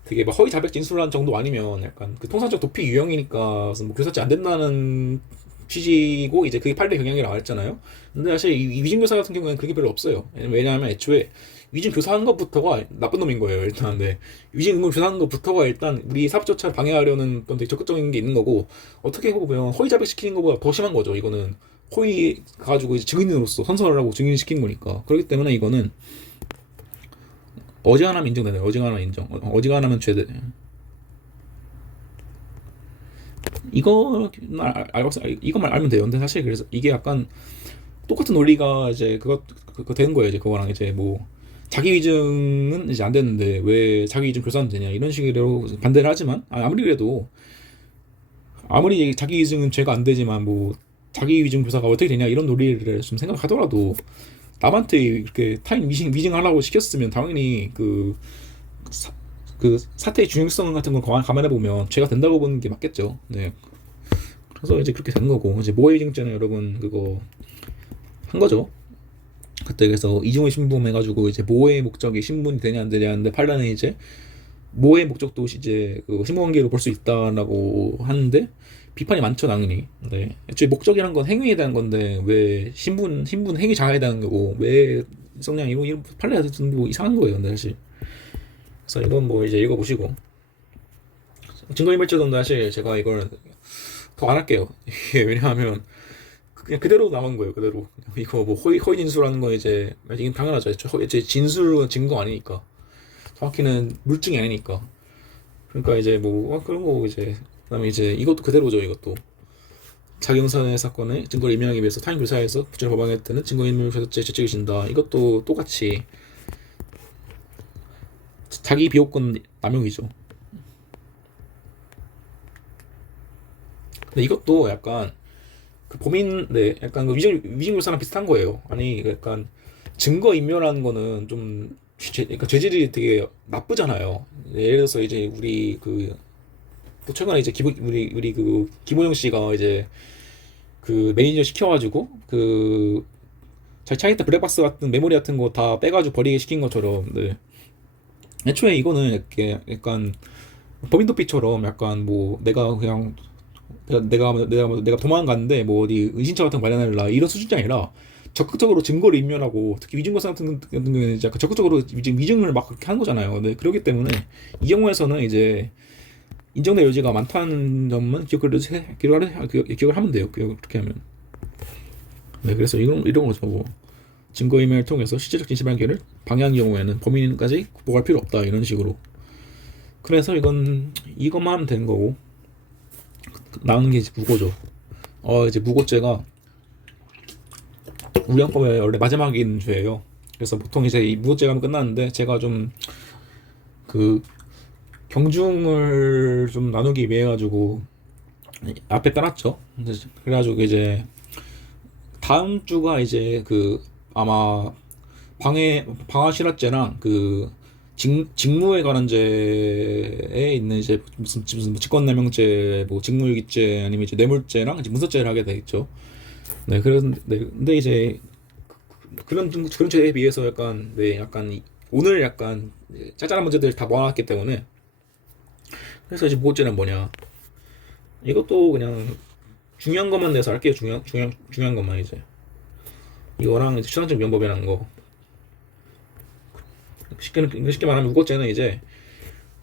되게 막 허위 자백 진술한 정도 아니면 약간 그 통상적 도피 유형이니까 뭐 교사죄 안 된다는 취지고 이제 그게 판례 경향이라고 했잖아요. 근데 사실 이 위증 교사 같은 경우에는 그게 별로 없어요. 왜냐하면 애초에 위증 교사한 것부터가 나쁜 놈인 거예요. 일단 네. 위증 교사한 것부터가 일단 우리 사법조차 방해하려는 어떤 되게 적극적인 게 있는 거고 어떻게 보면 허위 자백시키는 것보다 더 심한 거죠. 이거는 허위 가지고 이제 증인으로서 선서를 하고 증인시키는 거니까. 그렇기 때문에 이거는 어지간하면 인정되네요. 어지간하면 인정. 어지간하면 죄돼. 이것만 알면 돼요. 근데 사실 그래서 이게 약간 똑같은 논리가 이제 그거 되는 거예요. 이제 그거랑 이제 뭐 자기 위증은 이제 안 되는데 왜 자기 위증 교사는 되냐 이런 식으로 반대를 하지만 아무리 그래도 아무리 자기 위증은 죄가 안 되지만 뭐 자기 위증 교사가 어떻게 되냐 이런 논리를 좀 생각하더라도 남한테 이렇게 타인 위증하라고 시켰으면 당연히 그 사태의 중요성 같은 걸 감안해 보면 죄가 된다고 보는 게 맞겠죠. 네. 그래서 이제 그렇게 된 거고 이제 모해 위증죄는 여러분 그거 한 거죠. 그때 그래서 이중의 신분 해가지고 이제 모해 목적이 신분이 되냐 안 되냐 하는데 판례는 이제 모해 목적도 이제 그 신분관계로 볼 수 있다라고 하는데 비판이 많죠 당연히. 네. 애초에 목적이란 건 행위에 대한 건데 왜 신분 행위 장애에 대한 거고 왜 성냥 이런 판례가 좀 이상한 거예요. 근데 사실 그래서 이건 뭐 이제 읽어보시고 증거인멸죄도 사실 제가 이걸 더 안 할게요. 왜냐하면 그냥 그대로 나온 거예요. 그대로 이거 뭐 허위 진술하는 거 이제 이게 당연하죠. 이제 진술은 증거 아니니까 정확히는 물증이 아니니까. 그러니까 이제 뭐 그런 거 이제 그다음에 이제 이것도 그대로죠. 이것도 자기형사의 사건의 증거를 인멸하기 위해서 타인 교사에서 부정을 법방할 때는 증거인멸죄 죄책이 진다. 이것도 똑같이 자기 비호권 남용이죠. 근데 이것도 약간 그 범인, 네, 약간 그 위증교사랑 비슷한 거예요. 아니, 약간 증거 인멸하는 거는 좀 그러니까 죄질이 되게 나쁘잖아요. 예를 들어서 이제 우리 또 최근에 이제 우리 그 김호영 씨가 이제 그 매니저 시켜가지고 자기 차에 있던 블랙박스 같은 메모리 같은 거 다 빼가지고 버리게 시킨 것처럼. 네. 애초에 이거는 이렇게 약간 법인 도피처럼 약간 뭐 내가 그냥 내가 도망갔는데 뭐 어디 은신처 같은 거 마련하려 이런 수준이 아니라 적극적으로 증거를 인멸하고 특히 위증거사 같은 경우에는 약간 적극적으로 위증을 막 그렇게 하는 거잖아요. 네, 그렇기 때문에 이 경우에서는 이제 인정될 여지가 많다는 점만 기억을 하면 돼요. 그렇게 하면. 네, 그래서 이런 거죠. 뭐 증거인멸을 통해서 실제적 진실 발견을 방해한 경우에는 범인까지 보호할 필요 없다 이런 식으로. 그래서 이것만 하면 되는 거고 나오는 게 이제 무고죠. 이제 무고죄가 우리 헌법의 원래 마지막인 죄예요. 그래서 보통 이제 이 무고죄가 하면 끝나는데 제가 좀 그 경중을 좀 나누기 위해 가지고 앞에 빼놨죠. 그래가지고 이제 다음 주가 이제 그 아마 방해실화죄랑 그 직무에 관한 죄에 있는 이제 무슨 뭐 직권남용죄, 뭐 직무유기죄 아니면 이제 뇌물죄랑 이제 문서죄를 하게 되겠죠. 네, 근데 이제 그런 죄에 비해서 약간 오늘 약간 짜잘한 문제들 다 모아놨기 때문에 그래서 이제 무고죄는 뭐냐, 이것도 그냥 중요한 것만 내서 할게요. 중요한 것만 이제 이거랑 이제 추상적 위헌법이라는 거. 쉽게 말하면 무고죄는 이제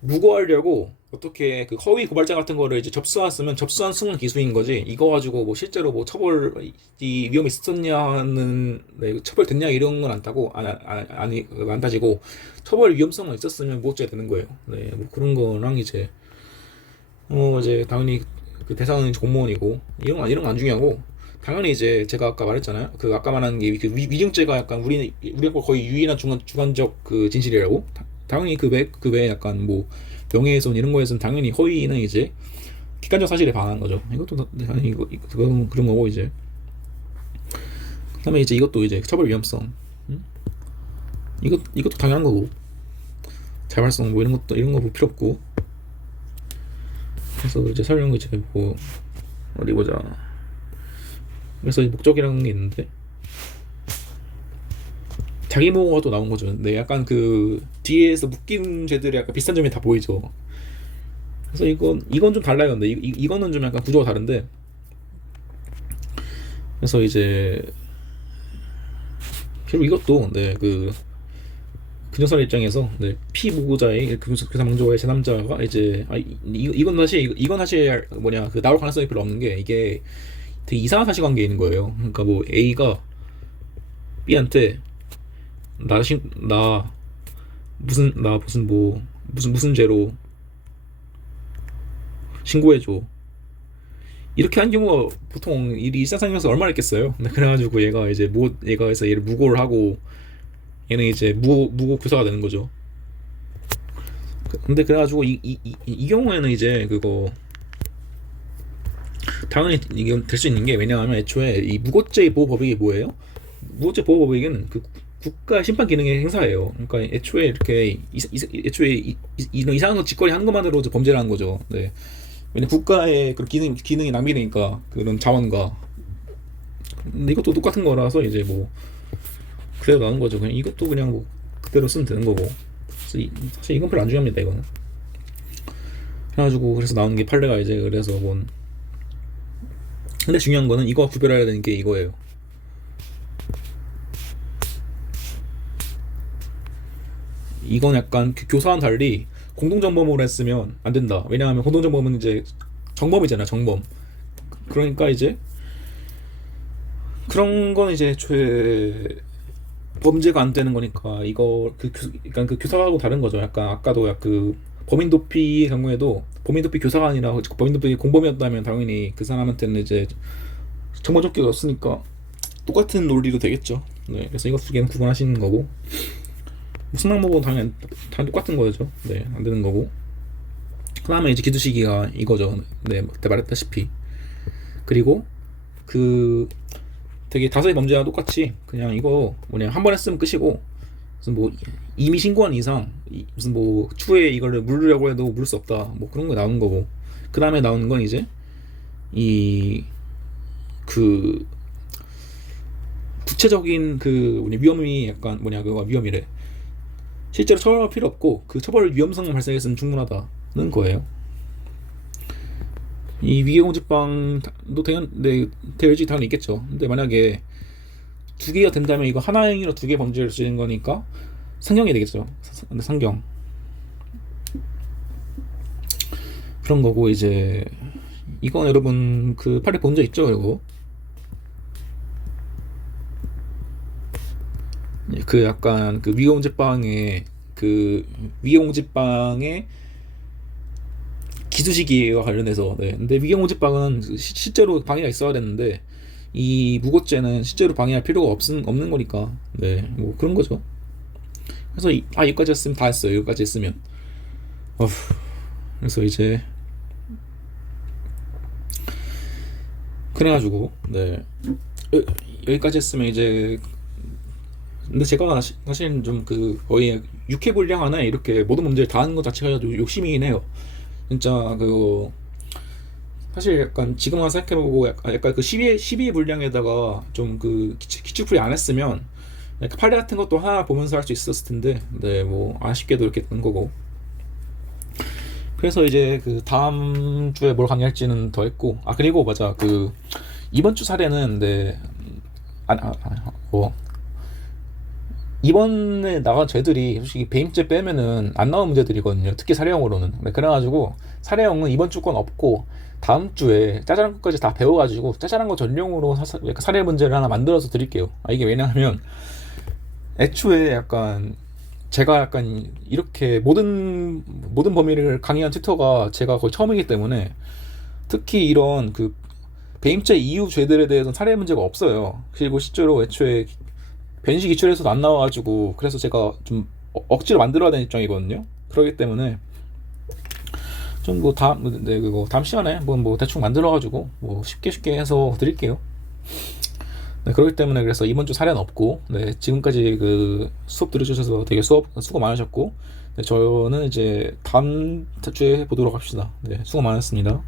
무고하려고 어떻게 그 허위 고발장 같은 거를 이제 접수했으면 접수한 승은 기수인 거지, 이거 가지고 뭐 실제로 뭐 처벌 이 위험이 있었냐는, 네, 처벌됐냐 이런 건 안 따고 안 따지고 처벌 위험성만 있었으면 무고죄가 되는 거예요. 네, 뭐 그런 거랑 이제 이제 당연히 그 대상은 공무원이고 이런 건 안 중요하고, 당연히 이제 제가 아까 말했잖아요. 그 아까 말한 게 그 위증죄가 약간 우리 거의 유일한 주관적 그 진실이라고. 당연히 그 외에 약간 뭐 명예훼손 이런 거에서는 당연히 허위는 이제 객관적 사실에 반하는 거죠. 이것도 당연히 그건 그런 거고, 이제 그다음에 이제 이것도 이제 처벌 위험성, 이것도 당연한 거고, 자발성 뭐 이런 거 뭐 필요 없고. 그래서 이제 설령 이제 뭐 어디 보자. 그래서 목적이라는 게 있는데 자기모호가 또 나온 거죠. 네, 약간 그 뒤에서 묶인 죄들이 약간 비슷한 점이 다 보이죠. 그래서 이건 좀 달라요. 근데 이거는 좀 약간 구조가 다른데, 그래서 이제 그리고 이것도 그 근정선의 입장에서 피무고자의 교사망조의 제3자가 이제 이건 사실 뭐냐 그 나올 가능성이 별로 없는 게, 이게 되게 이상한 사실관계에 있는 거예요. 그러니까 뭐 A가 B한테 나 무슨 죄로 신고해줘, 이렇게 한 경우가 보통 일상생활에서 얼마나 있겠어요. 그래가지고 얘가 해서 얘를 무고를 하고 얘는 이제 무고 교사가 되는 거죠. 근데 그래가지고 이 경우에는 이제 그거 당연히 이게 될 수 있는 게, 왜냐하면 애초에 이 무고죄 보호법이 뭐예요? 무고죄 보호법에는 그 국가 심판 기능의 행사예요. 그러니까 애초에 이렇게 이런 이상한 거 짓거리 하는 것만으로 범죄를 하는 거죠. 네. 왜냐 국가의 그런 기능이 낭비되니까, 그런 자원과. 근데 이것도 똑같은 거라서 이제 뭐 그대로 나온 거죠. 그냥 이것도 그냥 뭐 그대로 쓰면 되는 거고. 그래서 사실 이건 별로 안 중요합니다. 이거는. 그래서 나오는 게 판례가 이제 그래서 뭔. 근데 중요한 거는 이거와 구별해야 되는 게 이거예요. 이건 약간 교사와는 달리 공동정범으로 했으면 안 된다. 왜냐하면 공동정범은 이제 정범이잖아, 정범. 그러니까 이제 그런 건 이제 범죄가 안 되는 거니까, 이거 약간 그 교사하고 다른 거죠. 약간 아까도 그 범인 도피의 경우에도 범인 도피 교사가 아니라 범인 도피 공범이었다면 당연히 그 사람한테는 이제 정보 적격이 없으니까 똑같은 논리도 되겠죠. 네, 그래서 이것 두 개는 구분하시는 거고, 승낙목은 당연히 다 똑같은 거죠. 네, 안 되는 거고. 그 다음에 이제 기두시기가 이거죠. 네, 그때 말했다시피. 그리고 그 되게 다수의 범죄와 똑같이 그냥 이거 뭐냐 한 번 했으면 끝이고, 무슨 뭐 이미 신고한 이상 무슨 뭐 추후에 이거를 물으려고 해도 물을 수 없다, 뭐 그런 거 나오는 거고. 그 다음에 나오는 건 이제 그 구체적인 그 위험이 약간 그거 위험이래. 실제로 처벌할 필요 없고 그 처벌 위험성만 발생했으면 충분하다는 거예요. 이 위계공직방도 대여지 당연히 있겠죠. 근데 만약에 두 개가 된다면 이거 하나의 행위로 두 개 범죄를 지는 거니까 상경이 되겠죠. 근데 상경 그런 거고, 이제 이건 여러분 그 판례 본 적 있죠? 그리고 그 약간 그 위계공직방에 기수시기와 관련해서. 네. 근데 위경모집방은 실제로 방해가 있어야 되는데 이 무고죄는 실제로 방해할 필요가 없는 거니까. 네, 뭐 그런 거죠. 그래서 여기까지 했으면 다 했어요. 여기까지 했으면. 어후, 그래서 이제 그래가지고 네, 여기까지 했으면 이제, 근데 제가 사실은 좀 거의 육해불량 하나에 이렇게 모든 문제를 다 하는 것 자체가 좀 욕심이긴 해요. 진짜 사실 약간 지금 와서 생각해보고 약간 그 12의 분량에다가 좀 기축풀이 안 했으면 약간 판례 같은 것도 하나 보면서 할 수 있었을 텐데, 네, 뭐 아쉽게도 이렇게 된 거고. 그래서 이제 다음 주에 뭘 강의할지는 더 했고, 그리고 맞아, 이번 주 사례는, 네, 뭐 이번에 나간 죄들이 솔직히 배임죄 빼면은 안 나온 문제들이거든요. 특히 사례형으로는. 네, 그래가지고 사례형은 이번 주 건 없고 다음 주에 짜잘한 것까지 다 배워가지고 짜잘한 거 전용으로 사례 문제를 하나 만들어서 드릴게요. 이게 왜냐하면 애초에 약간 제가 약간 이렇게 모든 범위를 강의한 튜터가 제가 거의 처음이기 때문에, 특히 이런 배임죄 이후 죄들에 대해서는 사례 문제가 없어요. 그리고 실제로 애초에 변시 기출에서도 안 나와가지고, 그래서 제가 좀 억지로 만들어야 되는 입장이거든요. 그렇기 때문에 좀 네, 그거 다음 시간에 뭐 대충 만들어가지고 뭐 쉽게 해서 드릴게요. 네, 그렇기 때문에 그래서 이번 주 사례는 없고, 네, 지금까지 수업 들으셔서 되게 수고 많으셨고, 네, 저는 이제 다음 주에 보도록 합시다. 네, 수고 많았습니다.